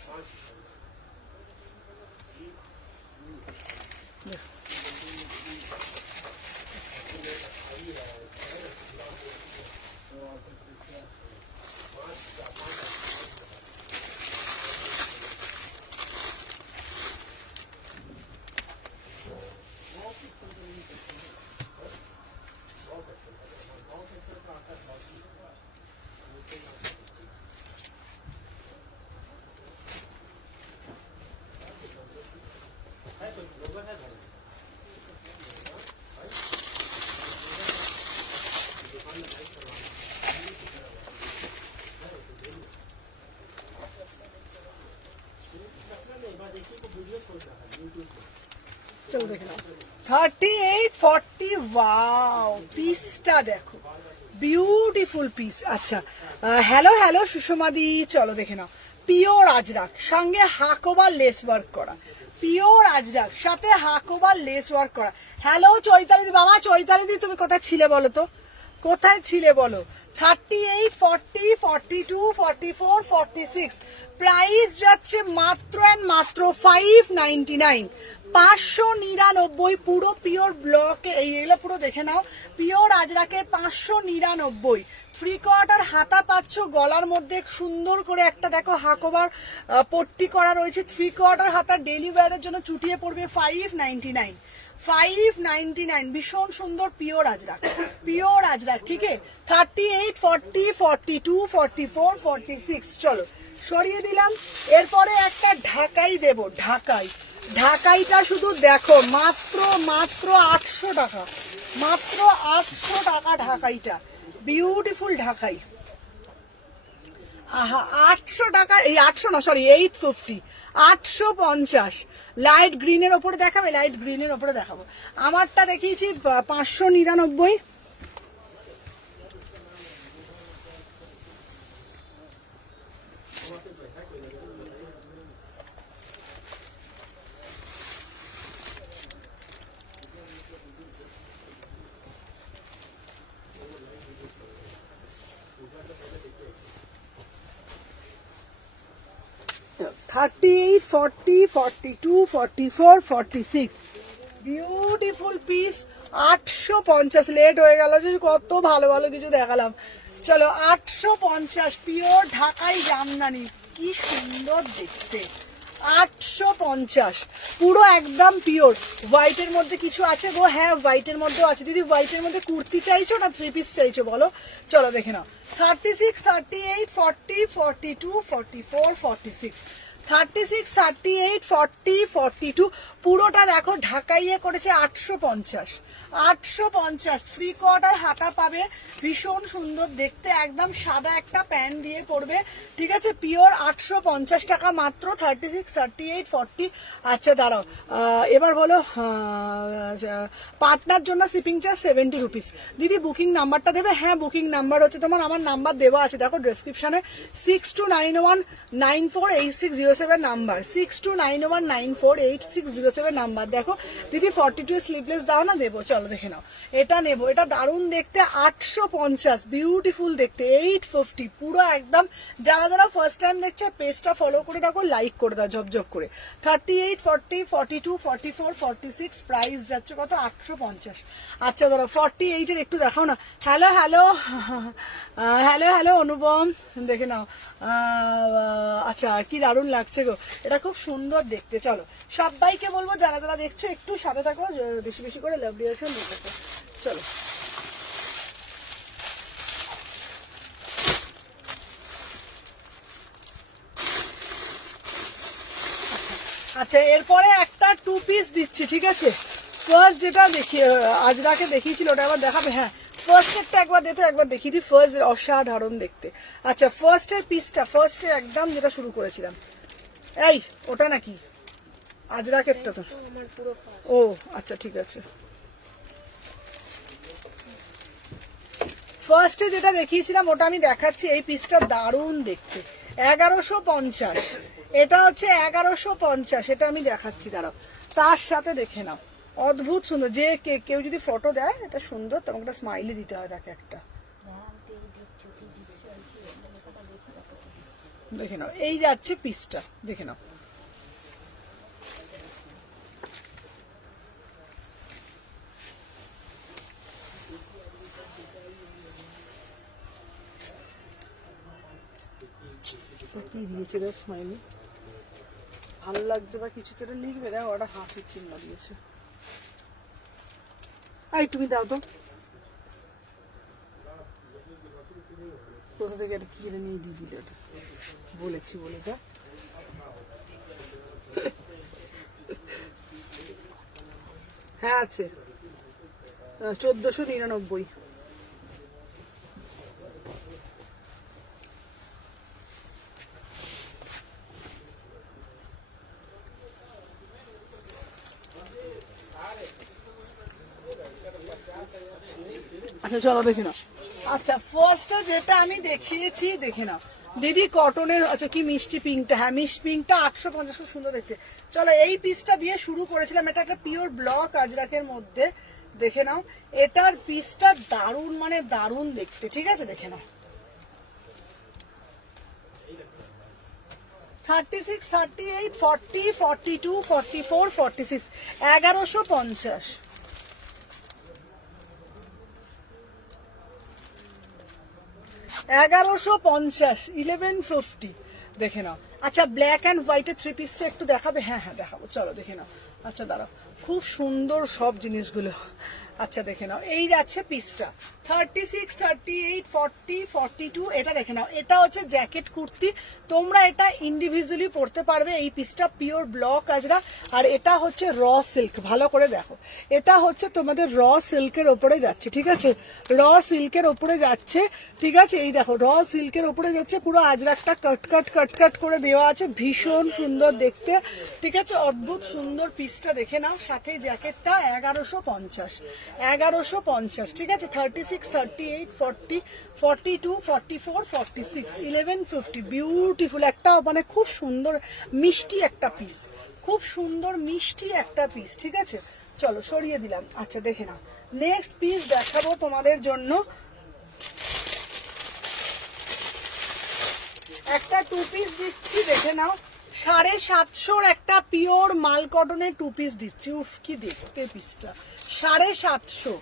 চলো দেখে নাও 38, 40 ওয়াও পিসটা দেখো, বিউটিফুল পিস। আচ্ছা হ্যালো হ্যালো সুষমাদি, চলো দেখে নাও। পিওর আজরাক সঙ্গে হাকোবার লেস ওয়ার্ক করা, পিওর আজরাক সাথে হাকোবার লেস ওয়ার্ক করা। হ্যালো চৈতালিদি, বাবা চৈতালিদি তুমি কোথায় ছিলে বলো তো, কোথায় ছিলে বলো? 38, 40, 42, 44, 46 প্রাইস যাচ্ছে মাত্র এন্ড মাত্র 599, 599 পুরো পিওর ব্লক। এইগুলো পুরো দেখে নাও, পিওর আজরাকের 599। 3/4 হাতা পাচ্ছ, গলার মধ্যে সুন্দর করে একটা দেখো হাকোবার পট্টি করা রয়েছে। 3/4 হাতা ডেলি ওয়্যারের জন্য চুটিয়ে পড়বে 599, 599 ভীষণ সুন্দর পিওর আজরাক, পিওর আজরাক। ঠিক আছে 38, 40, 42, 44, 46 চলো সরিয়ে দিলাম। এরপরে একটা ঢাকাই দেব, ঢাকাই, ঢাকাইটা শুধু দেখো মাত্র মাত্র 800 টাকা, মাত্র 800 টাকা ঢাকাইটা, বিউটিফুল ঢাকাই। আহা 800 টাকা, এই 800 না সরি 850, 850 লাইট গ্রিনের ওপরে দেখাবে, লাইট গ্রিনের ওপরে দেখাবো। আমারটা দেখিয়েছি 599। $38, $40, $42, $44, $46 বিউটিফুল পিস। 850 লেট হয়ে গেল, কত ভালো ভালো কিছু দেখালাম। চলো 850 পিওর ঢাকাই জামদানি, কি সুন্দর দেখতে। 850, পুরো একদম পিওর। হোয়াইটের মধ্যে কিছু আছে গো? হ্যাঁ হোয়াইটের মধ্যেও আছে। দিদি হোয়াইটের মধ্যে কুর্তি চাইছো না 3 পিস চাইছো বলো? চলো দেখে নাও। 36, 38, 40, 42, 44, 46, 36, 38, 40, 42, পুরোটা দেখো ঢাকাইয়ে করেছে 850। 850 ফ্রি কট আর হাতা পাবে, ভীষণ সুন্দর দেখতে, একদম সাদা একটা প্যান্ট দিয়ে পরবে, ঠিক আছে? পিওর 850 টাকা মাত্র। 36, 38, 40। আচ্ছা দাঁড়াও, এবার বলো পার্টনার জন্য শিপিং চার্জ 70 রুপিস। দিদি বুকিং নাম্বারটা দেবে? হ্যাঁ বুকিং নাম্বার হচ্ছে তোমার, আমার নাম্বার দেওয়া আছে দেখো ডেসক্রিপশনে, 6291948607 নাম্বার, 6291948607 নাম্বার। দেখো দিদি 42 স্লিভলেস দাও না? দেবো, চলো দেখে নাও। এটা নেবো, এটা দারুণ দেখতে, 850, বিউটিফুল দেখতে, 850 পুরো একদম। যারা যারা ফার্স্ট টাইম দেখছে পেজটা ফলো করে রাখো, লাইক করে দাও ঝপঝপ করে। 38, 40, 42, 44, 46, প্রাইস যাচ্ছে কত? 850। আচ্ছা দাঁড়া 48 এর একটু দেখাও না। হ্যালো হ্যালো হ্যালো হ্যালো অনুপম, দেখে নাও। আচ্ছা কি দারুণ লাগছে গো, এটা খুব সুন্দর দেখতে। চলো সবাইকে বলবো যারা যারা দেখছো একটু সাথে থাকো, বেশি বেশি করে লাভ রিয়াকশন দিতে। চলো আচ্ছা এরপরে একটা 2 পিস দিচ্ছি, ঠিক আছে? ফার্স্ট যেটা দেখি আজরাকে দেখিয়েছিল ওটা আবার দেখাবে? হ্যাঁ ফার্স্টেরটা একবার দেখো, একবার দেখিয়ে দিই। ফার্স্ট অসাধারণ দেখতে। আচ্ছা ফার্স্টের পিসটা, ফার্স্টে একদম যেটা শুরু করেছিলাম, এই ওটা নাকি আজরাকেরটা? তো ও আচ্ছা ঠিক আছে। ফার্স্টে যেটা দেখিয়েছিলাম ওটা আমি দেখাচ্ছি। এই পিসটা দারুণ দেখতে, 1150। এটা হচ্ছে 1150, এটা আমি দেখাচ্ছি দাঁড়াও। তার সাথে দেখে নাও, অদ্ভুত সুন্দর। যে কেউ যদি ফটো দেয় এটা সুন্দর, তোমাকে একটা স্মাইলি দিতে হয় তাকে একটা। দেখে নাও, এই যাচ্ছে পিসটা, দেখে নাও। কি দিয়েছে দেখ স্মাইলি, ভালো লাগছে বা কিছু যেটা লিখবে দেখো, ওটা হাসির চিহ্ন দিয়েছে। এই তুমি দাও তো, কোথা থেকে এটা কিনে নিয়ে দিয়ে দিলে, ওটা বলেছি বলে এটা। হ্যাঁ আছে 1499। আচ্ছা চলো দেখে নাও। আচ্ছা ফার্স্টে যেটা আমি দেখিয়েছি দেখে নাও দিদি, কটনের। আচ্ছা কি মিষ্টি পিঙ্কটা, হ্যাঁ মিষ্টি পিঙ্কটা 850, খুব সুন্দর দেখতে। চলো এই পিসটা দিয়ে শুরু করেছিলাম, এটা একটা পিওর ব্লক আজরাকের মধ্যে, দেখে নাও। এটার পিসটা দারুণ, মানে দারুণ দেখতে, ঠিক আছে? দেখে নাও। 36, 38, 40, 42, 44, 46, 1150। $1150, 1150 দেখে নাও। আচ্ছা ব্ল্যাক অ্যান্ড হোয়াইটের 3 পিসটা একটু দেখাবে? হ্যাঁ হ্যাঁ দেখাবো, চলো দেখে নাও। আচ্ছা দাঁড়াও, খুব সুন্দর সব জিনিসগুলো। আচ্ছা দেখে নাও, এই যাচ্ছে পিসটা 36, 38, 40, 42। এটা দেখে নাও, এটা হচ্ছে জ্যাকেট কুর্তি, তোমরা এটা ইন্ডিভিজুয়ালি পরতে পারবে। এই পিসটা পিওর ব্লক আজরা, আর এটা হচ্ছে র সিল্ক। ভালো করে দেখো, এটা হচ্ছে তোমাদের র সিল্কের ওপরে যাচ্ছে, ঠিক আছে? র সিল্কের ওপরে যাচ্ছে, ঠিক আছে? এই দেখো র সিল্কের ওপরে যাচ্ছে, পুরো আজরাকটা কাট কাট কাট কাট করে দেওয়া আছে, ভীষণ সুন্দর দেখতে, ঠিক আছে? অদ্ভুত সুন্দর পিসটা দেখে নাও। সাথে জ্যাকেটটা 1150, 1150, ঠিক আছে? 36, 38, 40, 42, 44, 46, 1150, বিউটিফুল একটা, মানে খুব সুন্দর মিষ্টি একটা পিস, খুব সুন্দর মিষ্টি একটা পিস, ঠিক আছে? চলো সরিয়ে দিলাম। আচ্ছা দেখে নাও, নেক্সট পিস দেখাবো তোমাদের জন্য। একটা 2 পিস দিচ্ছি, দেখে নাও। 750 একটা পিওর মাল কটনের 2 পিস দিচ্ছি। উফ কি দেখতে পিসটা, 750,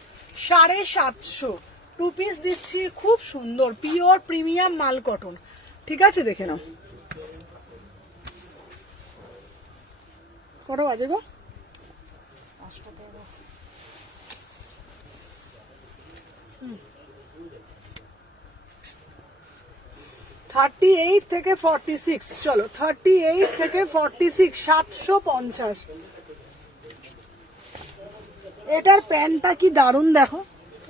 750 2 পিস দিচ্ছি, খুব সুন্দর পিওর প্রিমিয়াম মাল কটন, ঠিক আছে? দেখে নাও। কটা বাজে গো? 38 থেকে 46, চলো 38 থেকে 46, 750। এটার প্যান্টটা কি দারুণ, দেখো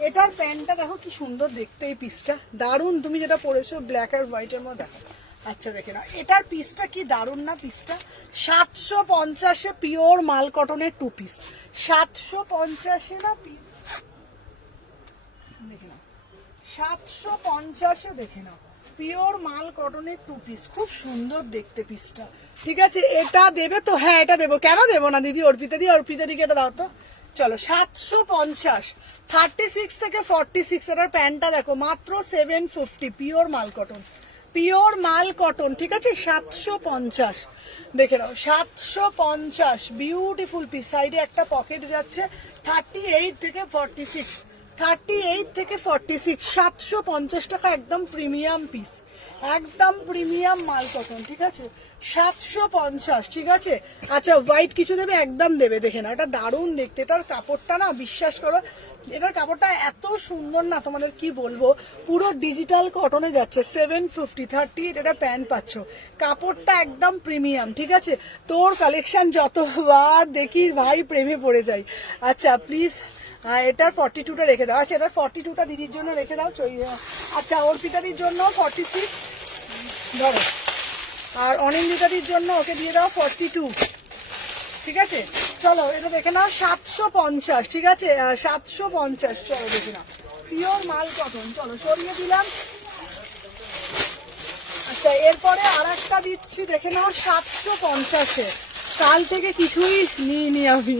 এটার প্যান্টটা দেখো কি সুন্দর দেখতে, এই পিসটা দারুণ। তুমি যেটা পরেছো ব্ল্যাক আর হোয়াইটের মধ্যে, দেখো আচ্ছা দেখে না এটার পিসটা কি দারুণ না, পিসটা 750-এ পিওর মাল কটনের 2 পিস, 750-এ না দেখে নাও, 750-এ দেখে নাও পিওর মাল কটনের 2 পিস, খুব সুন্দর দেখতে পিসটা। ঠিক আছে, এটা দেবে তো? হ্যাঁ এটা দেবো, কেন দেবো না দিদি। অর্পিতা দিকে এটা দাও তো। চলো 750, 36 থেকে 46, এটার প্যান্টটা দেখো মাত্র 750, পিওর মাল কটন, পিওর মাল কটন। ঠিক আছে 750 দেখে নাও, 750 বিউটিফুল পিস। সাইডে একটা পকেট যাচ্ছে। 38 থেকে 46, 38 থেকে 46, 750 টাকা, একদম প্রিমিয়াম পিস, একদম প্রিমিয়াম মাল কটন। ঠিক আছে 750। ঠিক আছে, আচ্ছা হোয়াইট কিছু দেবে? একদম দেবে। দেখে না এটা দারুণ দেখতে, এটার কাপড়টা না বিশ্বাস করো, এটার কাপড়টা এত সুন্দর না, তোমাদের কি বলবো, পুরো ডিজিটাল কটনে যাচ্ছে। 750, 38 এটা প্যান্ট পাচ্ছ, কাপড়টা একদম প্রিমিয়াম। ঠিক আছে, তোর কালেকশন যতবার দেখি ভাই প্রেমে পড়ে যাই। আচ্ছা প্লিজ এটার 42টা রেখে দাও। আচ্ছা এটার 42টা দিদির জন্য রেখে দাও। আচ্ছা অর্পিতাদির জন্য 46 ধরো, আর অনিন্দিতাদির জন্য ওকে দিয়ে দাও 42। ঠিক আছে চলো এটা দেখে নাও 750। ঠিক আছে 750, চলো দেখে নাও পিওর মাল কটন। চলো সরিয়ে দিলাম। আচ্ছা এরপরে আর একটা দিচ্ছি, দেখে নাও 750-এ। কাল থেকে কিছুই নিইনি আমি।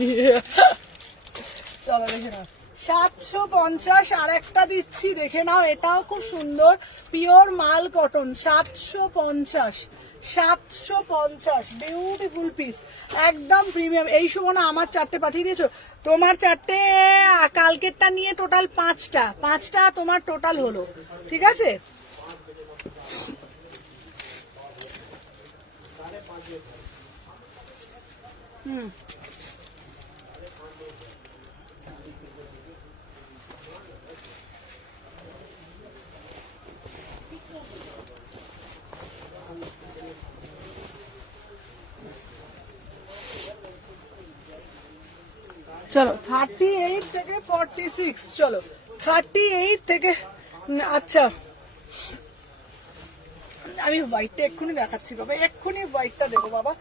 চলো দেখে নাও 750, আর একটা দিচ্ছি দেখে নাও, এটাও খুব সুন্দর পিওর মাল কটন। 750, 750 বিউটিফুল পিস, একদম প্রিমিয়াম। এই সময় না আমার 4টে পাঠিয়ে দিয়েছো, তোমার 4টে, কালকেরটা নিয়ে টোটাল 5টা তোমার টোটাল হলো। ঠিক আছে চলো 38 থেকে 46, চলো 38 থেকে আচ্ছা আমি হোয়াইটটা এক্ষুনি দেখাচ্ছি বাবা, এক্ষুনি হোয়াইটটা দেবো বাবা।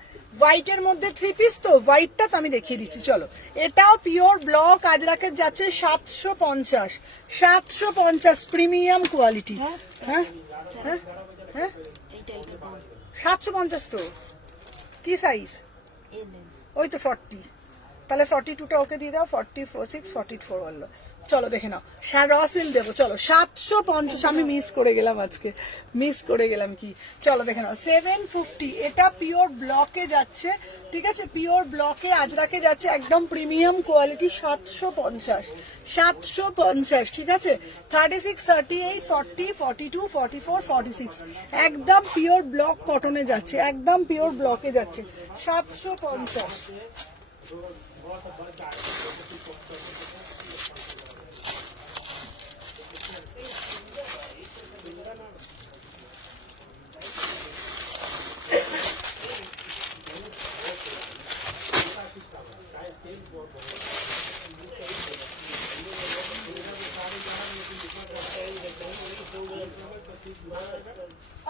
হোয়াইটের মধ্যে 3 পিস, তো হোয়াইটটা তো আমি দেখিয়ে দিচ্ছি। চলো এটাও পিওর ব্লক আজরাকের যাচ্ছে 750, 750 প্রিমিয়াম কোয়ালিটি। হ্যাঁ হ্যাঁ হ্যাঁ 750 তো কি সাইজ? ওই তো 40, তাহলে 42টা ওকে দিয়ে দাও। 46, 44 বললো। চলো দেখে নাও রসিল দেবো। চলো 750, আমি মিস করে গেলাম আজকে, মিস করে গেলাম কি। চলো দেখে নাও 750, এটা পিওর ব্লকে যাচ্ছে। ঠিক আছে পিওর ব্লকে আজরাকে যাচ্ছে, একদম প্রিমিয়াম কোয়ালিটি। 750, 750। ঠিক আছে 36, 38, 40, 42, 44, 46, একদম পিওর ব্লক কটনে যাচ্ছে, একদম পিওর ব্লকে যাচ্ছে 750।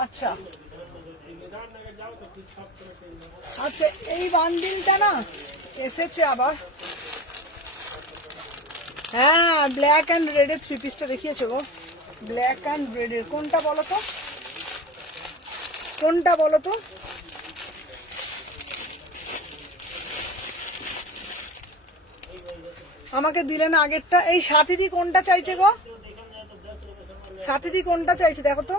আচ্ছা আচ্ছা এই বান্ডিলটা না এসেছে আবার। হ্যাঁ ব্ল্যাক অ্যান্ড রেডের 3 পিসটা দেখিয়েছো গো। ব্ল্যাক অ্যান্ড রেডের কোনটা বলো তো, কোনটা বলো তো? আমাকে দিলে না আগেরটা। এই সাথীদি কোনটা চাইছে গো? সাথীদি কোনটা চাইছে দেখো তো।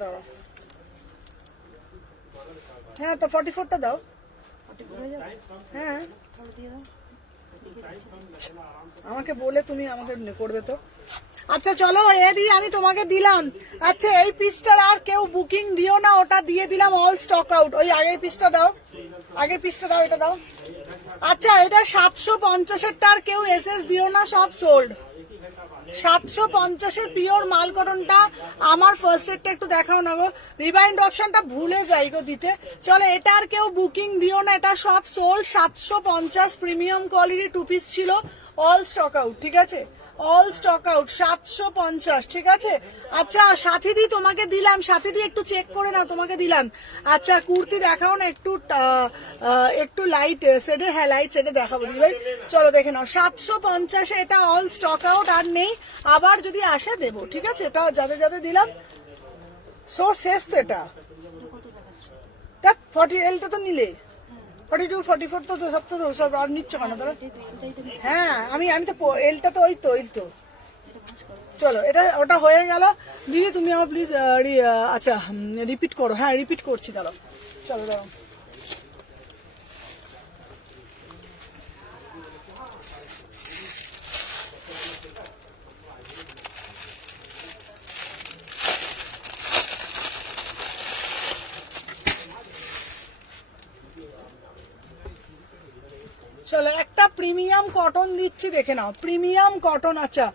দাও হ্যাঁ তো 44টা দাও। হ্যাঁ আমাকে বলে তুমি আমাকে করবে তো। আচ্ছা চলো এ দিয়ে আমি তোমাকে দিলাম। আচ্ছা এই পিসটার আর কেউ বুকিং দিও না, ওটা দিয়ে দিলাম অল স্টক আউট। ওই আগের পিসটা দাও, আগের পিসটা দাও, এটা দাও। আচ্ছা এটা 750-এরটা আর কেউ এসএস দিও না, সব সোল্ড। 750-এর পিওর মাল কটনটা আমার ফার্স্ট এডটা একটু দেখাও না গো, রিবাইন্ড অপশনটা ভুলে যাই গো দিতে। চলো এটা আর কেউ বুকিং দিও না, এটা সব সোল্ড। 750 প্রিমিয়াম কোয়ালিটি 2 পিস ছিল, অল স্টক আউট, ঠিক আছে, অল স্টক আউট 750, ঠিক আছে। আচ্ছা সাথীদি তোমাকে দিলাম, সাথীদি একটু চেক করে না, তোমাকে দিলাম। আচ্ছা কুর্তি দেখাও না একটু, একটু লাইট সেটে, হ্যাঁ লাইট সেটে দেখাবো দিদি ভাই। চলো দেখে নাও 750-এ এটা অল স্টক আউট, আর নেই, আবার যদি আসে দেবো, ঠিক আছে। এটা যাদের যাদের দিলাম সো শেষ তো এটা। দেখ 40L-টা তো নিলে, 42 44 তো সব তো সব আর নিচ্ছ কেন তারা? হ্যাঁ আমি তো এলটা তো ওই তো এই তো। চলো এটা ওটা হয়ে গেল দিদি, তুমি আমার প্লিজ আচ্ছা রিপিট করো। হ্যাঁ রিপিট করছি, দাঁড়াও, চলো দাঁড়াও। চলো একটা প্রিমিয়াম কটন দিচ্ছি, দেখে নাও, প্রিমিয়াম কটন। আচ্ছা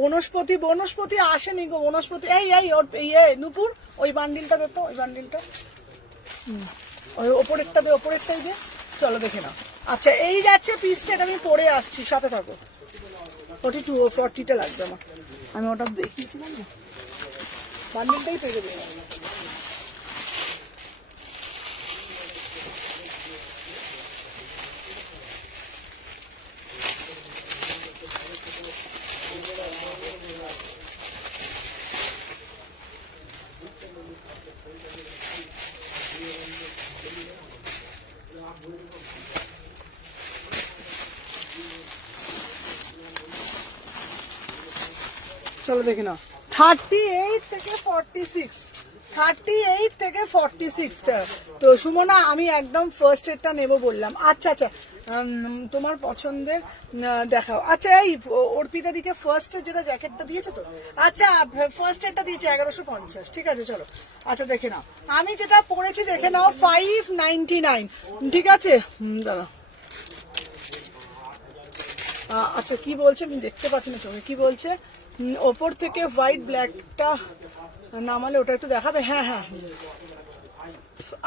বনস্পতি, বনস্পতি আসেনি গো, বনস্পতি এই এই ওর ইয়ে নূপুর, ওই বান্ডিলটা দে তো, ওই বান্ডিলটা, ওই ওপরেরটা দে, ওপরেরটাই দে। চলো দেখে নাও। আচ্ছা এই যাচ্ছে পিসটা, এটা আমি পরে আসছি, সাথে থাকো। 42 ও 40টা লাগবে আমার, আমি ওটা দেখিয়েছিলাম না, বান্ডিলটাই পেয়ে দেবো। চলো দেখে নাও 38 থেকে 46, 38 থেকে 46 টা। তো সুমনা আমি একদম ফার্স্ট এডটা নেবো বললাম। আচ্ছা আচ্ছা তোমার পছন্দের দেখাও। আচ্ছা এই অর্পিতা দিকে ফার্স্ট যেটা জ্যাকেটটা দিয়েছো তো, আচ্ছা ফার্স্ট এডটা দিয়েছে 1150, ঠিক আছে চলো। আচ্ছা দেখে নাও, আমি যেটা পড়েছি দেখে নাও 599, ঠিক আছে। দাঁড়াও, আচ্ছা কি বলছে আমি দেখতে পাচ্ছি না চোখে, কি বলছে? ওপর থেকে হোয়াইট ব্ল্যাকটা নামালে ওটা একটু দেখাবে। হ্যাঁ হ্যাঁ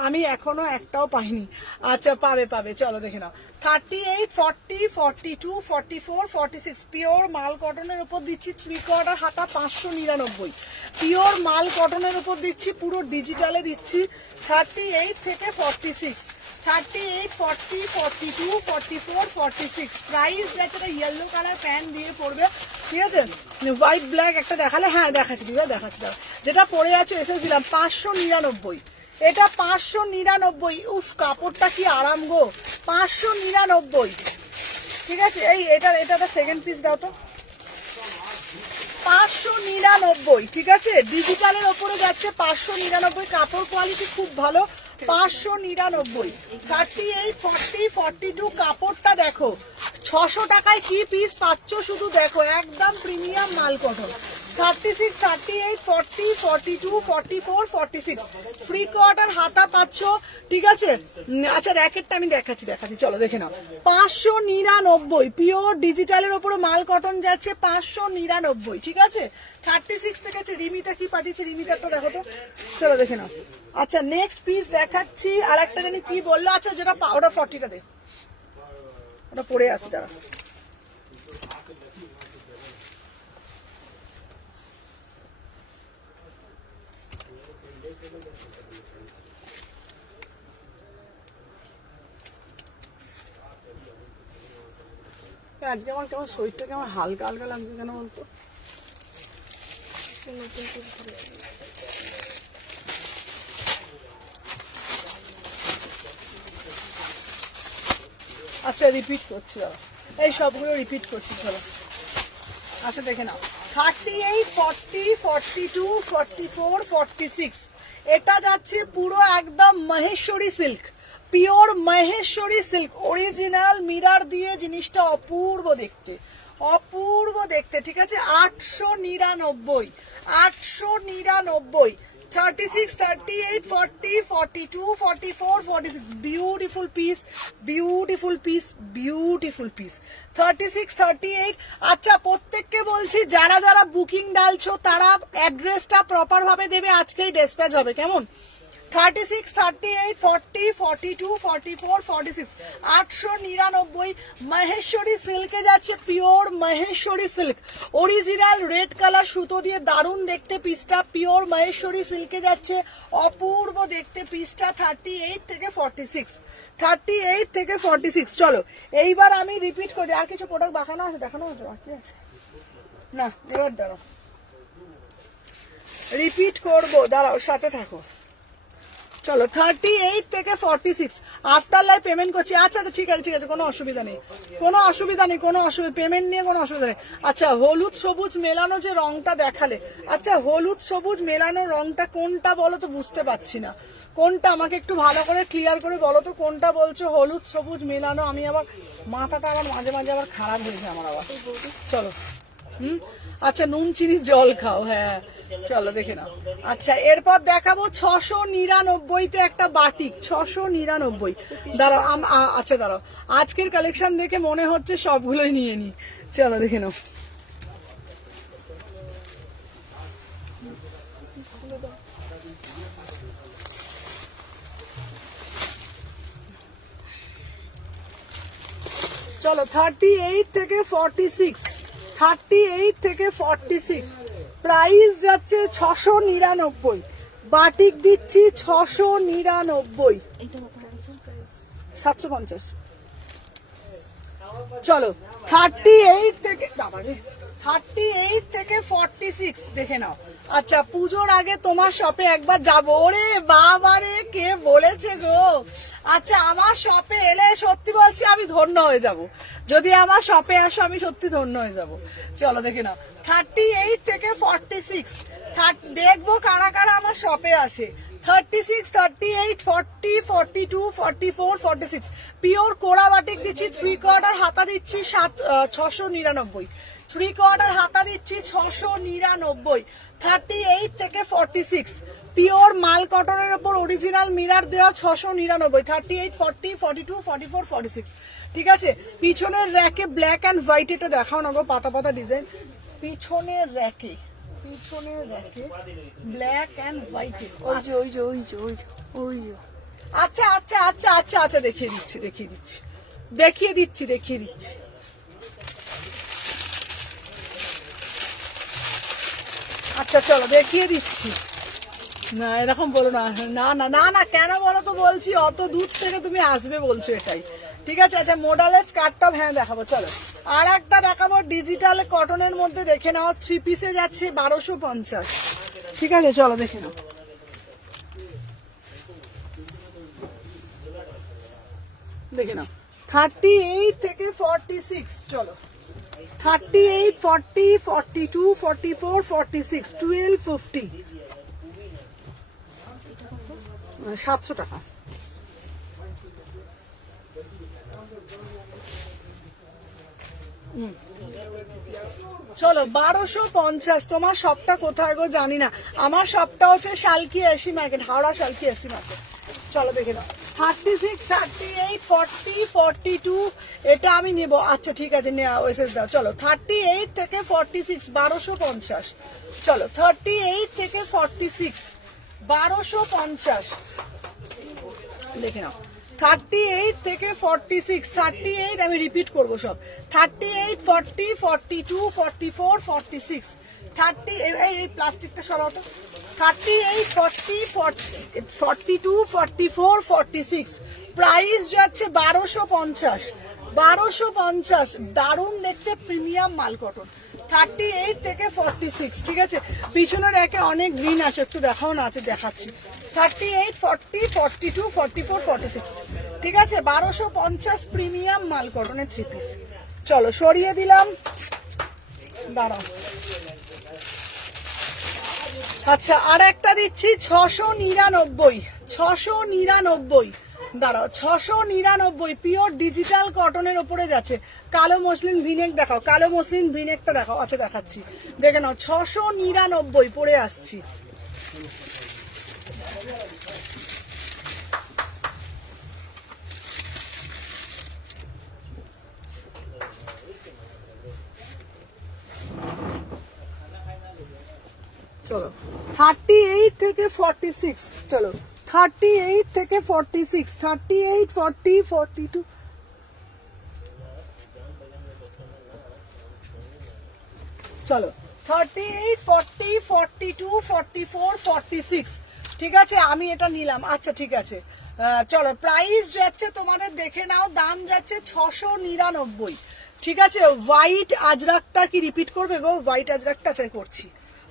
আমি এখনো একটাও পাইনি। আচ্ছা পাবে পাবে, চলো দেখে নাও। 38 40 42 44 46 পিওর মাল কটনের উপর দিচ্ছি, 3/4 হাতা 599, পিওর মাল কটনের উপর দিচ্ছি, পুরো ডিজিটালে দিচ্ছি। 38 থেকে 46, 38 40 42 44 46 প্রাইস যাচ্ছে, ইয়েলো কালার প্যান্ট দিয়ে পড়বে, ঠিক আছে। হোয়াইট ব্ল্যাক একটা দেখালে, হ্যাঁ দেখাচ্ছি দিদা, দেখাচ্ছি দাও, যেটা পরে আছো এসে দিলাম 599, এটা 599। উফ কাপড়টা কি আরাম গো, 599, ঠিক আছে। এই এটা সেকেন্ড পিস দাও তো, 599, ঠিক আছে। ডিজিটালের ওপরে যাচ্ছে 599, কাপড় কোয়ালিটি খুব ভালো, 599। 38 40 42 কাপড়টা দেখো, 600 টাকায় কি পিস পাচ্ছ শুধু দেখো, একদম প্রিমিয়াম মাল কটন। 36 38 40 42 44 46 ফ্রি কোয়ার্টার হাতা পাচ্ছ, ঠিক আছে। আচ্ছা র্যাকেটটা আমি দেখাচ্ছি, চলো দেখে নাও। 599 পিওর ডিজিটালের ওপরে মাল কটন যাচ্ছে 599, ঠিক আছে। 36 থেকে রিমিতা কি পাঠিয়েছে, রিমিতারটা দেখো তো, চলো দেখে নাও। আচ্ছা নেক্সট পিস দেখাচ্ছি, আর একটা জানি কি বললো, আচ্ছা যেটা ওটা 40টা দে, ওটা পরে আসি দাঁড়া। আজকে আমার কেমন শরীরটা কেমন হালকা হালকা লাগছে কেন বলতো? আচ্ছা রিপিট করছি দাদা, এই সবগুলো রিপিট করছি চলো। আচ্ছা দেখে নাও 38 40 42 44 46 এটা যাচ্ছে পুরো একদম Maheshwari silk, pure Maheshwari silk, original mirror দিয়ে জিনিসটা অপূর্ব দেখতে, অপূর্ব দেখতে, ঠিক আছে 899, 899, 36, 38, 40, 42, 44, 46, beautiful piece, beautiful piece, beautiful piece, 36, 38। আচ্ছা প্রত্যেককে বলছি যারা যারা বুকিং ডালছো তারা অ্যাড্রেসটা প্রপার ভাবে দেবে, আজকেই ডিসপ্যাচ হবে, কেমন? 36, 38, 40, 42, 44, 46, 899। মহেশ্বরী সিল্কে যাচ্ছে, pure Maheshwari silk, original red colour সুতো দিয়ে দারুণ দেখতে পিসটা, পিওর মহেশ্বরী সিল্কে যাচ্ছে, অপূর্ব দেখতে পিসটা। 38 থেকে 46, 38 থেকে 46। চলো এইবার আমি রিপিট করি, আর কিছু প্রোডাক্ট দেখানো আছে, দেখানো আছে বাকি আছে না, এবার দাঁড়াও রিপিট করবো, দাঁড়াও সাথে থাকো। চলো 38 থেকে 46 আফটার লাইভ পেমেন্ট করছি। আচ্ছা আচ্ছা ঠিক আছে ঠিক আছে, কোনো অসুবিধা নেই, কোনো অসুবিধা নেই, কোনো অসুবিধা, পেমেন্ট নিয়ে কোনো অসুবিধা নেই। আচ্ছা হলুদ সবুজ মেলানো যে রংটা দেখালে, আচ্ছা হলুদ সবুজ মেলানো রংটা কোনটা বলো তো, বুঝতে পারছি না কোনটা, আমাকে একটু ভালো করে ক্লিয়ার করে বলো তো কোনটা বলছো হলুদ সবুজ মেলানো। আমি আবার মাথাটা আবার মাঝে মাঝে আবার খারাপ হয়েছে আমার আবার। চলো আচ্ছা নুন চিনি জল খাও, হ্যাঁ চলো দেখে নাও। আচ্ছা এরপর দেখাবো 699-তে একটা বাটিক, 699। দাঁড়াও আচ্ছা দাঁড়াও, আজকের কালেকশন দেখে মনে হচ্ছে সবগুলোই নিয়ে নি, চলো দেখে নাও। চলো 38 থেকে 46, 38 থেকে 46 প্রাইস যাচ্ছে 699, বাটিক দিচ্ছি 699, 750। চলো 38 থেকে 38 থেকে 46 দেখে নাও। আচ্ছা পুজোর আগে তোমার শপে একবার যাবো, ওরে বাবারে কে বলেছে গো। আচ্ছা আমার শপে এলে সত্যি বলছি আমি ধন্য হয়ে যাব, যদি আমার শপে আসো আমি সত্যি ধন্য হয়ে যাব। চলো দেখে নাও 38 থেকে 46, দেখবো কারা কারা আমার শপে আসে। 36, 38, 40, 42, 44, 46 পিওর কোরা বাটিক দিচ্ছি, 3/4 হাতা দিচ্ছি 699, 3/4 হাতা দিচ্ছি 699। 38 থেকে 46 পিওর মাল কটনের উপর অরিজিনাল মিরার দেওয়া 699, 38, 40, 42, 44, 46। ঠিক আছে পিছনের র্যাকে ব্ল্যাক অ্যান্ড হোয়াইট, এটা দেখাও না গো, পাতা পাতা ডিজাইন পিছনের র্যাকে, পিছনের র্যাকে ব্ল্যাক অ্যান্ড হোয়াইট, ওই যে ওই যে ওই যে ওই যে ওই যে। আচ্ছা আচ্ছা আচ্ছা আচ্ছা আচ্ছা দেখিয়ে দিচ্ছি দেখিয়ে দিচ্ছি দেখিয়ে দিচ্ছি দেখিয়ে দিচ্ছি। আচ্ছা চলো দেখিয়ে দিচ্ছি। না এরকম বলো না, না না না না কেন বলো তো, বলছি অত দূর থেকে তুমি আসবে বলছো এটাই, ঠিক আছে। আচ্ছা মোডালের স্কার্টটা হ্যাঁ দেখাবো। চলো আর একটা দেখাবো ডিজিটাল কটনের মধ্যে, দেখে নাও 3 পিসে যাচ্ছে 1250, ঠিক আছে চলো দেখে নাও। দেখে নাও 38 থেকে 46, চলো 38, 40, 42, 44, 46, 1250, 700 টাকা। চলো 1250। তোমার শপটা কোথায় গো জানি না, আমার শপটা হচ্ছে Salkia AC market, Howrah Salkia AC market. চলো দেখে নাও 36, 38, 40, 42 এটা আমি নেব। আচ্ছা ঠিক আছে ওয়েসেস দাও। চলো 38 থেকে 46 1250। চলো 38 থেকে 46 1250 দেখে নাও। 38 থেকে 46, 38 আমি রিপিট করবো সব, 38, 40, 42, 44, 46, 30 এই প্লাস্টিকটা সরাও তো, 38, 40, 42, 44, 46 প্রাইস যাচ্ছে 1250, 1250 দারুণ দেখতে প্রিমিয়াম মাল কটন। 38 থেকে 46, ঠিক আছে পিছনের একে অনেক গ্রিন আছে, একটু দেখাও না, আছে দেখাচ্ছি। 38, 40, 42, 44, 46 ঠিক আছে 1250 প্রিমিয়াম মাল কটনের 3 পিস। চলো সরিয়ে দিলাম, দাঁড়াও। আচ্ছা আর একটা দিচ্ছি 699, 699 দাঁড়াও 699 পিওর ডিজিটাল কটনের ওপরে যাচ্ছে। কালো মসলিন ভিনেক দেখাও, কালো মসলিন ভিনেকটা দেখাও। আচ্ছা দেখাচ্ছি, দেখে নাও 699 পরে আসছি। চলো 38 থেকে 46, চলো 38 থেকে 46, 38, 40, 42, চলো 38, 40, 42, 44, 46, ঠিক আছে আমি এটা নিলাম। আচ্ছা ঠিক আছে, চলো প্রাইস যাচ্ছে তোমাদের দেখে নাও, দাম যাচ্ছে 699, ঠিক আছে। হোয়াইট আজরাকটা কি রিপিট করবে গো? হোয়াইট আজরাকটা চাই করছি।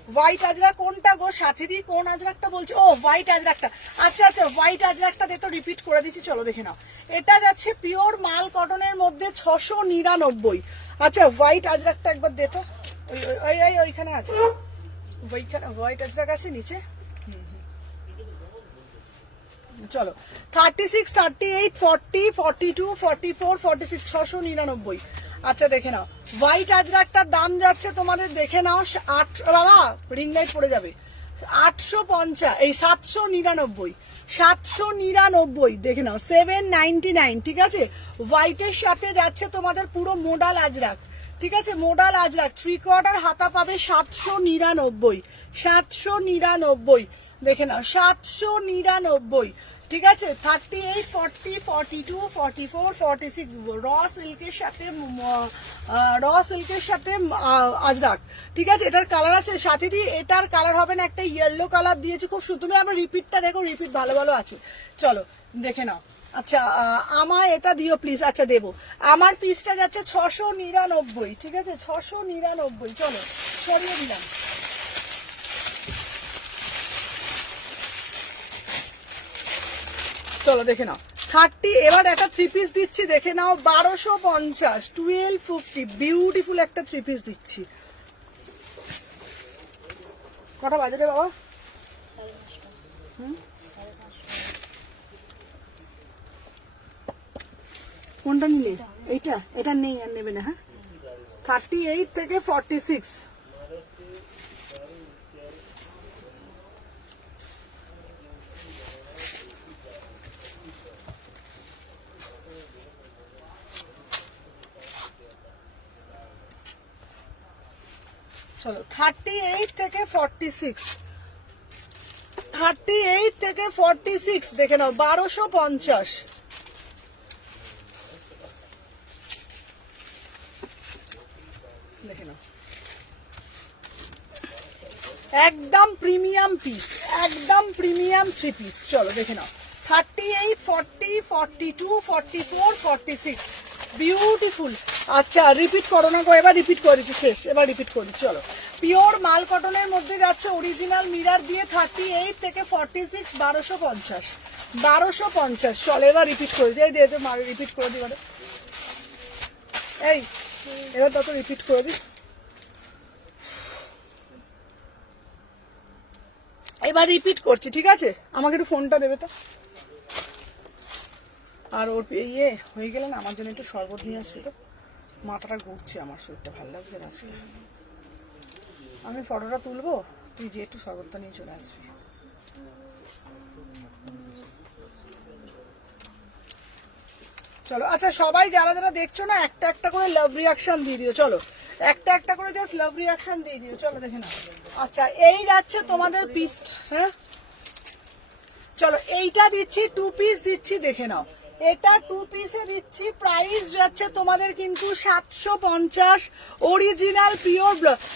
হোয়াইট আজরাক কোনটা গো? সাথীদি কোন আজরাকটা বলছে? ও হোয়াইট আজরাকটা, আচ্ছা আচ্ছা হোয়াইট আজরাকটা দিয়ে তো রিপিট করে দিচ্ছি, চলো দেখে নাও। এটা যাচ্ছে পিওর মাল কটনের মধ্যে 699। আচ্ছা হোয়াইট আজরাকটা একবার দে তো, ওইখানে আছে, ওইখানে হোয়াইট আজরাক আছে নিচে। চলো 36, 38, 40, 42, 44, 46, 699। আচ্ছা দেখে নাও হোয়াইট আজরাকটার দাম যাচ্ছে তোমাদের দেখে নাও বাবা রিং লাইট পড়ে যাবে, 850, এই 799, 799 দেখে নাও, 799, ঠিক আছে। হোয়াইটের সাথে যাচ্ছে তোমাদের পুরো মোডাল আজরাক, ঠিক আছে, মোডাল আজরাক 3/4 হাতা পাবে 799, 799 দেখে নাও, 799, ঠিক আছে। 38, 40, 42, 44, 46 র সিল্কের সাথে আজরাক, ঠিক আছে। এটার কালার আছে সাথে দিয়ে, এটার কালার হবে না, একটা ইয়েলো কালার দিয়েছি খুব সুন্দর। তুমি আবার রিপিটটা দেখো, রিপিট ভালো ভালো আছে, চলো দেখে নাও। আচ্ছা আমায় এটা দিও প্লিজ। আচ্ছা দেবো, আমার পিসটা যাচ্ছে 699, ঠিক আছে, 699, চলো সরিয়ে দিলাম। চলো দেখে নাও 30, এবার একটা 3 পিস দিচ্ছি দেখে নাও, 1250, 1250, বিউটিফুল একটা 3 পিস দিচ্ছি। কটা বাজে রে বাবা? কোনটা নিলে? এইটা, এটা নেই আর নেবে না। হ্যাঁ 38 থেকে 46, চলো 38 থেকে 46, 38 থেকে 46 দেখে নাও, 1250, দেখে নাও একদম প্রিমিয়াম পিস, একদম প্রিমিয়াম 3 পিস। চলো দেখে নাও 38, 40, 42, 44, 46 বিউটিফুল। আচ্ছা রিপিট করো না গো, এবার রিপিট করে দিচ্ছি, শেষ, এবার রিপিট করি। চলো পিওর মাল কটনের মধ্যে যাচ্ছে অরিজিনাল মিরার দিয়ে 38 থেকে 46, 1250, 1250। চলো এবার রিপিট করে দিই, এই দিয়ে রিপিট করে দিই, মানে এই এবার তত রিপিট করে দিই। এবার রিপিট করছি, ঠিক আছে। আমাকে একটু ফোনটা দেবে তো, আর ওর ইয়ে হয়ে গেলে না আমার জন্য একটু শরবত নিয়ে আসবি তো, মাথাটা ঘুরছে, আমার শরীরটা ভালো লাগছে না আজকে। আমি ফটোটা তুলবো, তুই যে একটু শরবতটা নিয়ে চলে আসবি। চলো আচ্ছা সবাই যারা যারা দেখছো না একটা একটা করে লাভ রিয়াকশন দিয়ে দিও, চলো একটা একটা করে জাস্ট লাভ রিয়াকশন দিয়ে দিও, চলো দেখে নাও। আচ্ছা এই যাচ্ছে তোমাদের পিস, হ্যাঁ চলো এইটা দিচ্ছি 2 পিস দিচ্ছি, দেখে নাও এটা 2 পিসে দিচ্ছি, প্রাইস যাচ্ছে তোমাদের কিন্তু 750, অরিজিনাল পিওর।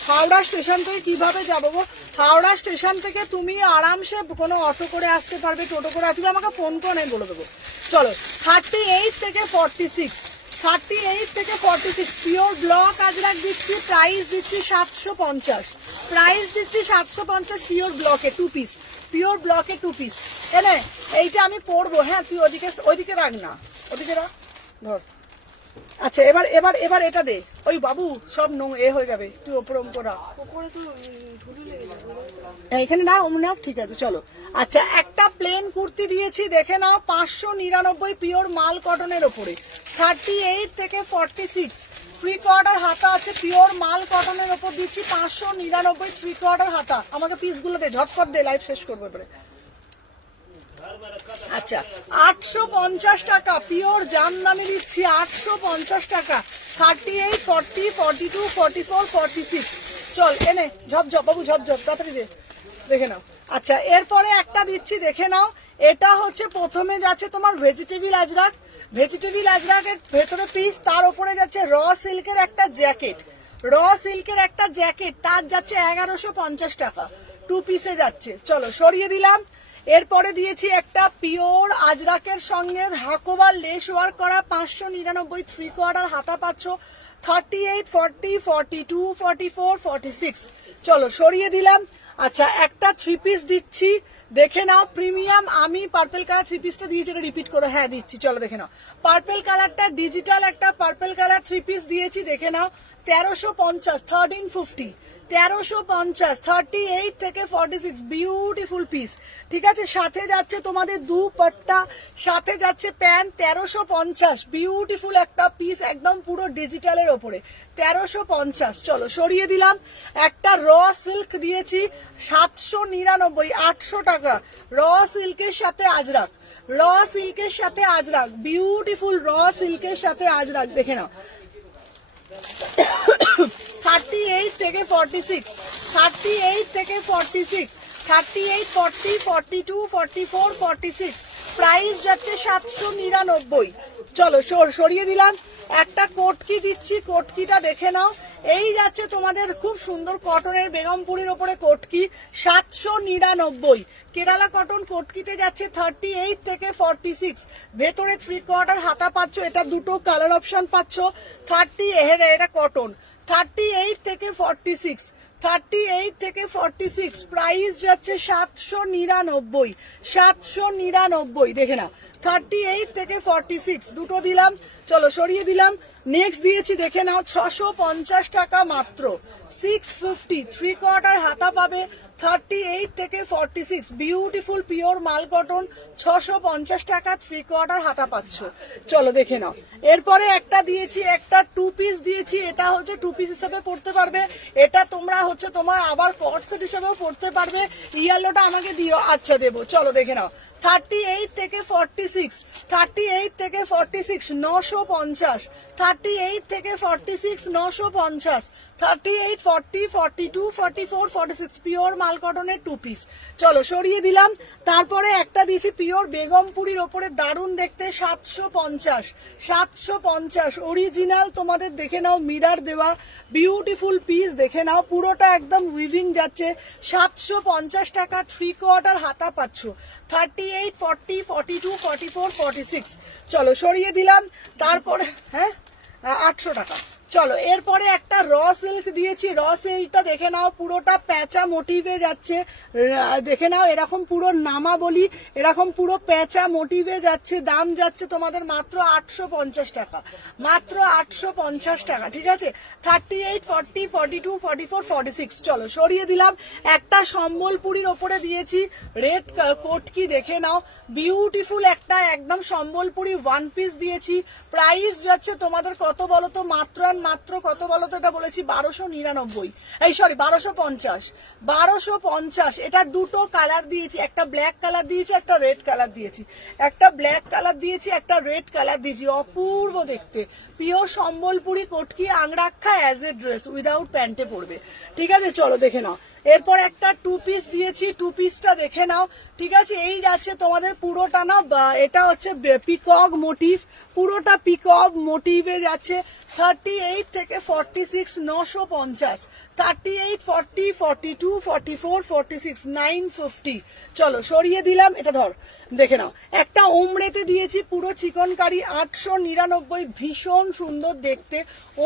হাওড়া স্টেশন থেকে কিভাবে যাবো গো? হাওড়া স্টেশন থেকে তুমি আরামসে কোনো অটো করে আসতে পারবে, টোটো করে আসবে, আমাকে ফোন করে আমি বলে দেবো। চলো 38 থেকে 46, 38 থেকে 46 পিওর ব্লক আজরাক দিচ্ছি, প্রাইস দিচ্ছি 750, প্রাইস দিচ্ছি 750 পিওর ব্লকে 2 পিস, পিওর ব্লকে 2 পিস। এনে এইটা আমি পরবো, হ্যাঁ তুই ওইদিকে রাখ না, ওদিকে রাখ, ধর আচ্ছা এবার এবার এবার এটা দে, ওই বাবু সব হয়ে যাবে, তুই ওপর করা ওপরে তো ধুলো লেগে যাবে। এখানে না অমনি নাও, ঠিক আছে চলো। আচ্ছা একটা প্লেন কুর্তি দিয়েছি দেখে নাও, 599 পিওর মাল কটনের ওপরে, 38 থেকে 46, 3/4 হাতা আছে, পিওর মাল কটনের ওপর দিচ্ছি 599, 3/4 হাতা। আমাকে পিসগুলো দে, ঝটপট দে, লাইভ শেষ করবো এবারে। আচ্ছা 850 টাকা পিওর জামদানি দিচ্ছি, 850 টাকা, 38, 40, 42, 44, 46। চল এনে ঝপঝপ বাবু, ঝপঝপ তাড়াতাড়ি দে, দেখে নাও। আচ্ছা এরপরে একটা দিচ্ছি দেখে নাও, এটা হচ্ছে প্রথমে যাচ্ছে তোমার ভেজিটেবিল আজরাক, ভেজিটেবিল আজরাকের ভেতরে পিস, তার উপরে যাচ্ছে র সিল্কের একটা জ্যাকেট, র সিল্কের একটা জ্যাকেট, তার যাচ্ছে 1150 টাকা, 2 পিসে যাচ্ছে। চলো সরিয়ে দিলাম। এরপরে দিয়েছি একটা পিওর আজরাকের সঙ্গে হাকোবার লেস ওয়ার্ক করা, 599, 3/4 হাতা পাচ্ছ, 38, 40, 42, 44, 46। চলো সরিয়ে দিলাম। আচ্ছা একটা 3 পিস দিচ্ছি দেখে নাও, প্রিমিয়াম, আমি পার্পল কালার 3 পিসটা দিয়েছি, এটা রিপিট করে, হ্যাঁ দিচ্ছি, চলো দেখে নাও। পার্পল কালারটা ডিজিটাল একটা পার্পল কালার 3 পিস দিয়েছি দেখে নাও, 1350, 1350, 1350, 38 থেকে 46, বিউটিফুল পিস, ঠিক আছে। সাথে যাচ্ছে তোমাদের দুপাট্টা, সাথে যাচ্ছে প্যান্ট, 1350, বিউটিফুল একটা পিস, একদম পুরো ডিজিটালের ওপরে, 1350। চলো সরিয়ে দিলাম। একটা র সিল্ক দিয়েছি 799, 800 টাকা, র সিল্কের সাথে আজরাক, র সিল্কের সাথে আজরাক, বিউটিফুল র সিল্কের সাথে আজরাক, দেখে নাও। 38 থেকে 46, 38 থেকে 46, 38, 40, 42, 44, 46, প্রাইস যাচ্ছে 799। চলো সরিয়ে দিলাম। একটা কোটকি দিচ্ছি, কোটকিটা দেখে নাও, এই যাচ্ছে তোমাদের খুব সুন্দর কটনের বেগমপুরীর ওপরে কোটকি, 799, কেরালা কটন কোটকিতে যাচ্ছে 38 থেকে 46, ভেতরে 3/4 হাতা পাচ্ছ, এটা দুটো কালার অপশন পাচ্ছ, 30, এটা কটন, 38 থেকে 46, 38 থেকে 46, প্রাইস যাচ্ছে 799, 799, দেখে না, 38 থেকে 46 দুটো দিলাম। চলো সরিয়ে দিলাম। নেক্সট দিয়েছি দেখে নাও, 650 টাকা মাত্র, 650, 3/4 হাতা পাবে, 38 থেকে 46, বিউটিফুল পিওর মাল কটন, 650 টাকা, 3/4 হাতা পাচ্ছ। চলো দেখে নাও। এরপরে একটা দিয়েছি, একটা 2 পিস দিয়েছি, এটা হচ্ছে 2 পিস হিসেবে পড়তে পারবে, এটা তোমরা হচ্ছে তোমার আবার কট সেট হিসেবেও পড়তে পারবে। ইয়েলোটা আমাকে দিও, আচ্ছা দেবো, চলো দেখে নাও। 38 থেকে 46, 38 থেকে 46, 950, 38 থেকে 46, 950, 38, 40, 42, 44, 46, পিওর মাল কটনের 2 পিস। চলো সরিয়ে দিলাম। তারপরে একটা দিয়েছি পিওর বেগমপুরীর ওপরে, দারুণ দেখতে, 750, 750, অরিজিনাল তোমাদের দেখে নাও, মিরার দেওয়া, বিউটিফুল পিস, দেখে নাও, পুরোটা একদম উইভিং যাচ্ছে, 750 টাকা, 3/4 হাতা পাচ্ছ, 38, 40, 42, 44, 46। চলো সরিয়ে দিলাম। তারপরে হ্যাঁ 800 টাকা। চলো এরপরে একটা র সিল্ক দিয়েছি, র সিল্কটা দেখে নাও, পুরোটা প্যাঁচা মোটিভে যাচ্ছে, দেখে নাও, এরকম পুরো নামা বলি, এরকম পুরো প্যাঁচা মোটিভে যাচ্ছে, দাম যাচ্ছে তোমাদের মাত্র 850 টাকা, মাত্র 850 টাকা, ঠিক আছে। 38, 40, 42, 44, 46। চলো সরিয়ে দিলাম। একটা সম্বলপুরীর ওপরে দিয়েছি রেড কোটকি, দেখে নাও, বিউটিফুল একটা একদম সম্বলপুরি 1 পিস দিয়েছি, প্রাইস যাচ্ছে তোমাদের কত বলো তো, মাত্র কত বলো তো, এটা বলেছি 1299, এই সরি 1250, 1250। এটা দুটো কালার দিয়েছি, একটা ব্ল্যাক কালার দিয়েছি, একটা রেড কালার দিয়েছি, একটা ব্ল্যাক কালার দিয়েছি, একটা রেড কালার দিয়েছি, অপূর্ব দেখতে, পিওর সম্বলপুরি কোটকি, angrakha as a dress, without প্যান্টে পড়বে, ঠিক আছে। চলো দেখে নাও। এরপর একটা 2 পিস দিয়েছি, 2 পিসটা দেখে নাও, ঠিক আছে। এই যাচ্ছে তোমাদের পুরোটা না, এটা হচ্ছে পিকক মোটিভ, পুরোটা পিকক মোটিভে যাচ্ছে, 38 থেকে 46, 950, 38, 40, 42, 44, 46, 950। চলো সরিয়ে দিলাম। এটা ধর, দেখে নাও। একটা ওমরেতে দিয়েছি পুরো চিকনকারি, 899, ভীষণ সুন্দর দেখতে,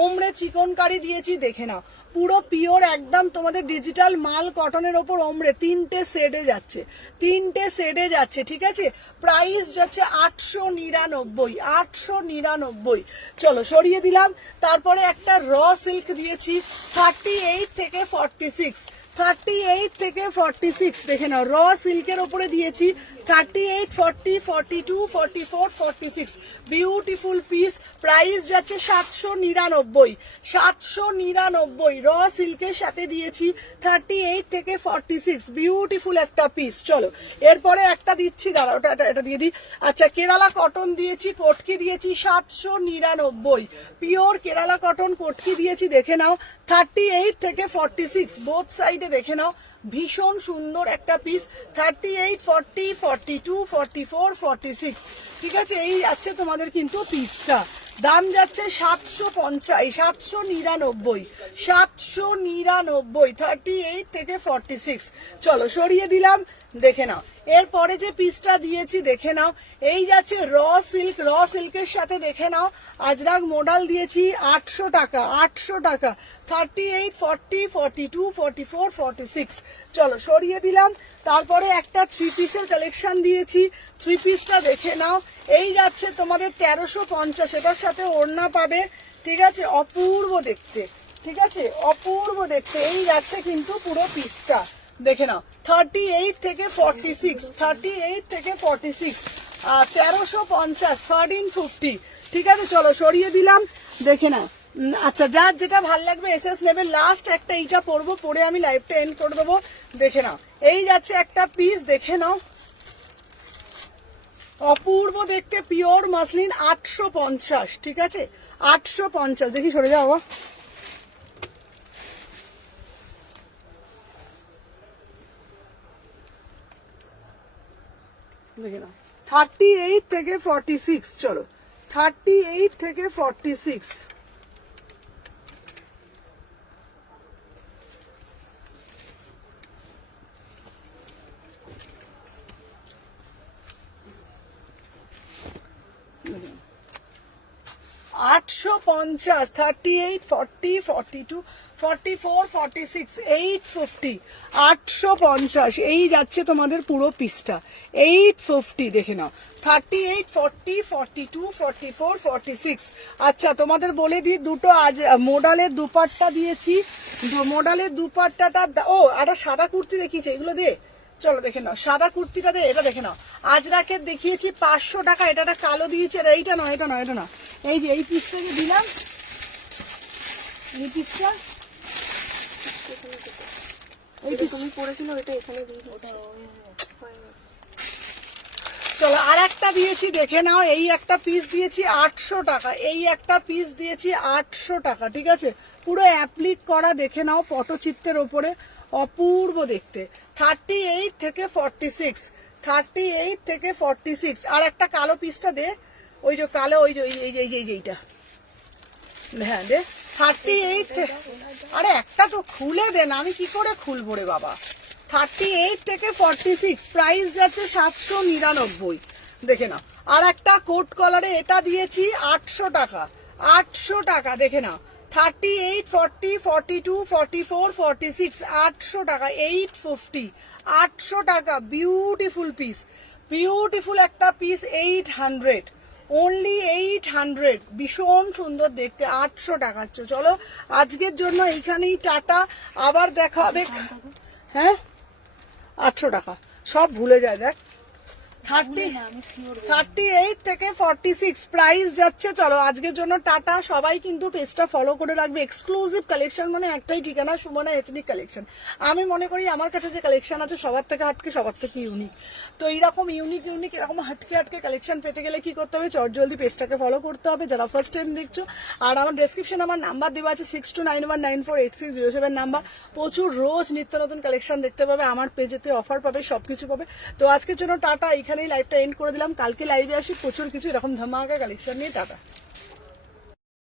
ওমরে চিকনকারি দিয়েছি, দেখে নাও, পুরো পিওর একদম তোমাদের ডিজিটাল মাল কটনের ওপর ওমরে 3টে সেটে যাচ্ছে, 3টে সেটে যাচ্ছে, ঠিক আছে। প্রাইস যাচ্ছে 899, 899। চলো সরিয়ে দিলাম। তারপরে একটা র সিল্ক দিয়েছি 38 থেকে 46, 38 থেকে 46 দেখে নাও। র সিল্কের ওপরে দিয়েছি 38, 40, 42, 44, 46 বিউটিফুল পিস। প্রাইস যাচ্ছে 799, 799। র সিল্কের সাথে দিয়েছি 38 থেকে 46 বিউটিফুল একটা পিস। চলো এরপরে একটা দিচ্ছি, দাঁড়াও এটা দিয়ে দিই। আচ্ছা কেরালা কটন দিয়েছি, কটকি দিয়েছি 799, পিওর কেরালা কটন কটকি দিয়েছি, দেখে নাও 38 থেকে 46 বোথ সাইডে দেখে নাও, ভীষণ সুন্দর একটা পিস। 38, 40, 42, 44, 46 ঠিক আছে। এই যাচ্ছে তোমাদের কিন্তু পিসটা, দাম যাচ্ছে 750, 799, 799, 38 থেকে 46। চলো সরিয়ে দিলাম, দেখে নাও। এরপরে যে পিসটা দিয়েছি দেখে নাও, এই যাচ্ছে র সিল্ক, র সিল্কের সাথে দেখে নাও আজরাক মডেল দিয়েছি 800 টাকা, 800 টাকা। 38, 40, 42, 44, 46 চলো সরিয়ে দিলাম। তারপরে একটা 3 পিসের কালেকশন দিয়েছি, 3 পিসটা দেখে নাও। এই যাচ্ছে তোমাদের 1350, এটার সাথে ওড়না পাবে, ঠিক আছে। অপূর্ব দেখতে, ঠিক আছে, অপূর্ব দেখতে। এই যাচ্ছে কিন্তু পুরো পিসটা দেখে নাও 38 থেকে 46, 38 থেকে 46 আর 1350, 1350 ঠিক আছে। চলো সরিয়ে দিলাম, দেখে নাও। আচ্ছা যার যেটা ভাল লাগবে এসএস নেবে। লাস্ট একটা এইটা পরবো, পরে আমি লাইভটা এন্ড করে দেবো, দেখে নাও। এই যাচ্ছে একটা পিস, দেখে নাও, অপূর্ব দেখতে, পিওর মাসলিন 850, ঠিক আছে 850। দেখি সরে যাও বাবা। দেখে নাও 38 থেকে 46, চলো 38 থেকে 46 850, 38, 40, 42, 44, 46, 850, 850। এই যাচ্ছে তোমাদের পুরো পিসটা 850, দেখে নাও 38, 40, 42, 44, 46। আচ্ছা তোমাদের বলে দিই, দুটো আজ মোডালের দুপাট্টা দিয়েছি, মোডালের দুপাট্টাটা ও একটা সাদা কুর্তি দেখিয়েছে, এগুলো দিয়ে চলো দেখে নাও। সাদা কুর্তিটা দে, এটা দেখে নাও। আজরাকের দেখিয়েছি 500 টাকা, এটা একটা কালো দিয়েছে, এইটা নয়, এটা নয়, এটা না, এই যে এই পিসটাকে দিলাম, এই পিসটা, এই পিস তুমি পড়েছিল ওটা এখানে দিয়ে ওটা। চলো আর একটা দিয়েছি, দেখে নাও। এই একটা পিস দিয়েছি 800 টাকা, এই একটা পিস দিয়েছি 800 টাকা, ঠিক আছে। পুরো অ্যাপ্লিক করা, দেখে নাও পটচিত্রের ওপরে, অপূর্ব দেখতে। 38 থেকে 46, 38 থেকে 46। আর একটা কালো পিসটা দে, ওই যে কালো, ওই যে এইটা, হ্যাঁ দে 38। আরে একটা তো খুলে দেন, আমি কি করে খুলবো রে বাবা। 38 থেকে 46, প্রাইস যাচ্ছে 799, দেখে নাও। আর একটা কোট কলারে এটা দিয়েছি 800 টাকা, 800 টাকা, দেখে নাও। 38, 40, 42, 44, 46, 800 টাকা, 850, 800 টাকা। বিউটিফুল পিস, বিউটিফুল একটা পিস, 800, অনলি 800, ভীষণ সুন্দর দেখতে, 800 টাকা। চলো আজকের জন্য এইখানেই টাটা, আবার দেখা হবে। হ্যাঁ 800 টাকা, সব ভুলে যায় দেখ। 38 থেকে 46 প্রাইস যাচ্ছে। চলো আজকের জন্য টাটা। সবাই কিন্তু পেজটা ফলো করে রাখবে। এক্সক্লুসিভ কালেকশন মানে একটাই ঠিকানা, সুমনা এথনিক কালেকশন। আমি মনে করি আমার কাছে যে কালেকশন আছে সবার থেকে হাটকে, সবার থেকে ইউনিক। তো এইরকম ইউনিক এরকম হাটকে কালেকশন পেতে গেলে কি করতে হবে, জলদি পেজটাকে ফলো করতে হবে যারা ফার্স্ট টাইম দেখছো। আর আমার ডেসক্রিপশন আমার নাম্বার দেওয়া আছে 6291948607 নাম্বার। প্রচুর রোজ নিত্য নতুন কালেকশন দেখতে পাবে আমার পেজেতে, অফার পাবে, সবকিছু পাবে। তো আজকের জন্য টাটা, এখানেই লাইভটা এন্ড করে দিলাম। কালকে লাইভে আসি প্রচুর কিছু এরকম ধামাকা কালেকশন নিয়ে। টাটা।